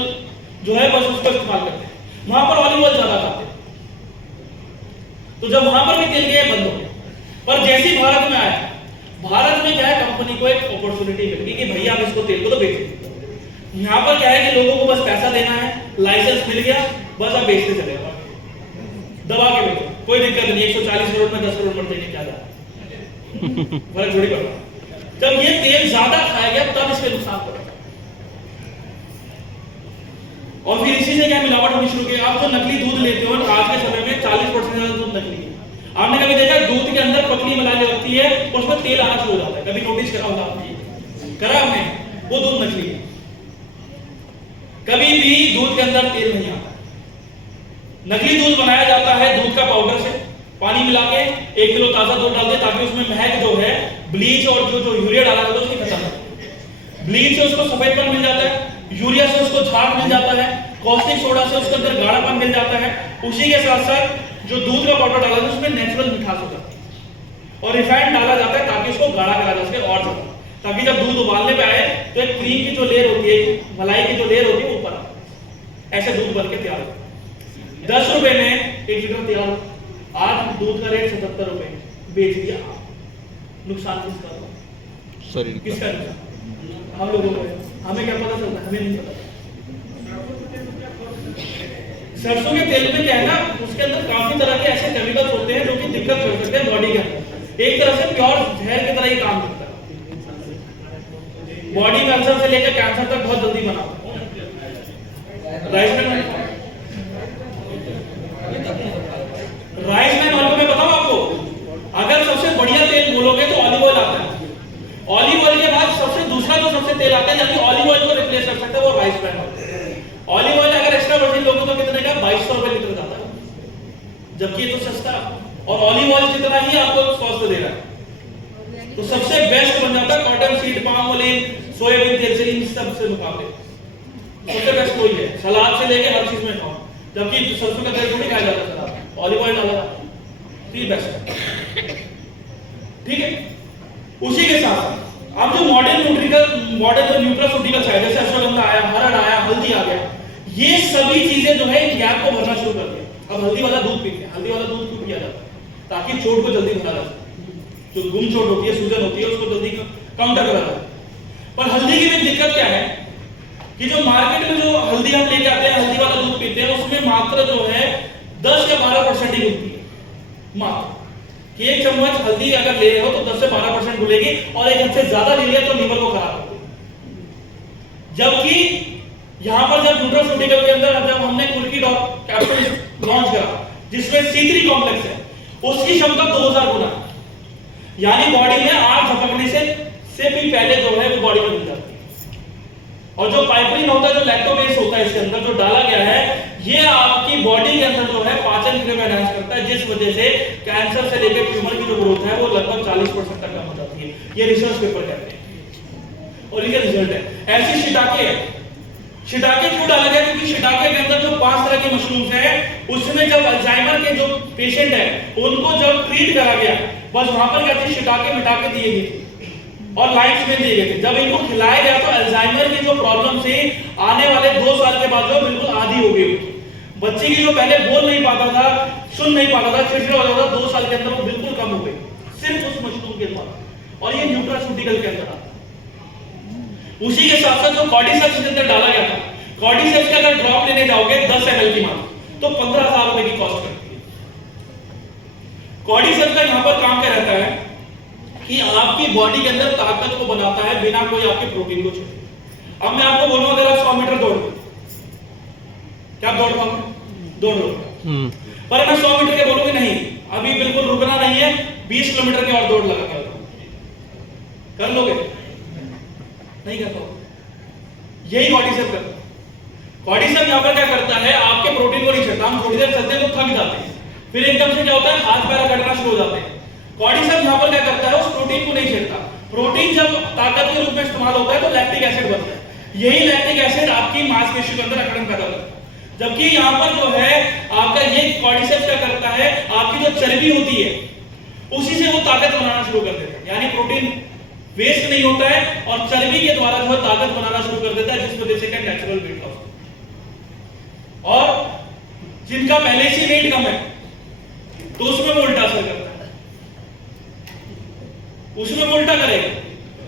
जो है बस उसको इस्तेमाल करते हैं। वहां पर ऑलिव ऑयल ज्यादा खाते हैं। तो जब वहां पर भी तेल गए बंद हो गए, पर जैसे ही भारत में आया, भारत में क्या है, कंपनी को एक अपॉर्चुनिटी मिल गई कि भैया आप इसको तेल को तो बेचें। यहाँ पर क्या है कि लोगों को बस पैसा देना है, लाइसेंस मिल गया, बस आप बेचते चले जाओ, दबा के बेचो, कोई दिक्कत नहीं। 140 करोड़ में 10 करोड़ बढ़ते क्या जा फर्क थोड़ी पड़ता। जब ये तेल ज्यादा खाया गया तब इसके नुकसान पड़ा, और फिर इसी से क्या मिलावट होनी शुरू की। आप जो नकली दूध लेते हो आज के समय में 40% ज्यादा दूध नकली है। आपने कभी देखा दूध के अंदर पतली मलाई होती है और उसमें तेल आना शुरू हो जाता है, कभी नोटिस करा होगा आपने, करा आपने, वो दूध नकली है। कभी भी दूध के अंदर तेल नहीं आता। नकली दूध बनाया जाता है दूध का पाउडर से, पानी मिला के 1 किलो ताजा दूध डाल दे ताकि उसमें महक जो है ब्लीच और जो यूरिया डाला जाता है उसकी खत्म हो। ब्लीच से उसको सफेदपन मिल जाता है, यूरिया से उसको झाग मिल जाता है, कॉस्टिक सोडा से उसके अंदर गाढ़ापन मिल जाता है। उसी के साथ साथ जो दूध का पाउडर डाला जाता है उसमें नेचुरल मिठास होता है, और रिफाइंड डाला जाता है ताकि उसको गाढ़ा करा जा सके और ज्यादा, ताकि जब दूध उबालने पे आए तो एक क्रीम की जो लेयर होती है, मलाई की जो लेयर होती है ऊपर आए। ऐसे दूध बन के तैयार हो। 10 रुपए में 1 लीटर तैयार। आज दूध का रेट 77 रुपए, बेच दिया। नुकसान किसका हुआ? शरीर किसका नुकसान? हम लोगों को। हमें क्या पता चलता, हमें नहीं पता। सरसों के तेल में क्या है ना, उसके अंदर काफी तरह के ऐसे केमिकल्स होते हैं जो कि दिक्कत कर सकते हैं बॉडी के अंदर। एक तरह से प्योर जहर की तरह ही काम करता है, बॉडी कैंसर से लेकर कैंसर तक बहुत जल्दी बनाता है। राइस ब्रैन ऑयल को मैं बताऊं आपको, अगर सबसे बढ़िया तेल बोलोगे तो ऑलिव ऑयल आता है। ऑलिव ऑयल के बाद सबसे दूसरा जो सबसे तेल आता है यानी ऑलिव ऑयल को रिप्लेस कर सकता है वो rice bran oil. Olive oil अगर एक्स्ट्रा वर्जिन लोगों को कितने का 2200 रुपए लीटर जाता है, जबकि ये तो सस्ता, और ऑलिव ऑयल जितना ही आपको स्वास्थ्य दे रहा है। तो सबसे बेस्ट बन जाता है cotton seed, palm oil, soybean तेल से, इन सब से मुकाबले सबसे बेस्ट वही है। सलाद से लेके हर चीज में खाओ, जबकि सरसों का तेल थोड़ी खाया जाता है सलाद, ऑलिव ऑयल डाला जाता है, तो ये बेस्ट है। ठीक है, उसी के साथ अब जो मॉडर्न न्यूट्रास्यूटिकल्स है, जैसे अश्वगंधा आया, हरड़ आया, हल्दी आ गया, ये सभी चीजें जो है गैप को भरना शुरू कर दिया। अब हल्दी वाला दूध पीते हैं। हल्दी वाला दूध क्यों पिया जाता है? ताकि चोट को जल्दी भरा जा सके, जो गुम चोट होती है, सूजन होती है, उसको जल्दी काउंटर करा जाए। पर हल्दी की भी दिक्कत क्या है कि जो मार्केट में जो हल्दी हम लेके आते हैं, हल्दी वाला दूध पीते हैं, उसमें मात्रा जो है 10 या 12% ही होती है मात्रा, कि 1 चम्मच हल्दी अगर ले रहे हो तो 10 से 12% घुलेगी, और 1 हद से ज्यादा ले लिया तो लीवर को खराब कर देगी। जबकि यहां पर जब न्यूट्रास्यूटिकल के अंदर जब हमने कुल्की डॉप कैप्सूल लॉन्च करा जिसमें C3 कॉम्प्लेक्स है, उसकी क्षमता 2000 गुना, यानी बॉडी में आग झपकने से भी पहले जो है वो बॉडी में मिल जाती है। और जो पाइपरीन होता है, जो लैक्टोबेस होता है इसके अंदर जो डाला गया है, ये आपकी बॉडी के अंदर जो है पाचन क्रिया में एनहांस करता है, जिस वजह से कैंसर से लेकर ट्यूमर की जो ग्रोथ है वो लगभग 40% तक कम हो जाती है। ये रिसर्च पेपर कहते हैं और इनका रिजल्ट है। ऐसे शिटाके क्यों डाला गया? क्योंकि शिटाके के अंदर जो 5 तरह के मशरूम्स हैं, उसमें जब अल्जाइमर के जो पेशेंट है उनको जब ट्रीट करा गया, बस वहां पर क्या थे, शिटाके मिटाके दिए गए थे और लाइट्स में दिए गए थे। जब इनको खिलाया गया तो अल्जाइमर की जो प्रॉब्लम थी आने वाले 2 साल के बाद जो बिल्कुल आधी हो गई। बच्चे की जो पहले बोल नहीं पाता था, सुन नहीं पाता था, चिड़चिड़ा हो जाता था, 2 साल के अंदर वो बिल्कुल कम हो गई, सिर्फ उस मशरूम के द्वारा। और ये न्यूट्रास्यूटिकल के अंदर आता है। उसी के साथ साथ जो कॉर्डिसेप्स के अंदर डाला गया था, कॉर्डिसेप्स का अगर ड्रॉप लेने जाओगे 10 ml की मात्रा तो 15,000 रुपए की कॉस्ट करती है। कॉर्डिसेप्स का यहां पर काम क्या रहता है कि आपकी बॉडी के अंदर ताकत को बनाता है बिना कोई आपके प्रोटीन को छोड़े। अब मैं आपको बोलूं अगर आप 100 मीटर दौड़, क्या आप दौड़ पाओगे? दौड़ लो। पर मैं 100 मीटर के बोलूंगी नहीं, अभी बिल्कुल रुकना नहीं है, 20 किलोमीटर की और दौड़ लगा के बताओ, कर लोगे? नहीं कर पाओगे। यही कॉर्टिसम करता है। कॉर्टिसम यहाँ पर क्या करता है, आपके प्रोटीन को नहीं छेड़ता। हम थोड़ी देर चलते हैं तो थक जाते हैं, फिर एकदम से क्या होता है, हाथ पैर कटना शुरू हो जाते हैं। कॉर्टिसम यहाँ पर क्या करता है, उस प्रोटीन को नहीं छेड़ता। प्रोटीन जब ताकत के रूप में इस्तेमाल होता है तो लैक्टिक एसिड बनता है। यही लैक्टिक एसिड आपकी मांसपेशियों के अंदर अकड़न पैदा करता है। जबकि यहाँ पर जो है आपका ये कॉर्टिसम क्या करता है, आपकी जो चर्बी होती है उसी से वो ताकत बनाना शुरू कर देता है। यानी प्रोटीन वेस्ट नहीं होता है और चर्बी के द्वारा जो ताकत बनाना शुरू कर देता है, जिस वजह से क्या नेचुरल वेट लॉस। और जिनका पहले से वेट कम है तो उसमें वो उल्टा असर करता है, उसमें वो उल्टा करेगा।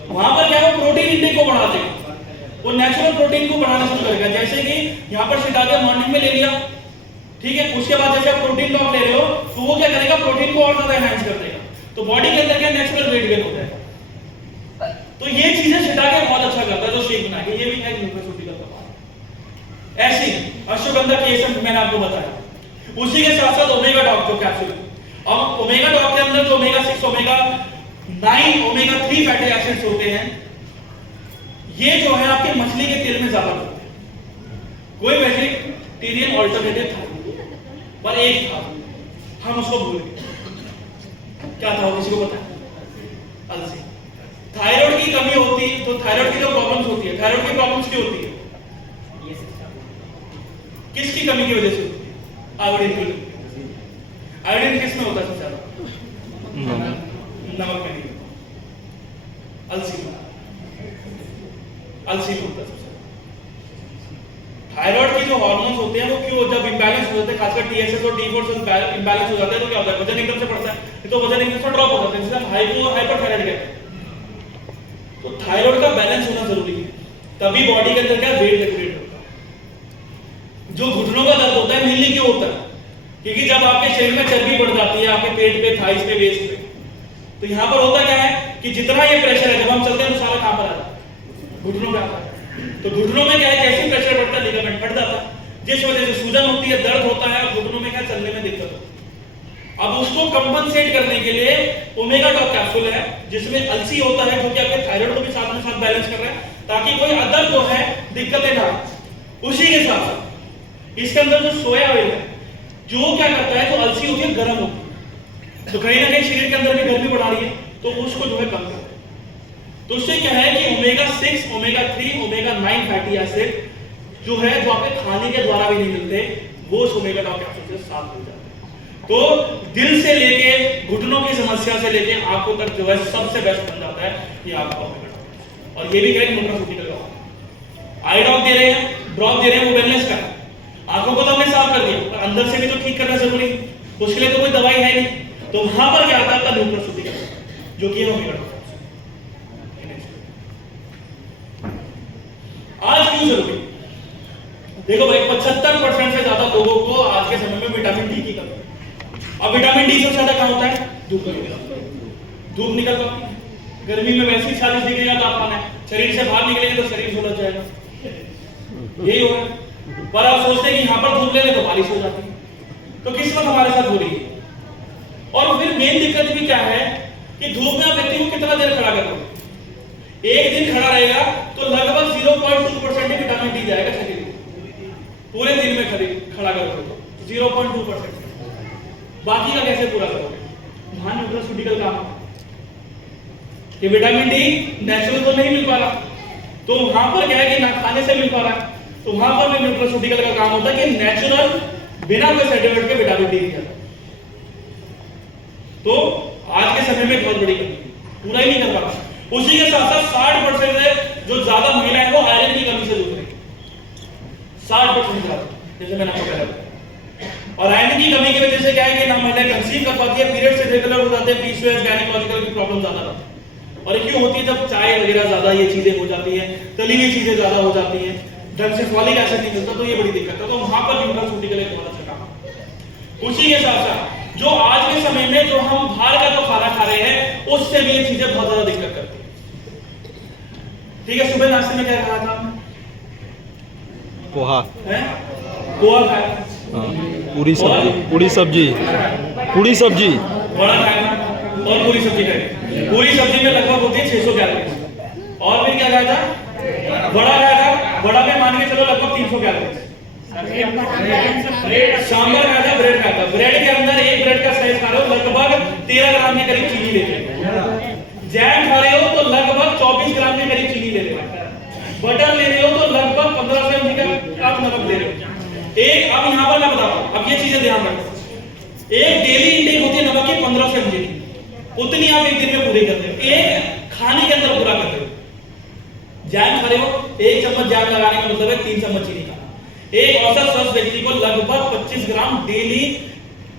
वहां पर क्या वो प्रोटीन इंटेक को बढ़ा देगा, वो नेचुरल प्रोटीन को बढ़ाना शुरू करेगा। जैसे कि यहां पर शिटाके मॉर्निंग में ले लिया, ठीक है, उसके बाद जैसे आप प्रोटीन टॉप ले रहे हो तो वो क्या करेगा, प्रोटीन को और ज्यादा एनहांस कर देगा, तो बॉडी के अंदर क्या नेचुरल वेट गेन होता है। तो ये चीजें शिटाके बहुत अच्छा करता है, जो शेक बना के, ये भी है न्यूट्रास्यूटिकल का पार्ट। ऐसे अश्वगंधा केसम मैंने आपको बताया, उसी के साथ साथ ओमेगा डॉक जो कैप्सूल। अब ओमेगा डॉक के अंदर जो omega 6, omega 9, omega 3 fatty acids होते हैं, ये जो है आपके मछली के तेल में ज्यादा होते हैं। कोई वेजिटेरियन ऑल्टरनेटिव था पर एक था, हम उसको भूल गए। क्या था, किसी को पता है? अलसी। थायराइड की कमी होती है तो थायराइड की जो प्रॉब्लम्स होती है, थायराइड की प्रॉब्लम्स क्यों होती है? किसकी कमी की वजह से होती है? आयोडीन की। आयोडीन किस में होता है सबसे ज्यादा? नमक में नहीं, अलसी में। अलसी में होता है सबसे। थायराइड के जो हार्मोन्स होते हैं वो क्यों, जब इंबैलेंस हो जाते हैं, खासकर टीएसएच और टी4 से इंबैलेंस हो जाता है तो क्या होता है, वजन एकदम से बढ़ता है, तो वजन एकदम से ड्रॉप हो जाता है, जिसे हम हाइपो और हाइपरथायराइड कहते हैं। तो थायराइड का बैलेंस होना जरूरी है, तभी बॉडी के अंदर क्या वेट रेगुलेट होता है। जो घुटनों का दर्द होता है मेनली क्यों होता है, क्योंकि जब आपके शरीर में चर्बी बढ़ जाती है, आपके पेट पे, थाइस पे, वेस्ट पे, तो यहां पर होता क्या है कि जितना ये प्रेशर है, जब हम चलते हैं तो सारा कहां पर आता है, घुटनों पे आता है। तो घुटनों में क्या है, जैसे प्रेशर बढ़ता है लिगामेंट फट जाता है, जिस वजह से सूजन होती है, दर्द होता है और घुटनों में क्या चलने में दिक्कत होती है। अब उसको कंपनसेट करने के लिए ओमेगा डॉक कैप्सूल है, जिसमें अलसी होता है, जो कि आपके थायराइड को भी साथ में साथ बैलेंस कर रहा है, ताकि कोई अदर जो है दिक्कतें ना आए। उसी के साथ साथ इसके अंदर जो सोया ऑयल है, जो क्या करता है, जो अलसी होती है गर्म होती है, तो कहीं ना कहीं शरीर के अंदर भी गर्मी बढ़ा रही है, तो उसको जो है कम करता है। तो उससे क्या है कि omega 6, omega 3, omega 9 fatty acid जो है, जो आपके खाने के द्वारा भी नहीं मिलते, वो ओमेगा डॉक कैप्सूल से साफ हो जाते हैं। तो दिल से लेके घुटनों की समस्या से लेके आंखों तक जो है सबसे बेस्ट बन जाता है ये आपका ओमेगा डॉक। और ये भी क्या है, न्यूट्रास्यूटिकल का आई ड्रॉप दे रहे हैं, ड्रॉप दे रहे हैं, वो वेलनेस का है। आंखों को तो हमने साफ कर दिया, पर अंदर से भी तो ठीक करना जरूरी है, उसके लिए तो कोई दवाई है नहीं। तो वहां पर क्या आता है, आपका न्यूट्रास्यूटिकल, जो कि ओमेगा डॉक। आज क्यों जरूरी? देखो भाई, 75% से ज्यादा लोगों को आज के समय में विटामिन डी की कमी है। अब विटामिन डी सबसे ज्यादा कहां होता है? धूप में। धूप निकल पाती है, गर्मी में वैसे ही 40 डिग्री का तापमान है, शरीर से बाहर निकलेंगे तो शरीर झुलस जाएगा, यही होगा। पर आप सोचते हैं कि यहां पर धूप ले ले तो बारिश हो जाती है। तो किस्मत हमारे साथ हो रही है। और फिर मेन दिक्कत भी क्या है कि धूप में आप व्यक्ति को कितना देर खड़ा करोगे? एक दिन खड़ा रहेगा तो लगभग 0.2% ही विटामिन डी जाएगा शरीर में, पूरे दिन में खड़ा करोगे तो 0.2%। बाकी का कैसे पूरा करोगे? वहां न्यूट्रास्यूटिकल काम कि विटामिन डी नेचुरल तो नहीं मिल पा रहा, तो वहां पर क्या है कि ना खाने से मिल पा रहा है, तो वहां पर भी न्यूट्रास्यूटिकल का काम होता है कि नेचुरल बिना कोई सर्टिफिकेट के विटामिन डी दिया। तो आज के समय में बहुत बड़ी कमी, पूरा ही नहीं कर पा रहा। उसी के साथ साथ 60% है जो ज्यादा महिलाएं वो आयरन की कमी से जूझ रही है, 60% ज्यादा, जैसे मैंने आपको बताया। और आयरन की कमी की वजह से क्या है कि ना महिलाएं कंसीव कर पाती है, पीरियड से रेगुलर हो जाते हैं, पीसीओएस, गायनेकोलॉजिकल की प्रॉब्लम ज्यादा रहती है। और ये क्यों होती है? जब चाय वगैरह ज्यादा ये चीजें हो जाती है, तली हुई चीजें ज्यादा हो जाती है, ढंग से फॉलिक एसिड नहीं मिलता, तो ये बड़ी दिक्कत है। तो वहां पर न्यूट्रास्यूटिकल एक बहुत अच्छा काम है। उसी के साथ साथ जो आज के समय में जो हम बाहर का जो खाना खा रहे हैं, उससे भी ये चीजें बहुत ज्यादा दिक्कत करती है। ठीक है, सुबह नाश्ते में क्या खाया था आपने? पोहा है? पोहा खाया, पूरी सब्जी, पूरी सब्जी। पूरी सब्जी बड़ा खाएगा और पूरी सब्जी खाएगा। पूरी सब्जी में लगभग होती है 600 कैलोरी। और फिर क्या खाया था? बड़ा खाया था। बड़ा में मान के चलो लगभग 300 कैलोरी। सांभर खाया था, ब्रेड खाया था। ब्रेड के अंदर एक ब्रेड का साइज खा रहे हो लगभग 13 ग्राम के करीब चीनी लेते हो। जैम खा रहे हो तो लगभग 24 ग्राम के करीब चीनी ले रहे हो। बटर ले रहे हो तो लगभग 15 से का आप नमक ले रहे हो। एक अब यहाँ पर मैं बता रहा हूँ, अब ये चीजें ध्यान रखो। एक डेली इंटेक होती है नमक की 15 से mg की, उतनी आप एक दिन में पूरी करते हो। एक खाने के अंदर पूरा करते हो। जैम खा रहे हो, 1 चम्मच जैम लगाने का मतलब है 3 चम्मच चीनी खाना। एक औसत स्वस्थ व्यक्ति को लगभग 25 ग्राम डेली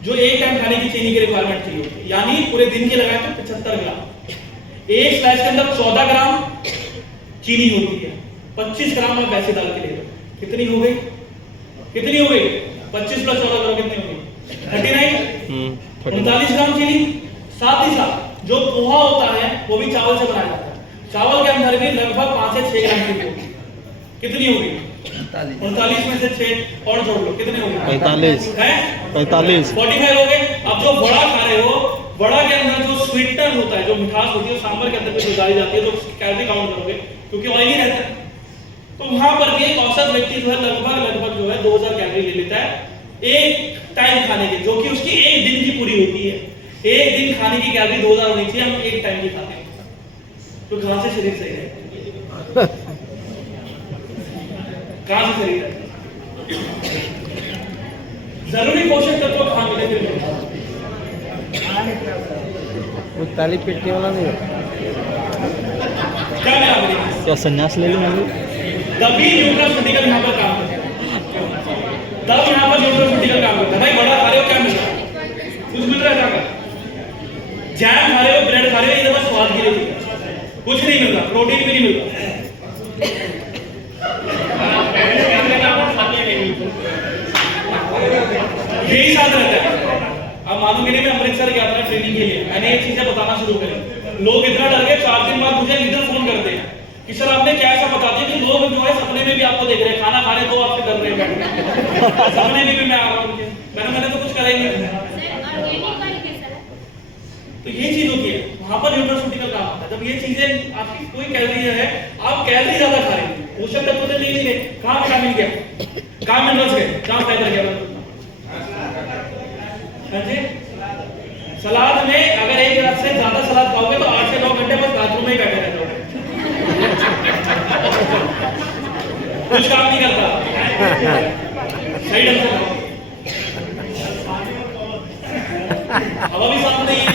जो एक टाइम खाने की चीनी की रिक्वायरमेंट चाहिए, यानी पूरे दिन की लगाए तो 75 ग्राम। एक स्लाइस के अंदर 14 ग्राम चीनी होती है, 25 ग्राम आप वैसे डाल के ले लो। कितनी हो गई? कितनी हो गई? 25 प्लस 14 करो, कितनी हो गई? 39। 39 ग्राम चीनी। साथ ही साथ जो पोहा होता है वो भी चावल से बनाया जाता है। चावल के अंदर भी लगभग 5 से 6 ग्राम चीनी होगी। कितनी हो गई? 39 में से 6 और जोड़ लो, कितने हो गए? 45 है 45 45 हो गए। अब जो बड़ा खा रहे हो, बड़ा के अंदर जो स्वीटनर होता है, जो मिठास होती है, सांभर के अंदर जो डाली जाती है, तो कैलोरी काउंट करोगे क्योंकि ऑयली रहता है। तो वहां पर भी एक औसत व्यक्ति जो है लगभग जो है 2000 कैलोरी ले लेता है एक टाइम खाने के, जो कि उसकी एक दिन की पूरी होती है। एक दिन खाने की कैलोरी 2000 होनी चाहिए, हम एक टाइम की खाते हैं। तो कहां से शरीर सही है? कहां से शरीर है? जरूरी पोषक तत्व कहां मिले? फिर वो ताली पिटने वाला नहीं है। क्या मिला मुझे? क्या संन्यास ले लूं मैं? तभी न्यूट्रास्यूटिकल यहाँ पर काम करता है। तब यहाँ पर न्यूट्रास्यूटिकल काम करता है। भाई बड़ा खा रहे हो, क्या मिल रहा है? कुछ मिल रहा है? क्या जैम खा रहे हो, ब्रेड खा रहे हो, ये बस स्वाद के लिए कुछ नहीं मिल रहा, प्रोटीन भी नहीं मिल रहा। यही साथ रहता है। अब मालूम नहीं, मैं अमृतसर गया था ट्रेनिंग के लिए, मैंने ये चीजें बताना शुरू करी। लोग इतना डर गए, 4 दिन बाद मुझे लीडर फोन करते हैं कि सर आपने क्या ऐसा बता दिया कि लोग जो है सपने में भी आपको देख रहे हैं, खाना खा रहे तो आपसे डर रहे हैं। सपने में भी मैं आ रहा हूँ, मैंने तो कुछ करा ही नहीं। तो ये चीज होती है, वहां पर न्यूट्रास्यूटिकल काम होता है। जब ये चीजें आपकी कोई कैलोरी है, आप कैलोरी ज्यादा खा रहे हैं, पोषक तत्व तो नहीं गए, कहां विटामिन गया, कहां मिनरल्स गए, कहां फाइबर गया? सलाद में अगर एक गिलास से ज्यादा सलाद खाओगे तो 8 से 9 घंटे बस बाथरूम में ही बैठे रह जाओगे। कुछ काम नहीं करता। सही ढंग से खाओ। हवा भी साफ नहीं है।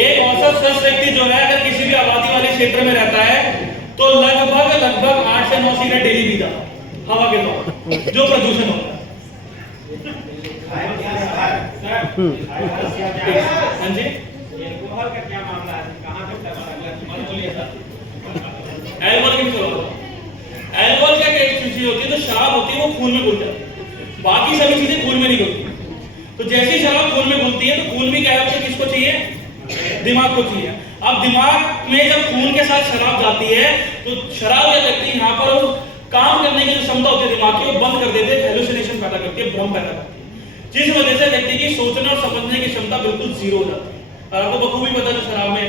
एक औसत स्वस्थ व्यक्ति जो है अगर किसी भी आबादी वाले क्षेत्र में रहता है तो लगभग 8 से 9 सिगरेट डेली पीता हवा के द्वारा, जो प्रदूषण होता है। हाँ जी, एल्कोहल का क्या मामला है? कहाँ पे एल्कोहल की एल्कोहल क्या चीज होती है? तो शराब होती है वो खून में घुल जाती है, बाकी सभी चीजें खून में नहीं घुलती। तो जैसे ही शराब खून में घुलती है तो खून भी क्या है, किसको चाहिए? दिमाग को चाहिए। अब दिमाग में जब खून के साथ शराब जाती है तो शराब क्या करती है, यहाँ पर काम करने की जो क्षमता होती है दिमाग की वो बंद कर देते हैं, हेलुसिनेशन पैदा करती है, भ्रम पैदा करती है, जिस वजह से व्यक्ति की सोचने और समझने की क्षमता बिल्कुल जीरो हो जाती है। और आपको बखूबी पता है जो शराब में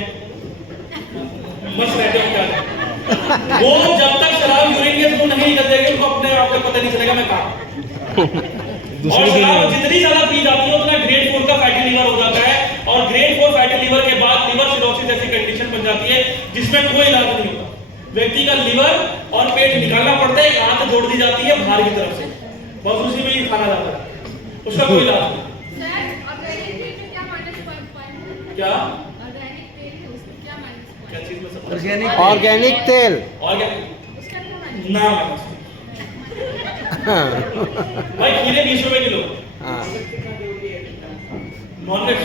मस्त रहते हो क्या है? वो जब तक शराब यूरिन के थ्रू नहीं निकल जाएगी उनको अपने आप को पता नहीं चलेगा मैं कहाँ। और शराब जितनी ज्यादा पी जाती है उतना ग्रेड 4 का फैटी लीवर हो जाता है, और ग्रेड 4 फैटी लीवर के बाद लिवर सिरोसिस जैसी कंडीशन बन जाती है जिसमें कोई इलाज नहीं होता। व्यक्ति का लिवर और पेट निकालना पड़ता है, एक आंत जोड़ दी जाती है बाहर की तरफ से, बस उसी में ही खाना जाता है, उसका कोई इलाज नहीं। क्या क्या चीज में सब ऑर्गेनिक तेल। ऑर्गेनिक नाम भाई खीरे 20 रुपए किलो। नॉनवेज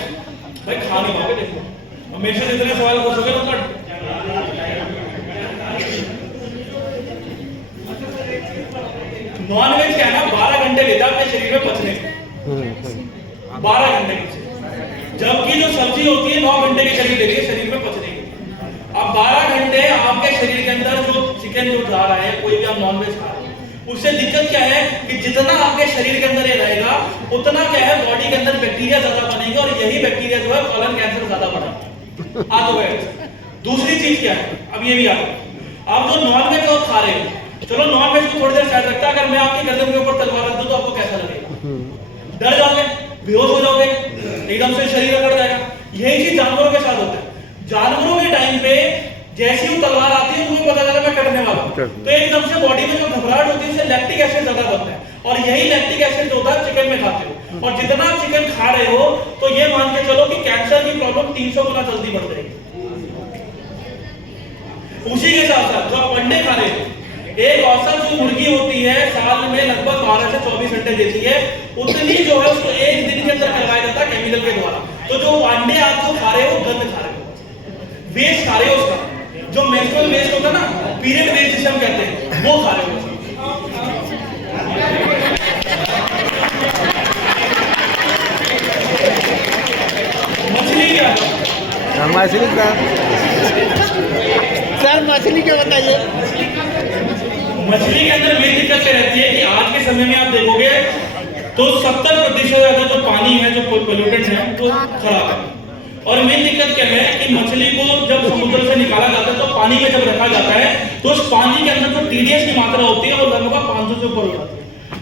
भाई खा नहीं पाओगे, देखो हमेशा जितने सवाल पूछोगे तो नॉनवेज क्या है ना, 12 घंटे लेता है अपने शरीर में पचने के, 12 घंटे के, जबकि जो सब्जी होती है 9 घंटे के करीब लेती है शरीर में पचने के। अब 12 घंटे आपके शरीर के अंदर जो चिकन जो जा रहा है, कोई भी आप नॉनवेज खा रहे हैं, उससे दिक्कत क्या है कि जितना आपके शरीर के अंदर ये रहेगा उतना क्या है बॉडी के अंदर बैक्टीरिया ज्यादा बनेगा और यही बैक्टीरिया जो है कॉलन कैंसर ज्यादा बढ़ाता है। आ तो गए। दूसरी चीज क्या है, अब ये भी आ गया, आप जो नॉन वेज और खा रहे हो, चलो नॉन वेज को थोड़ी देर साइड रखता है, अगर मैं आपके गर्दन के ऊपर तलवार रख दूं तो आपको कैसा लगेगा? डर जाओगे, बेहोश हो जाओगे, एकदम से शरीर अकड़ जाएगा। यही चीज जानवरों के साथ होता है। जानवरों के टाइम पे जैसी वो तलवार आती है उनको पता चला मैं कटने वाला हूं, तो एकदम से बॉडी में जो घबराहट होती है उससे लैक्टिक एसिड ज्यादा बनता है, और यही लैक्टिक एसिड जो होता है चिकन में खाते हो, और जितना आप चिकन खा रहे हो तो ये मान के चलो कि कैंसर की प्रॉब्लम 300 गुना जल्दी बढ़ जाएगी। उसी के साथ साथ जो आप अंडे खा रहे हो, एक औसत जो मुर्गी होती है साल में लगभग 12 से 24 अंडे देती है, उतनी जो है उसको एक दिन के अंदर करवाया जाता है केमिकल के द्वारा। तो जो अंडे आप जो खा रहे हो गंद खा रहे हो, वेस्ट खा रहे हो, उसका जो मेंस्ट्रुअल वेस्ट होता है ना, पीरियड वेस्ट जिसे हम कहते हैं, वो खा रहे हो। मछली क्या है? मछली का सर मछली क्या बताइए। मछली के अंदर मेन दिक्कत क्या रहती है कि आज के समय में आप देखोगे तो 70% ज्यादा जो पानी है, जो पोल्यूटेंट है, वो खराब है। और मेन दिक्कत क्या है कि मछली को जब समुद्र से निकाला जाता है तो पानी में जब रखा जाता है तो उस पानी के अंदर जो टीडीएस की मात्रा होती है वो लगभग 500 से ऊपर हो जाती है,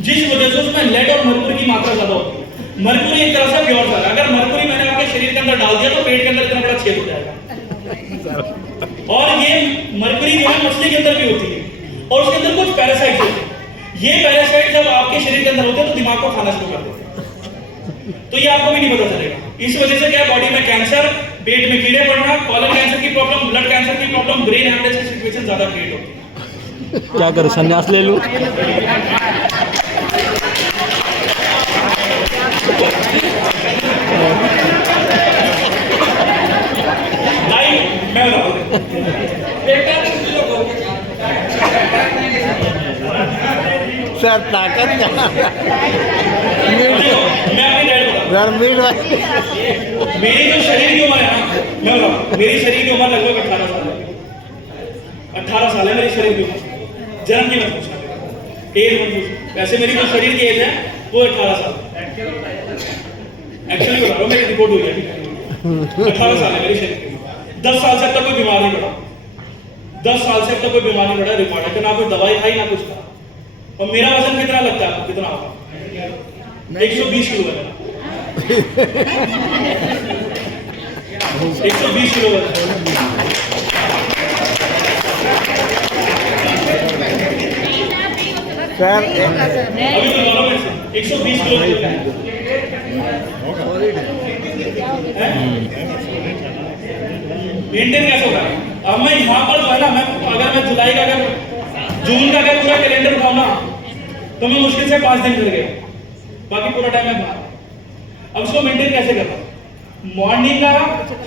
जिस वजह से उसमें लेड और मरकुरी की मात्रा ज्यादा होती है। मरकुरी एक तरह से प्योर सर, अगर मरकुरी मैंने आपके शरीर के अंदर डाल दिया तो पेट के अंदर इतना बड़ा छेद हो जाएगा। और ये मरकुरी जो है मछली के अंदर भी होती है, और उसके अंदर कुछ पैरासाइट होते हैं। ये पैरासाइट जब आपके शरीर के अंदर होते हैं तो दिमाग को खाना शुरू कर देते हैं, तो ये आपको भी नहीं पता चलेगा। इस वजह से क्या बॉडी में कैंसर, पेट में कीड़े पड़ना, कॉलन कैंसर की प्रॉब्लम, ब्लड कैंसर की प्रॉब्लम, ब्रेन हेमरेज की सिचुएशन ज्यादा क्रिएट होती है। क्या करूं, संन्यास ले लूं? मैं बताऊं सर ताकत का मैं अपनी डाइट बताऊं। सर मीट मेरी जो शरीर की उम्र है ना, मैं बताऊं, मेरी शरीर की उम्र लगभग 18 साल है। 18 साल है मेरी शरीर की उम्र, जन्म की मत पूछना, एज मत पूछना। वैसे मेरी जो शरीर की एज है वो 18 साल एक्चुअली बता रहा हूँ, मेरी रिपोर्ट हुई है 18 साल है मेरी शरीर की। 10 साल से अब तक कोई बीमार नहीं पड़ा, 10 साल से अब तक कोई बीमार नहीं पड़ा, रिकॉर्ड है, ना कोई दवाई खाई ना कुछ था। और मेरा वजन कितना लगता है आपको, कितना होगा? 120 किलो है, 120 किलो वजन। सर अभी तो दोनों में से 120 किलो मेंटेन कैसे होगा? अब मैं यहाँ पर जो है ना, मैं अगर मैं जुलाई का अगर जून का अगर पूरा कैलेंडर उठाऊं ना तो मैं मुश्किल से 5 दिन कर गया, बाकी पूरा टाइम मैं बाहर। अब उसको मेंटेन कैसे करता? मॉर्निंग का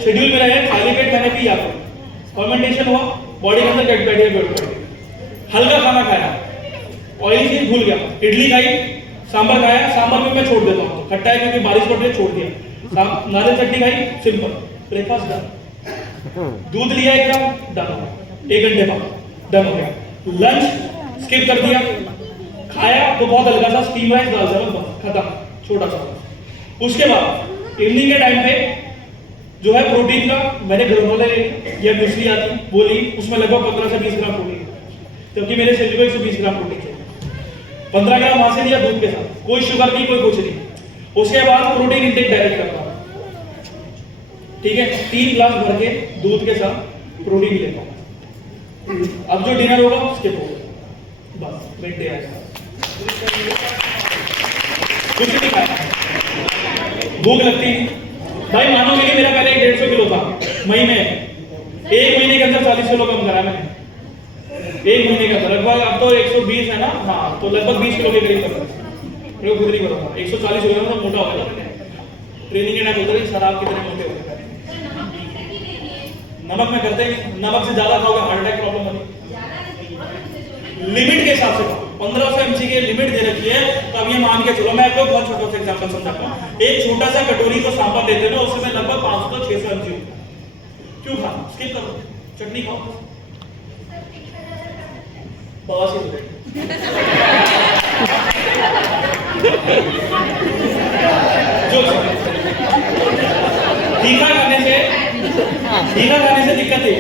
शेड्यूल मेरा है, खाली पेट मैंने पिया, फर्मेंटेशन हुआ, बॉडी के अंदर गट बैठ गया, हल्का खाना खाया, ऑयली चीज भूल गया, इडली खाई, सांभर खाया, सांभर में मैं छोड़ देता हूँ, खट्टा है क्योंकि बारिश पड़ रही है, छोड़ दिया, नारियल चटनी खाई, सिंपल ब्रेकफास्ट डन। दूध लिया 1 ग्राम, डन हो गया, 1 घंटे बाद डन हो गया। लंच स्किप कर दिया, खाया तो बहुत हल्का सा स्टीम राइस, दाल चावल, खत्म, छोटा सा। उसके बाद इवनिंग के टाइम पे जो है प्रोटीन का मैंने ग्रेनोला या म्यूसली आती वो ली, उसमें लगभग 15 से 20 ग्राम प्रोटीन, क्योंकि मेरे शरीर को 120 ग्राम प्रोटीन चाहिए। 15 ग्राम वहां से लिया दूध के साथ, कोई शुगर नहीं, कोई कुछ नहीं। उसके बाद प्रोटीन इंटेक डायरेक्ट करता हूं, ठीक है, 3 ग्लास भर के दूध के साथ प्रोटीन लेता हूं। अब जो डिनर होगा उसके होगा, बस मिड डे आएगा, कुछ नहीं खाया, भूख लगती है भाई, मानोगे कि मेरा पहले 150 किलो था, मई में 1 महीने के अंदर 40 किलो कम करा मैंने, 1 महीने के अंदर। लगभग अब तो 120 है ना, हाँ, तो लगभग 20 किलो के करीब कर रहा हूं, मेरे को खुद नहीं पता था 140 हो गया, मतलब मोटा हो गया। ट्रेनिंग के टाइम होता है सर आप कितने मोटे हो गए, नमक में करते हैं, नमक से ज्यादा खाओगे हार्ट अटैक प्रॉब्लम होगी। लिमिट के हिसाब से 1500 mg की लिमिट दे रखी है, तो अब ये मान के चलो, मैं आपको बहुत छोटा सा एग्जांपल समझाता हूं। एक छोटा सा कटोरी जो सांभर देते हैं ना, उसमें लगभग 500 से 600 mg होता है। क्यों खाना, स्किप करो, चटनी खाओ, बस ही जो खीरा खाने से दिक्कत है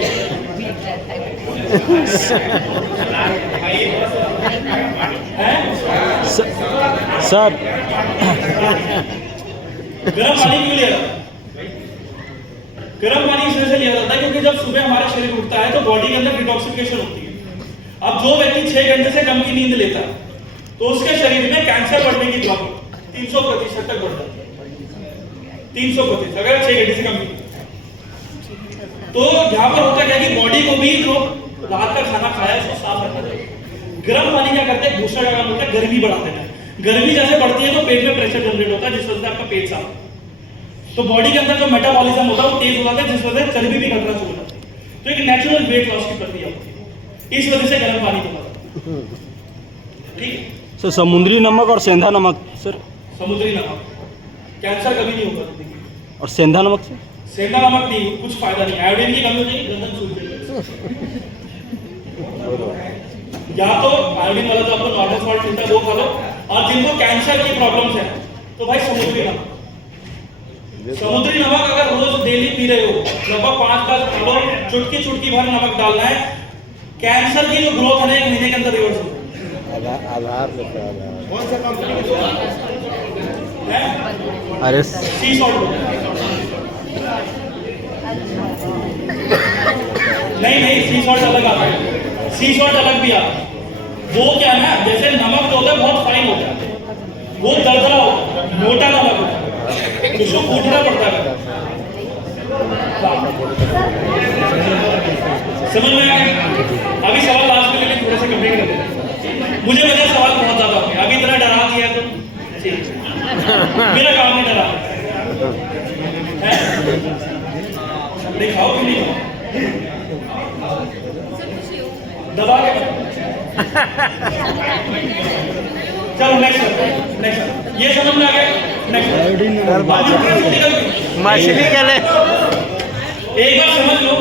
सर गर्म पानी क्यों लिया जाता है? गर्म पानी इसलिए से लिया जाता है क्योंकि जब सुबह हमारा शरीर उठता है तो बॉडी के अंदर डिटॉक्सिफिकेशन होती है। अब जो व्यक्ति 6 घंटे से कम की नींद लेता है तो उसके शरीर में कैंसर बढ़ने की प्रॉब्लम 300% तक बढ़ जाती है। 300% अगर 6 घंटे से कम की। तो यहाँ पर होता क्या कि बॉडी को भी जो रात का खाना खाया है उसको साफ रखना चाहिए। गर्म पानी क्या करते हैं, दूसरा का काम होता है गर्मी बढ़ा देना है। गर्मी जैसे बढ़ती है तो पेट में प्रेशर जनरेट होता है जिस वजह से आपका पेट साफ, तो बॉडी के अंदर जो मेटाबॉलिज्म होता है वो तेज हो जाता है जिस वजह से चर्बी भी घटना शुरू हो जाती है। तो एक नेचुरल वेट लॉस की प्रक्रिया होती है, इस वजह से गर्म पानी को खाता है। ठीक है सर, समुद्री नमक और सेंधा नमक सर, समुद्री नमक कैंसर कभी नहीं होगा। और सेंधा नमक से सेंधा नमक नहीं, कुछ फायदा नहीं, आयोडीन की कमी हो जाएगी, गर्दन सूज जाएगी। या तो आयोडीन वाला जो आपको नॉर्मल सॉल्ट मिलता है वो खा लो, और जिनको कैंसर की प्रॉब्लम्स है तो भाई समुद्री नमक। समुद्री नमक अगर रोज डेली पी रहे हो, लगभग 5 ग्लास खा लो, चुटकी चुटकी भर नमक डालना है, कैंसर की जो ग्रोथ है 1 महीने के अंदर रिवर्स हो जाएगी। आधार कौन सा कंपनी अरे सी सॉल्ट नहीं, सी सॉल्ट अलग आता है, सी सॉल्ट अलग भी आता है। वो क्या है ना, जैसे नमक जो होता है बहुत फाइन होता है, वो दरदरा होता है, मोटा नमक होता है, उसको कूटना पड़ता है। समझ में आया? अभी सवाल लास्ट में लेकिन थोड़ा सा कंप्लीट कर देते हैं। मुझे लगा सवाल बहुत ज्यादा हो गया, अभी इतना डरा दिया तो ठीक, मेरा काम नहीं डरा है। दिखाओ कि नहीं दबा के। चलो नेक्स्ट ये समझ में आ गया। नेक्स्ट मछली के लिए एक बार समझ लो,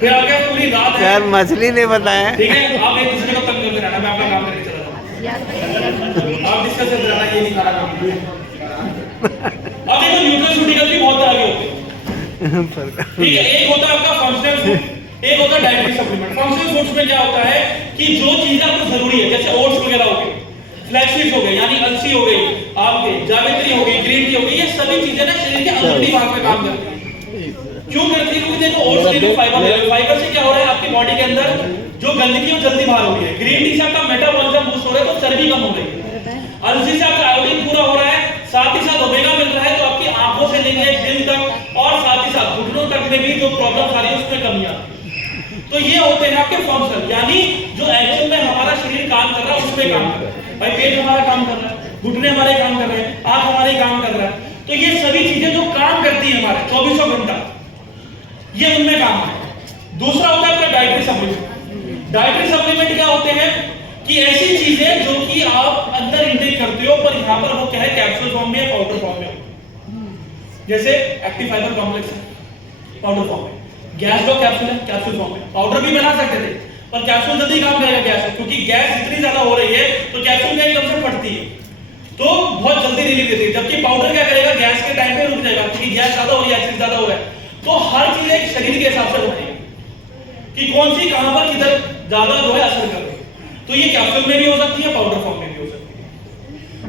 फिर आगे पूरी रात है। यार मछली नहीं बताया। ठीक है, आप एक दूसरे को तंग करते रहना, मैं अपना काम करके चला जाऊँ। आप डिस्कस करते रहना, ये नहीं खाना काम। अब देखो न्यूट्रास्यूटिकल भी बहुत तरह के होते हैं। ठीक है, एक होता है आपका फंक्शनल फूड, एक होता है डाइटरी सप्लीमेंट। फंक्शनल फूड्स में क्या होता है कि जो चीजें आपको जरूरी है, जैसे ओट्स वगैरह हो गए, फ्लैक्सीड्स हो गए यानी अलसी हो गई, आपके जावित्री हो गई, ग्रीन टी हो गई, ये सभी चीजें ना शरीर के अंदरूनी भाग में काम करती है। क्यों करती है? क्योंकि देखो ओट्स ले लो, फाइबर ले लो, फाइबर से क्या हो रहा है आपकी बॉडी के अंदर जो गंदगी है वो जल्दी बाहर हो रही है। ग्रीन टी से आपका मेटाबॉलिज्म बूस्ट हो रहा है तो चर्बी कम हो रही है। अलसी से आपका आयोडीन पूरा हो रहा है, साथ ही साथ ओमेगा मिल रहा है तो आपकी आंखों से लेके दिल तक और साथ ही साथ घुटनों तक में भी जो प्रॉब्लम आ रही है उसमें कमी आ रही है। तो ये होते हैं आपके फंक्शन, यानी जो एक्चुअल में हमारा शरीर काम कर रहा है उसमें काम कर रहा है। भाई पेट हमारा काम कर रहा है, घुटने हमारे काम कर रहे हैं, आंख हमारे काम कर रहा है, तो ये सभी चीजें जो काम करती है हमारे 24 घंटा, ये उनमें काम है। दूसरा होता है आपका डाइटरी सप्लीमेंट। डाइटरी सप्लीमेंट क्या होते हैं कि ऐसी चीजें जो कि आप अंदर इंटेक करते हो पर यहाँ पर वो क्या है कैप्सूल फॉर्म में या पाउडर फॉर्म में, जैसे active fibre complex powder form में, गैस डॉक कैप्सूल है कैप्सूल फॉर्म में। पाउडर भी बना सकते थे पर कैप्सूल जल्दी काम करेगा गैस, क्योंकि गैस इतनी ज्यादा हो रही है तो कैप्सूल में एकदम से फटती है तो बहुत जल्दी रिलीज देती है, जबकि पाउडर क्या करेगा गैस के टाइम पे रुक जाएगा क्योंकि गैस ज्यादा हो रही है, एसिड ज्यादा हो रहा है। तो हर चीज एक शरीर के हिसाब से होती है कि कौन सी कहां पर किधर ज्यादा जो है असर कर रही है। तो ये कैप्सूल में भी हो सकती है, पाउडर फॉर्म में भी हो सकती है।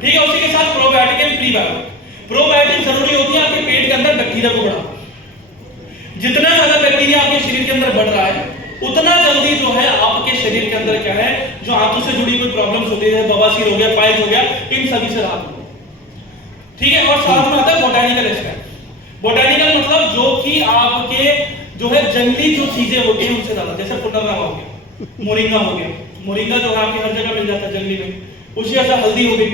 ठीक है, उसी के साथ प्रोबायोटिक एंड प्रीबायोटिक। प्रोबायोटिक जरूरी होती है आपके पेट के अंदर बैक्टीरिया को बढ़ाना। जितना ज्यादा बैक्टीरिया आपके शरीर के अंदर बढ़ रहा है उतना जल्दी जो है आपके शरीर के अंदर क्या है जो आंतों से जुड़ी कोई प्रॉब्लम्स होती है, बवासीर हो गया, पाइल्स हो गया, इन सभी से राहत हो। ठीक है, और साथ में आता है बोटैनिकल एक्सट्रैक्ट। बोटैनिकल मतलब जो कि आपके जो है जंगली जो चीजें होती हैं उनसे ज्यादा, जैसे पुटर्ना हो गया, मोरिंगा हो गया। मोरिंगा जो है आपकी हर जगह मिल जाता है जंगली में, उसी जैसा हल्दी हो गई,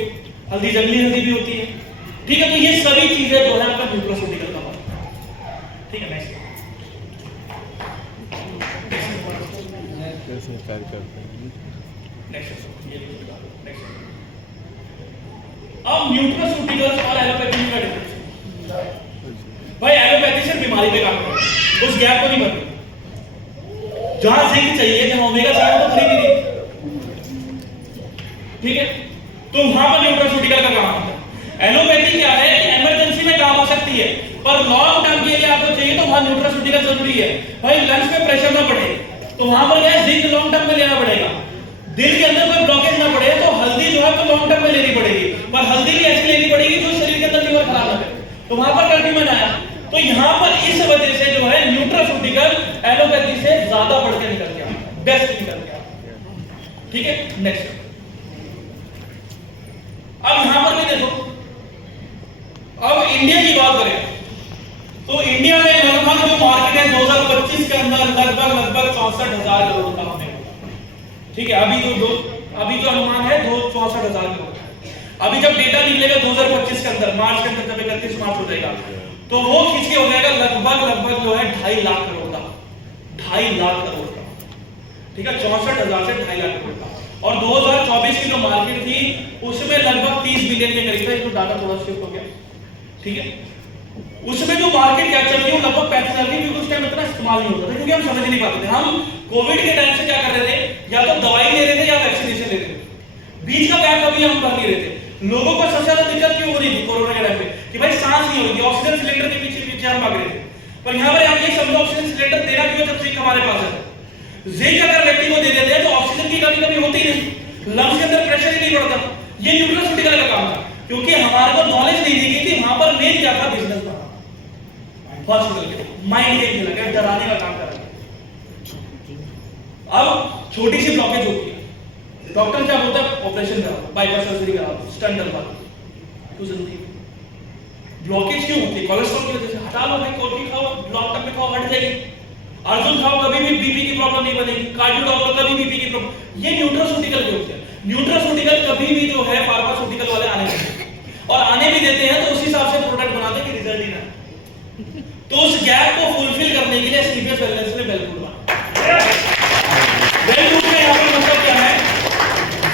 हल्दी जंगली हल्दी भी होती है। ठीक है, तो ये सभी चीजें जो है आपका न्यूट्रास्यूटिकल का पार्ट। ठीक है, नेक्स्ट अब न्यूट्रास्यूटिकल्स और एलोपैथी का डिफरेंस। भाई एलोपैथी सिर्फ बीमारी पे काम करती है, उस गैप को नहीं भरती। जहां जिंक चाहिए, जहां ओमेगा 3 तो खरीद नहीं। ठीक है, तो वहां पर न्यूट्रास्यूटिकल का काम होता है। एलोपैथी क्या है कि इमरजेंसी में काम आ सकती सकती है, पर लॉन्ग टर्म के लिए आपको चाहिए तो वहां न्यूट्रास्यूटिकल जरूरी है। भाई लंग्स में प्रेशर ना बढ़े तो वहां पर क्या है, जिंक लॉन्ग टर्म में लेना पड़ेगा। दिल के अंदर कोई ब्लॉकेज ना पड़े तो हल्दी जो है तो लॉन्ग टर्म में लेनी पड़ेगी, पर हल्दी भी ऐसी लेनी पड़ेगी जो शरीर के अंदर लीवर खराब ना करे। तो वहां पर कर्क्यूमिन आया, तो यहां पर इस वजह से जो है न्यूट्रास्यूटिकल एलोपैथी से ज्यादा बढ़ के निकल गया, बेस्ट निकल गया। ठीक है, नेक्स्ट। अब यहां पर भी देखो, अब इंडिया की बात करें तो इंडिया में लगभग जो मार्केट है 2025 के अंदर लगभग 64,000 करोड़ का होने वाला। ठीक है, अभी जो अनुमान है 64,000 करोड़। अभी जब डेटा निकलेगा 2025 के अंदर, मार्च के अंदर, जब 31 मार्च हो जाएगा तो वो खींच के हो जाएगा लगभग जो है 2.5 लाख करोड़ का, 2.5 लाख करोड़ का। ठीक है, 64,000 से 2.5 लाख करोड़ का। और 2024 की जो मार्केट थी उसमें लगभग 30 बिलियन के करीब था। ये तो डाटा थोड़ा शिफ्ट हो गया। ठीक है, उसमें जो मार्केट कैप्चर थी वो लगभग 35,000 थी, क्योंकि उस टाइम इतना इस्तेमाल नहीं होता था, क्योंकि हम समझ नहीं पाते थे। हम कोविड के टाइम से क्या कर रहे थे, या तो दवाई ले रहे थे या वैक्सीनेशन ले रहे थे। बीच का गैप कभी हम भर नहीं रहे थे। लोगों को सबसे ज्यादा दिक्कत क्यों हो रही थी कोरोना के टाइम पे, कि भाई सांस नहीं हो रही, ऑक्सीजन सिलेंडर के पीछे हम भाग रहे थे। पर यहाँ पर आप ये समझो, ऑक्सीजन सिलेंडर देना क्यों जब जिंक हमारे पास है। जिंक अगर व्यक्ति को दे देते हैं तो ऑक्सीजन की कमी होती नहीं, लंग्स के अंदर प्रेशर ही नहीं बढ़ता। ये न्यूट्रास्यूटिकल का काम था, क्योंकि हमारे को नॉलेज नहीं दी गई थी। वहां पर मेन क्या था, बिजनेस था, हॉस्पिटल के माइंड गेम खेला गया, डराने का काम कर रहा है। अब छोटी सी ब्लॉकेज होती है, डॉक्टर क्या बोलता है, ऑपरेशन कराओ, बाईपास सर्जरी कराओ, स्टंट डलवा दो। क्यों जरूरी है? ब्लॉकेज क्यों होती है? कोलेस्ट्रॉल की वजह से। हटा लो भाई, कोल्ड ड्रिंक खाओ, लॉन्ग टर्म में खाओ, हट जाएगी। अर्जुन खाओ, कभी भी बीपी की प्रॉब्लम नहीं बनेगी। काजू खाओ, कभी बीपी की प्रॉब्लम। ये न्यूट्रास्यूटिकल के होते हैं। न्यूट्रास्यूटिकल कभी भी जो है फार्मास्यूटिकल वाले आने नहीं देते, और आने भी देते हैं तो उस हिसाब से प्रोडक्ट बनाते हैं कि रिजल्ट ही ना। तो उस गैप को फुलफिल करने के लिए सीपीएस वेलनेस ने वेलफूड बना। वेलफूड का यहाँ पर मतलब क्या है,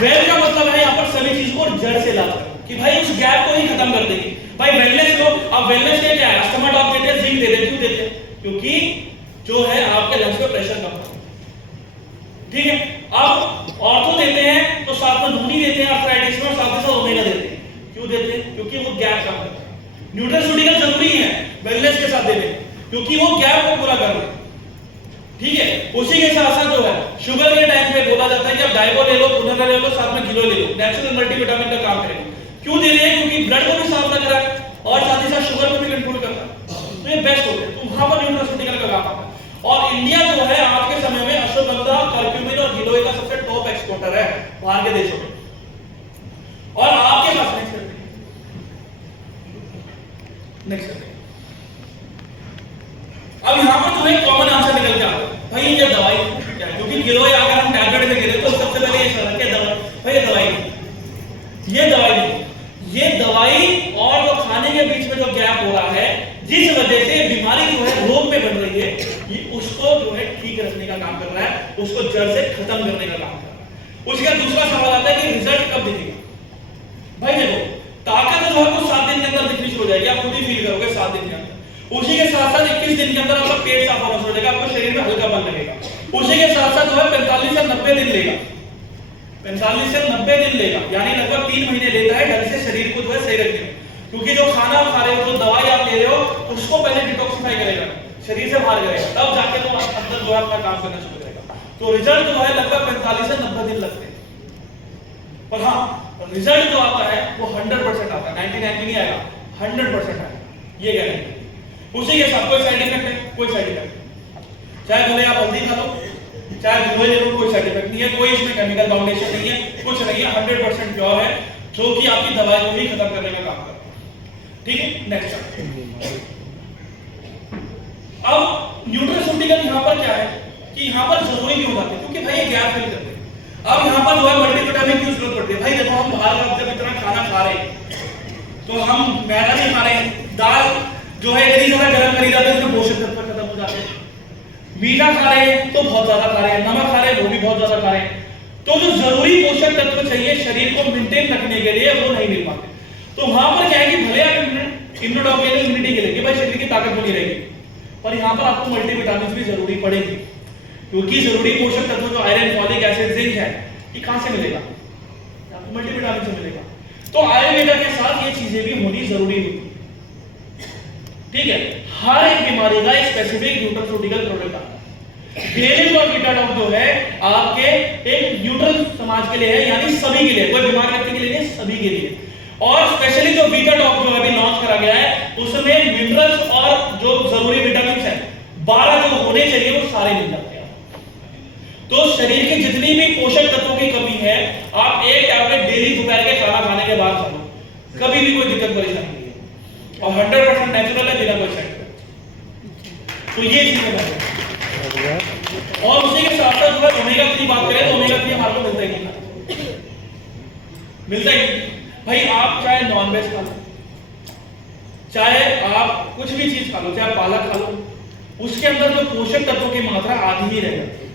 वेल का मतलब है यहाँ पर सभी चीज को जड़ से लाना, कि भाई उस गैप को ही खत्म कर देंगे। भाई वेलनेस लो, अब वेलनेस के क्या है, अस्थमा ड्रॉप देते हैं, जिंक देते हैं। क्यों देते हैं? क्योंकि जो है आपके लंग्स पे प्रेशर कम है। ठीक है, अब ऑर्थो देते हैं तो साथ में धूनी देते हैं, आर्थराइटिस में, साथ ही साथ ओमेगा देते हैं। क्यों देते हैं? क्योंकि वो गैप कम करता है। न्यूट्रास्यूटिकल जरूरी है वेलनेस के साथ देने, क्योंकि वो गैप को पूरा कर रहे हैं। ठीक है, उसी के साथ साथ जो है शुगर के टाइम पे बोला जाता है कि आप डाइबो ले लो, पुनर्गा ले लो, साथ में किलो ले लो, नेचुरल मल्टीविटामिन का काम करेगा। क्यों दे रहे हैं? क्योंकि ब्लड को भी साफ रख रहा है और साथ ही साथ शुगर को भी कंट्रोल करता है। तो ये बेस्ट हो गया, तो वहां पर न्यूट्रास्यूटिकल का काम आता है। और इंडिया जो है आज के समय में अश्वगंधा, कर्क्यूमिन और गिलोय का सबसे टॉप एक्सपोर्टर है बाहर के देशों में, और आपके पास नेक्स्ट करते हैं, नेक्स्ट करते हैं। अब यहां पर तुम्हें कॉमन आंसर निकल के आता है, भाई ये दवाई क्या है? क्योंकि गिलोय अगर हम टैबलेट में गिरे तो सबसे पहले ये सवाल क्या दवाई, भाई ये दवाई नहीं, ये दवाई नहीं। ये दवाई और जो खाने के बीच में जो गैप हो रहा है, जिस वजह से बीमारी जो है रोग में बढ़ रही है, ये उसको जो है ठीक रखने का काम कर रहा है, उसको जड़ से खत्म करने का काम कर रहा है। उसका दूसरा सवाल आता है कि रिजल्ट कब दिखेगा? भाई देखो, ताकत जो है वो 7 दिन के अंदर दिखनी शुरू हो जाएगी, आप खुद ही फील करोगे 7 दिन के अंदर। उसी के साथ साथ 21 दिन के अंदर आपका पेट साफ होना शुरू हो जाएगा, आपको शरीर में हल्कापन लगेगा। उसी के साथ साथ जो है 45 से 90 दिन लेगा, 45 से 90 दिन लेगा, यानी लगभग 3 महीने लेता है ढंग से शरीर को जो है सही रखने में। क्योंकि जो खाना आप खा रहे हो, जो दवाई आप ले रहे हो, उसको पहले डिटॉक्सिफाई करेगा, शरीर से बाहर करेगा, तब जाके तो अंदर जो है अपना काम करना शुरू करेगा। तो रिजल्ट जो है लगभग 45 से 90 दिन लगते हैं। पर हाँ, रिजल्ट जो आता है वो 100% आता है, 99 नहीं आएगा, 100% आएगा, ये गारंटी। उसी के साथ कोई साइड इफेक्ट है? कोई साइड इफेक्ट नहीं। चाहे भले आप हल्दी खा लो, चाहे गिलोय ले लो, कोई साइड इफेक्ट नहीं है, कोई इसमें केमिकल फाउंडेशन नहीं है, कुछ नहीं है, 100% प्योर है, जो कि आपकी दवाई को ही खत्म करने का काम करता है। ठीक है, नेक्स्ट। अब न्यूट्रास्यूटिकल यहाँ पर क्या है कि यहाँ पर जरूरी क्यों होता है? क्योंकि भाई ये गैप फिल करते हैं। अब यहाँ पर जो है मल्टीविटामिन की जरूरत पड़ती है। भाई देखो, हम बाहर का जब इतना खाना खा रहे हैं तो हम मैदा नहीं खा रहे हैं, दाल जो है इतनी ज्यादा गर्म करी जाती है, उसमें पोषक तत्व खत्म हो जाते हैं। मीठा खा रहे हैं तो बहुत ज्यादा खा रहे हैं, नमक खा रहे हैं वो भी बहुत ज्यादा खा रहे हैं, तो जो जरूरी पोषक तत्व चाहिए शरीर को मेंटेन रखने के लिए वो नहीं मिल पाते। तो वहां पर क्या है कि भले आप इम्यूनिटी के लिए कि भाई शरीर की ताकत बनी रहेगी, पर यहाँ पर आपको मल्टीविटामिन भी जरूरी पड़ेगी, क्योंकि जरूरी पोषक तत्व जो आयरन, फॉलिक एसिड, जिंक है, ये कहां से मिलेगा? आपको मल्टीविटामिन से मिलेगा। तो आयुर्वेदा के साथ ये चीजें भी होनी जरूरी होती है। ठीक है, हर एक बीमारी का एक स्पेसिफिक न्यूट्रास्यूटिकल प्रोडक्ट आता है। डेली और वीटाडॉक जो है आपके एक न्यूट्रल समाज के लिए है, यानी सभी के लिए, कोई बीमार व्यक्ति के लिए नहीं, सभी के लिए। और स्पेशली जो वीटाडॉक जो अभी लॉन्च करा गया है उसमें मिनरल्स और जो जरूरी विटामिन है 12 जो होने चाहिए वो सारे मिल जाते हैं। तो शरीर के जितनी भी पोषक तत्वों की कमी है, आप एक टैबलेट डेली दोपहर के खाना खाने के बाद खा लो, कभी भी कोई दिक्कत परेशानी नहीं है, और 100% नेचुरल है, बिना कोई साइड इफेक्ट। तो ये चीजें है। और उसी के साथ साथ जो है ओमेगा 3 बात करें तो ओमेगा 3 हमारे को मिलता ही नहीं, मिलता ही नहीं भाई। आप चाहे नॉनवेज खा लो, चाहे आप कुछ भी चीज खा लो, चाहे पालक खा लो, उसके अंदर जो पोषक तत्वों की मात्रा आधी ही रह जाती है।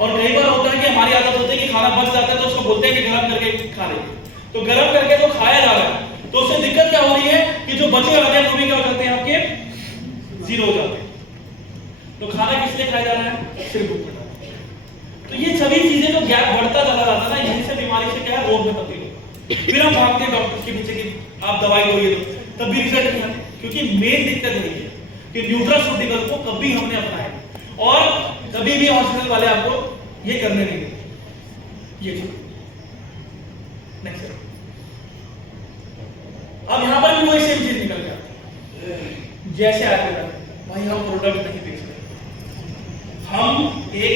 और कई बार होता है कि हमारी आदत होती है कि खाना बच जाता है तो उसको बोलते हैं कि गर्म करके खा ले, तो गर्म करके जो खाया जा रहा है तो उससे दिक्कत क्या हो रही है कि जो बचे वाले हैं वो भी क्या हो जाते हैं, आपके जीरो हो जाते हैं। तो खाना किस लिए खाया जा रहा है, सिर्फ भूख मिटाने। तो ये सभी चीजें जो गैप बढ़ता चला जाता है ना, यहीं से बीमारी से क्या है, रोग में तब्दील होता है। फिर हम भागते हैं डॉक्टर के पीछे कि आप दवाई दो, ये दो, तब भी रिजल्ट नहीं आते, क्योंकि मेन दिक्कत यही है कि न्यूट्रास्यूटिकल को कभी हमने अपनाया और कभी भी हॉस्पिटल वाले आपको ये करने नहीं देते। ये चीज नेक्स्ट, अब यहां पर भी वही सेम चीज निकल जाती है जैसे आयुर्वेद। भाई हम प्रोडक्ट नहीं बेच रहे, हम एक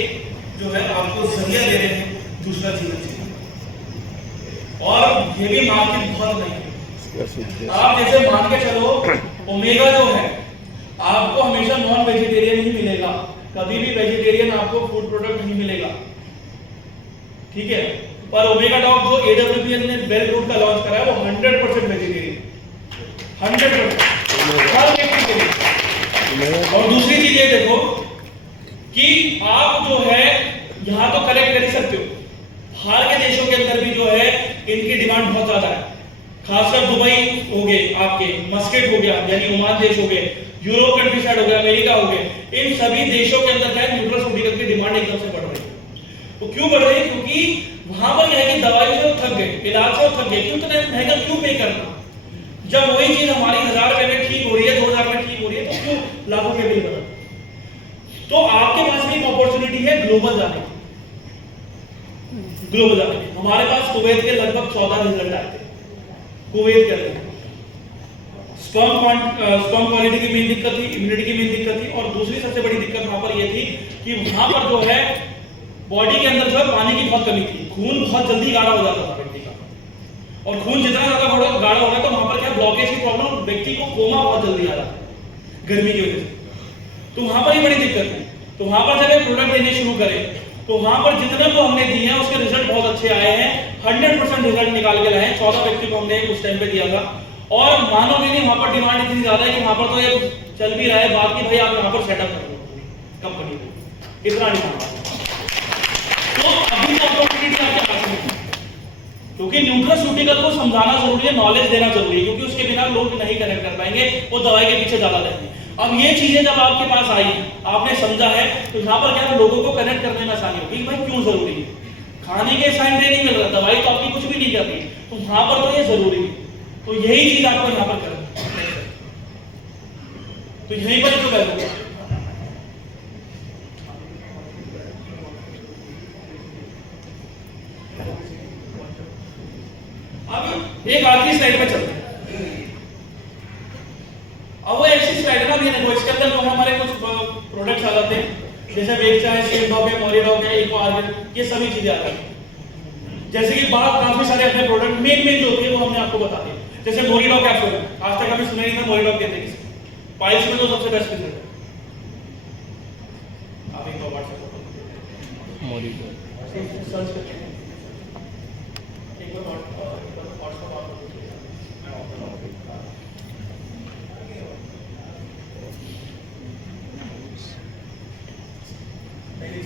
जो है आपको जरिया दे रहे हैं दूसरा जीवन जीने, और ये भी मार्केट बहुत नहीं है। आप जैसे मान के चलो, ओमेगा जो है आपको हमेशा नॉन वेजिटेरियन ही मिलेगा, कभी भी वेजिटेरियन आपको फूड प्रोडक्ट नहीं मिलेगा, ठीक है। पर ओमेगा डॉक जो AWPL ने वेल रूट का लॉन्च करा है वो 100% वेजिटेरियन, 100% हर व्यक्ति के लिए। और दूसरी चीज ये देखो कि आप जो है यहां तो कलेक्ट कर ही सकते हो, बाहर के देशों के अंदर भी जो है इनकी डिमांड बहुत ज्यादा है, खासकर दुबई हो गए, आपके मस्कट हो गया यानी ओमान देश हो गए, यूरोप कंट्री साइड हो गया, अमेरिका हो गए, इन सभी देशों के अंदर क्या न्यूट्रास्यूटिकल की डिमांड एकदम से बढ़ रही है। तो क्यों बढ़ रही है, क्योंकि वहां पर क्या है कि दवाई से थक गए, इलाज से थक गए, क्यों इतना महंगा क्यों पे करना, जब वही चीज हमारी 1000 रुपए में ठीक हो रही है, 2000 में ठीक हो रही है, तो क्यों लाखों के बिल बना। तो आपके पास भी एक अपॉर्चुनिटी है ग्लोबल जाने की, ग्लोबल जाने की। हमारे पास कुवैत के लगभग 14 रिजल्ट आए थे कुवैत के अंदर। स्पर्म क्वालिटी की मेन दिक्कत थी, इम्यूनिटी की मेन दिक्कत थी, और दूसरी सबसे बड़ी दिक्कत वहां पर यह थी कि वहां पर जो है बॉडी के अंदर जो है पानी की बहुत कमी थी, खून बहुत जल्दी गाढ़ा हो जाता था व्यक्ति का, और खून जितना ज्यादा गाढ़ा होगा तो वहां पर क्या ब्लॉकेज की प्रॉब्लम, व्यक्ति को कोमा बहुत जल्दी आ जाता है गर्मी की वजह से। तो वहां पर ही बड़ी दिक्कत है। तो वहां पर जब ये प्रोडक्ट देने शुरू करें तो वहां पर जितने को हमने दिए हैं उसके रिजल्ट बहुत अच्छे आए हैं, 100% रिजल्ट निकाल के लाए हैं। 14 व्यक्ति को हमने उस टाइम पे दिया था, और मानोगे नहीं वहां पर डिमांड इतनी ज्यादा है कि वहां पर तो ये चल भी रहा है बात कि भाई आप यहां पर सेटअप कर लो कंपनी को, इतना डिमांड। तो अभी तो अपॉर्चुनिटी आपके पास है, क्योंकि न्यूट्रास्यूटिकल को समझाना जरूरी है, नॉलेज देना जरूरी है, क्योंकि उसके बिना लोग नहीं कनेक्ट कर पाएंगे, वो दवाई के पीछे ज्यादा रहेंगे। अब ये चीजें जब आपके पास आई, आपने समझा है, तो यहाँ पर क्या लोगों को कनेक्ट करने में आसानी होगी भाई क्यों जरूरी है। खाने के साइन नहीं मिल रहा, दवाई तो आपकी कुछ भी नहीं कर रही, तो वहां पर तो ये जरूरी है। तो यही चीज आपको यहाँ पर करनी, तो यहीं पर जो करोगे अब एक आखिरी स्लाइड पे चलते हैं। अब वो ऐसी स्लाइड है ना, ये देखो इसके अंदर जो हमारे कुछ प्रोडक्ट्स आ जाते हैं, जैसे वेक्सा है, सेलडॉक है, मॉरिडॉक है, इकोआर्गन, ये सभी चीजें आ जाती हैं। जैसे कि बात काफी सारे अपने प्रोडक्ट मेन जो होती है वो हमने आपको बता दिया। जैसे मोरिडॉक कैप्सूल, आज तक कभी सुना नहीं था मोरिडॉक कहते हैं किसी, पाइल्स में तो सबसे बेस्ट रिजल्ट है। आप एक बार व्हाट्सएप मोरिडॉक सर्च करके एक बार व्हाट्सएप आप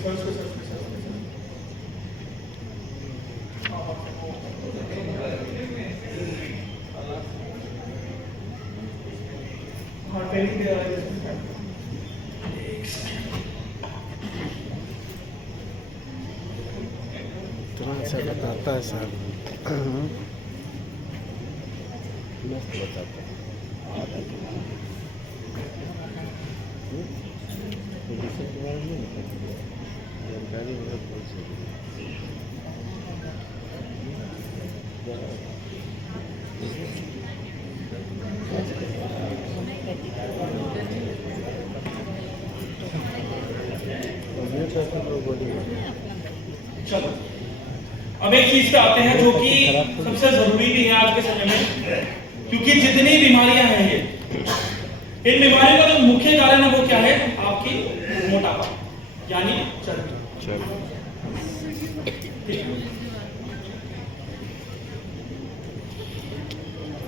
सर्च कर सकते हैं। हाँ ट्रेनिंग दे रहा है तुरंत से बताता है सर, मस्त बताता है। चलो अब एक चीज पे आते हैं जो कि सबसे जरूरी भी है आज के समय में, क्योंकि जितनी बीमारियां हैं ये, इन बीमारियों का जो मुख्य कारण है वो क्या है? आपकी मोटापा यानी चर्बी।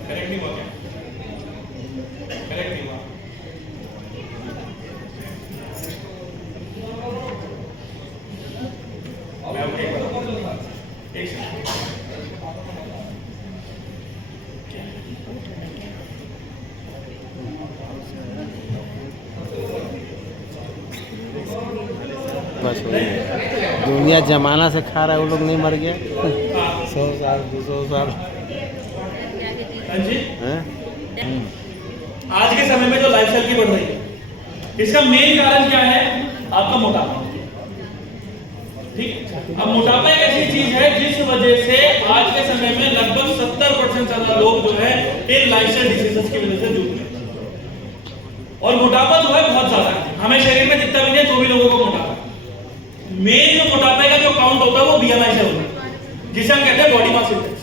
करेक्ट नहीं हुआ क्या? करेक्ट नहीं हुआ। एक सेकंड। बस हो गया। दुनिया जमाना से खा रहा है, वो लोग नहीं मर गया 100 साल 200 साल। हाँ जी, हैं? आज के समय में जो लाइफस्टाइल की बढ़ रही है, इसका मेन कारण क्या है? आपका मोटापा। ठीक। अब मोटापा एक ऐसी चीज है जिस वजह से आज के समय में लगभग 70% ज्यादा लोग जो है इन लाइफस्टाइल डिसीजेस की वजह से जूझ रहे हैं। और मोटापा जो है बहुत ज्यादा है, हमें शरीर में दिखता भी नहीं तो भी लोगों को मोटापा। मेन जो मोटापे का जो काउंट होता है वो बीएमआई से होता है, जिसे हम कहते हैं body mass index.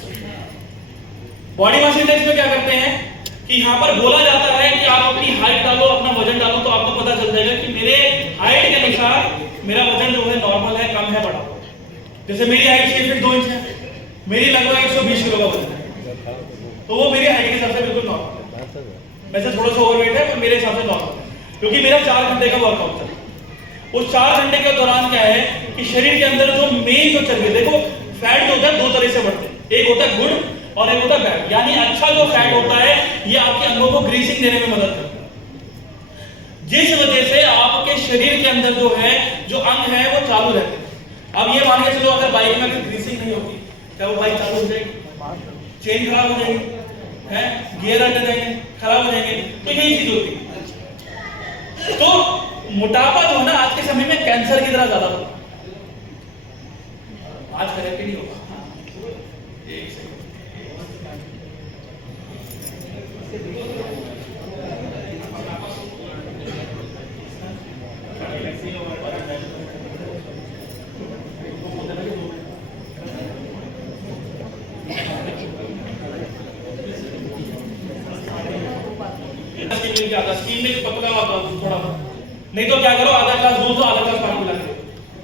Body mass index में क्या करते हैं कि यहाँ पर बोला जाता है कि आप अपनी हाइट डालो, अपना वजन डालो, तो आपको पता चल जाएगा कि मेरे हाइट के अनुसार मेरा वजन जो है नॉर्मल है, कम है, बड़ा। जैसे मेरी हाइट 6 फीट 2 इंच है, मेरी लगभग 120 किलो का वजन है, तो वो मेरी हाइट के हिसाब से बिल्कुल नॉर्मल है। वैसे थोड़ा सा ओवरवेट है पर मेरे हिसाब से नॉर्मल है, क्योंकि मेरा 4 घंटे का वर्कआउट है। उस 4 घंटे के दौरान क्या है कि शरीर के अंदर जो मेन जो चर्बी, देखो फैट जो होता है 2 तरह से बढ़ते हैं, एक होता है गुड और एक होता है बैड। यानी अच्छा जो फैट होता है ये आपके अंगों को ग्रीसिंग देने में मदद करता है, जिस वजह से आपके शरीर के अंदर जो है जो अंग है वो चालू रहते हैं। अब ये मान के चलो अगर बाइक में अगर ग्रीसिंग नहीं होगी क्या वो बाइक चालू हो जाएगी? चेन खराब हो जाएगी, है गियर अट जाएंगे, खराब हो जाएंगे। तो यही चीज होती है। तो मोटापा जो है ना आज के समय में कैंसर की तरह ज्यादा होता है। आज करेक्ट नहीं होगा। एक सेकंड। स्कीम में पतला थोड़ा, नहीं तो क्या करो आधा ग्लास दूध, आधा ग्लास पानी मिला के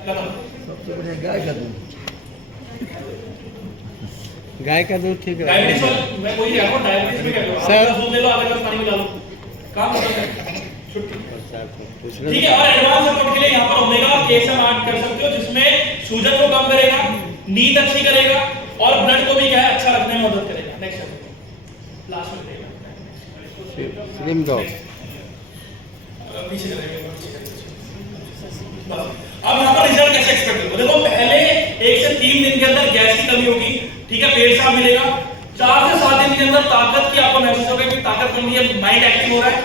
खत्म। सबसे बढ़िया गाय का दूध। गाय का दूध ठीक है। डायबिटीज वाला मैं कोई नहीं आपको डायबिटीज में क्या करो, सर दूध ले लो, आधा ग्लास पानी मिला लो, काम खत्म है, छुट्टी। ठीक है। और एडवांस सपोर्ट के लिए यहाँ पर ओमेगा और कैल्शियम ऐड कर सकते हो, जिसमें सूजन को कम करेगा, नींद अच्छी करेगा और ब्लड को भी क्या है अच्छा रखने में मदद करेगा। नेक्स्ट लास्ट में स्लिम डॉग। पीछे चलेंगे। अब यहाँ पर रिजल्ट कैसे एक्सपेक्ट करो? देखो पहले 1 से 3 दिन के अंदर गैस की कमी होगी, ठीक है, पेट साफ मिलेगा। 4 से 7 दिन के अंदर ताकत की आपको महसूस होगा कि ताकत कम है, माइंड एक्टिव हो रहा है।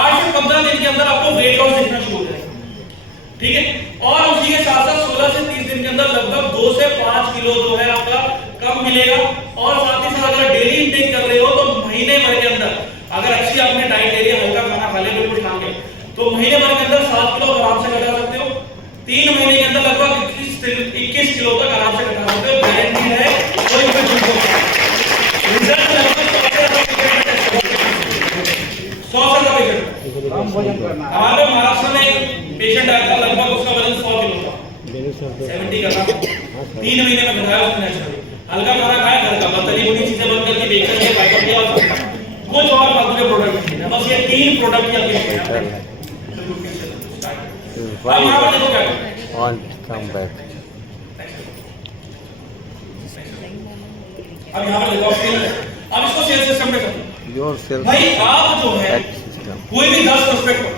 8 से 15 दिन के अंदर आपको वेट लॉस दिखना शुरू हो जाएगा, ठीक है। और उसी के साथ साथ 16 से 30 दिन के अंदर लगभग 2 से 5 किलो जो है आपका कम मिलेगा। और साथ ही साथ अगर डेली इंटेक कर रहे हो तो महीने भर के अंदर अगर अच्छी आपने डाइट ले रही है, हल्का खाना खा ले, बिल्कुल खा के, तो महीने भर के अंदर 7 किलो आराम से घटा सकते हो। 3 महीने के अंदर लगभग 21 किलो तक आराम से घटा सकते हो। गारंटी है, कोई भी रिजल्ट लगभग 100 से का पेशेंट। हमारे महाराष्ट्र में एक पेशेंट आया था, लगभग उसका वजन 100 किलो था, 70 का था। 3 महीने में घटाया उसने नेचुरली। हल्का खाना खाया, घर का तली बुनी चीजें बंद करके बेचने के फायदा किया, कुछ और फालतू के प्रोडक्ट नहीं है। बस ये 3 प्रोडक्ट की आपकी अब यहाँ पर देखो क्या On come back. अब यहाँ पर देखो अब इसको सेल सिस्टम में करो। Yourself. भाई आप जो है System. कोई भी 10 प्रोस्पेक्ट करो,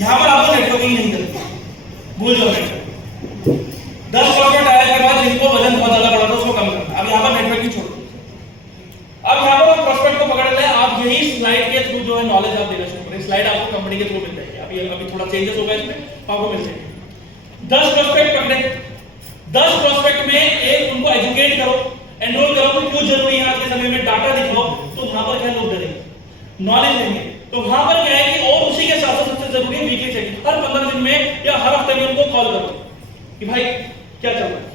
यहाँ पर आपको नेटवर्किंग नहीं करनी, भूल जाओ नेटवर्क। 10 प्रोस्पेक्ट आने के बाद जिनको वजन बहुत ज्यादा बढ़ा था उसको कम करना। अब यहाँ पर नेटवर्किंग छोड़ो। अब यहाँ पर प्रोस्पेक्ट को पकड़ ले, आप यही स्लाइड के थ्रू जो है नॉलेज आप देना शुरू करें। स्लाइड आपको कंपनी के थ्रू मिल जाएगी। अभी थोड़ा चेंजेस होगा इसमें, आपको मिल जाएगी। 10 प्रोस्पेक्ट पकड़े, 10 प्रोस्पेक्ट में एक उनको एजुकेट करो, एनरोल करो कि क्यों जरूरी है आज के समय में, डाटा दिखाओ। तो वहां पर क्या लोग डरेंगे, नॉलेज लेंगे। तो वहां पर क्या है कि और उसी के साथ सबसे जरूरी है वीकली चेकिंग, हर 15 दिन में या हर हफ्ते में उनको कॉल करो कि भाई क्या चल रहा है,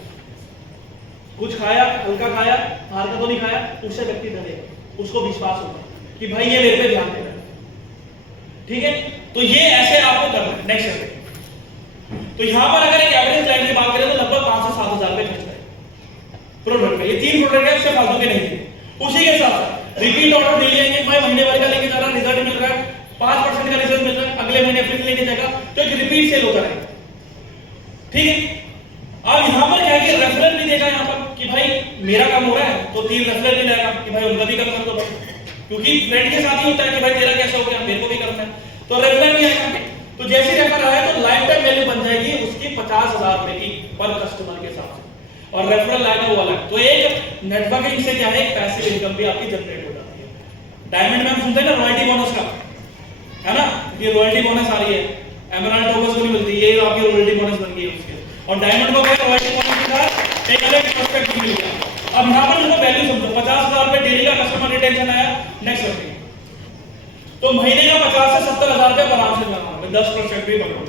कुछ खाया, हल्का खाया, बाहर का तो नहीं खाया। उससे व्यक्ति डरेगा, उसको विश्वास होगा कि भाई ये मेरे पे ध्यान दे रहा है। ठीक है, तो ये ऐसे आपको करना है। नेक्स्ट स्टेप, तो यहां पर अगर एक एवरेज क्लाइंट की बात करें तो लगभग 5 से 7 हजार रुपए खर्च करें प्रोडक्ट पे। ये 3 प्रोडक्ट है, इससे फालतू के नहीं थे। उसी के साथ रिपीट ऑर्डर डेली आएंगे, भाई महीने भर का लेके जा रहा, रिजल्ट मिल रहा है, 5% का रिजल्ट मिल रहा है, अगले महीने फिर लेके जाएगा, तो एक रिपीट सेल होता रहेगा। ठीक है, अब यहां पर क्या है कि रेफरल भी देगा यहां पर कि भाई मेरा काम हो रहा है तो 3 रेफरल भी लेगा कि भाई उनका भी काम कर दो भाई, क्योंकि फ्रेंड के साथ ही होता है कि भाई तेरा कैसा हो गया, मेरे को भी करना है, तो रेफरल भी आएगा। तो जैसे रेफर आया तो लाइफ टाइम वैल्यू बन जाएगी उसकी 50,000 रुपए की पर कस्टमर के हिसाब से, और रेफरल आएगा वो अलग। तो एक नेटवर्किंग से क्या है, एक पैसिव इनकम भी आपकी जनरेट हो जाती है। डायमंड में हम सुनते हैं ना रॉयल्टी बोनस का, है ना, ये रॉयल्टी बोनस आ रही है, एमराल्ड टोकन्स को नहीं मिलती, ये आपकी रॉयल्टी बोनस बन गई है उसके। और डायमंड को क्या रॉयल्टी बोनस के साथ एक अलग प्रोस्पेक्ट भी मिल गया। अब यहां पर इसको वैल्यू समझो, 50,000 रुपए डेली का कस्टमर रिटेंशन आया। नेक्स्ट करते हैं, तो महीने का 50 से 70,000 रुपए आराम से लगा लो, 10% भी पकड़ो,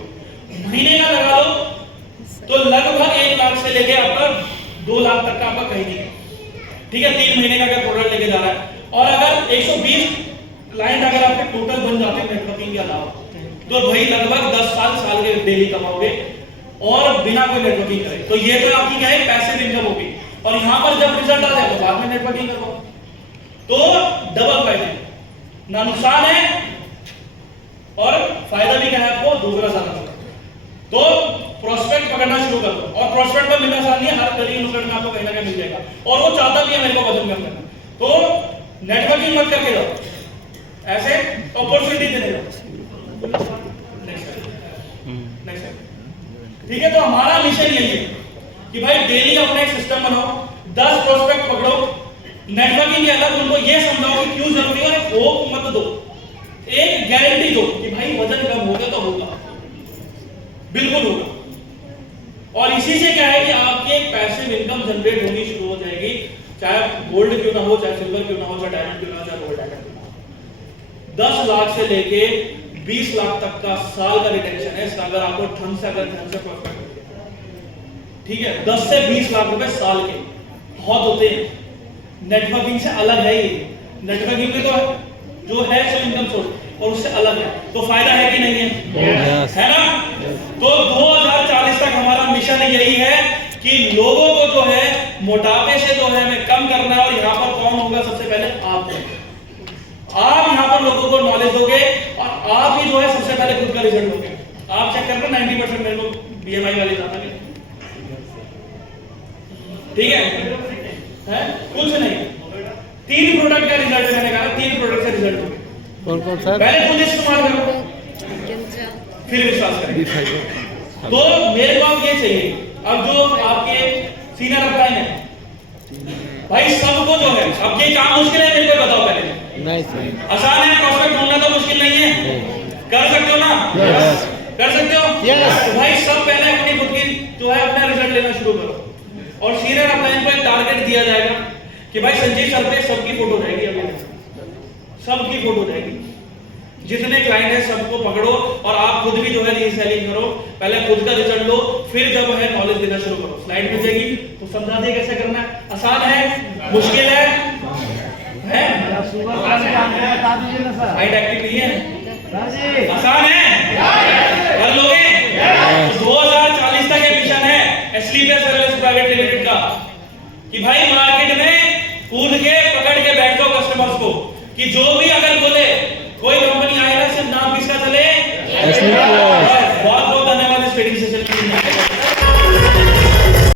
महीने का लगा लो तो लगभग 1 लाख से लेके आपका 2 लाख तक का आपका कहीं नहीं है। ठीक है, 3 महीने का अगर प्रोडक्ट लेके जा रहा है, और अगर 120 क्लाइंट अगर आपके टोटल बन जाते हैं नेटवर्किंग के अलावा, तो भाई लगभग 10 साल के डेली कमाओगे और बिना कोई नेटवर्किंग करे। तो ये तो आपकी क्या है, पैसिव इनकम होगी। और यहां पर जब रिजल्ट आ जाए तो बाद में नेटवर्किंग करो, तो डबल फायदे, ना नुकसान है और फायदा भी क्या है आपको, दूसरा ज्यादा। तो प्रोस्पेक्ट पकड़ना शुरू कर दो, और प्रोस्पेक्ट पर मिलना आसान नहीं है, हर गली नुक्कड़ में आपको कहीं ना कहीं मिल जाएगा, और वो चाहता भी है मेरे को वजन कम करना। तो नेटवर्किंग मत करके जाओ, ऐसे अपॉर्चुनिटी देने जाओ। नेक्स्ट, ठीक है, तो हमारा मिशन यही है कि भाई डेली अपना एक सिस्टम बनाओ, 10 प्रोस्पेक्ट पकड़ो, नेटवर्किंग के अलग उनको ये समझाओ कि क्यों जरूरी है, और होप मत दो, एक गारंटी दो कि भाई वजन कम होगा तो होगा, बिल्कुल होगा। और इसी से क्या है कि आपकी एक पैसिव इनकम जनरेट होनी शुरू हो जाएगी, चाहे गोल्ड क्यों ना हो, चाहे सिल्वर क्यों ना हो, चाहे डायमंड क्यों ना हो, चाहे गोल्ड डायमंड क्यों ना हो। 10 लाख से लेके 20 लाख तक का साल का रिटेंशन है इसका, अगर आपको ढंग से प्रोस्पेक्ट, ठीक है, 10 से 20 लाख रुपए साल के बहुत होते हैं। नेटवर्किंग से अलग है ये, नेटवर्किंग में तो जो है सो इनकम सोर्स और उससे अलग है, तो फायदा है कि नहीं है, है ना। तो 2040 तक हमारा मिशन यही है कि लोगों को जो है मोटापे से जो है हमें कम करना है। और यहाँ पर कौन होगा, सबसे पहले आप यहाँ पर लोगों को नॉलेज दोगे और आप ही जो है सबसे पहले खुद का रिजल्ट दोगे। आप चेक करना 90% मेरे को BMI वाले ज्यादा है, ठीक है, कुछ नहीं, 3 प्रोडक्ट का रिजल्ट मैंने कहा, 3 प्रोडक्ट का रिजल्ट होगा। कौन कौन सा? पहले खुद इस्तेमाल करो फिर विश्वास करेंगे। तो मेरे को अब ये चाहिए, अब जो आपके सीनियर अपलाइन है भाई, सबको जो है, अब ये काम मुश्किल है, मेरे को बताओ पहले। नहीं सर, आसान है, प्रोस्पेक्ट ढूंढना तो मुश्किल नहीं है, कर सकते हो ना, कर सकते हो। तो भाई सब पहले अपनी खुद की जो है अपना रिजल्ट लेना शुरू करो, और सीनियर अपलाइन को एक टारगेट दिया जाएगा कि भाई संजीव सर पे सबकी फोटो रहेगी, अभी सबकी फोटो रहेगी, जितने क्लाइंट है सबको पकड़ो, और आप खुद भी जो है रीसेलिंग करो, पहले खुद का रिजल्ट लो, फिर जब है नॉलेज देना शुरू करो। स्लाइड मिल जाएगी तो समझा दे कैसे करना है, आसान है, मुश्किल है, हाइट एक्टिव नहीं है, आसान है, कर लोगे। 2040 तक ये मिशन है एसलीपिया सर्विस प्राइवेट लिमिटेड का कि भाई मार्केट में कूद के पकड़ के बैठ जाओ कस्टमर्स को, कि जो भी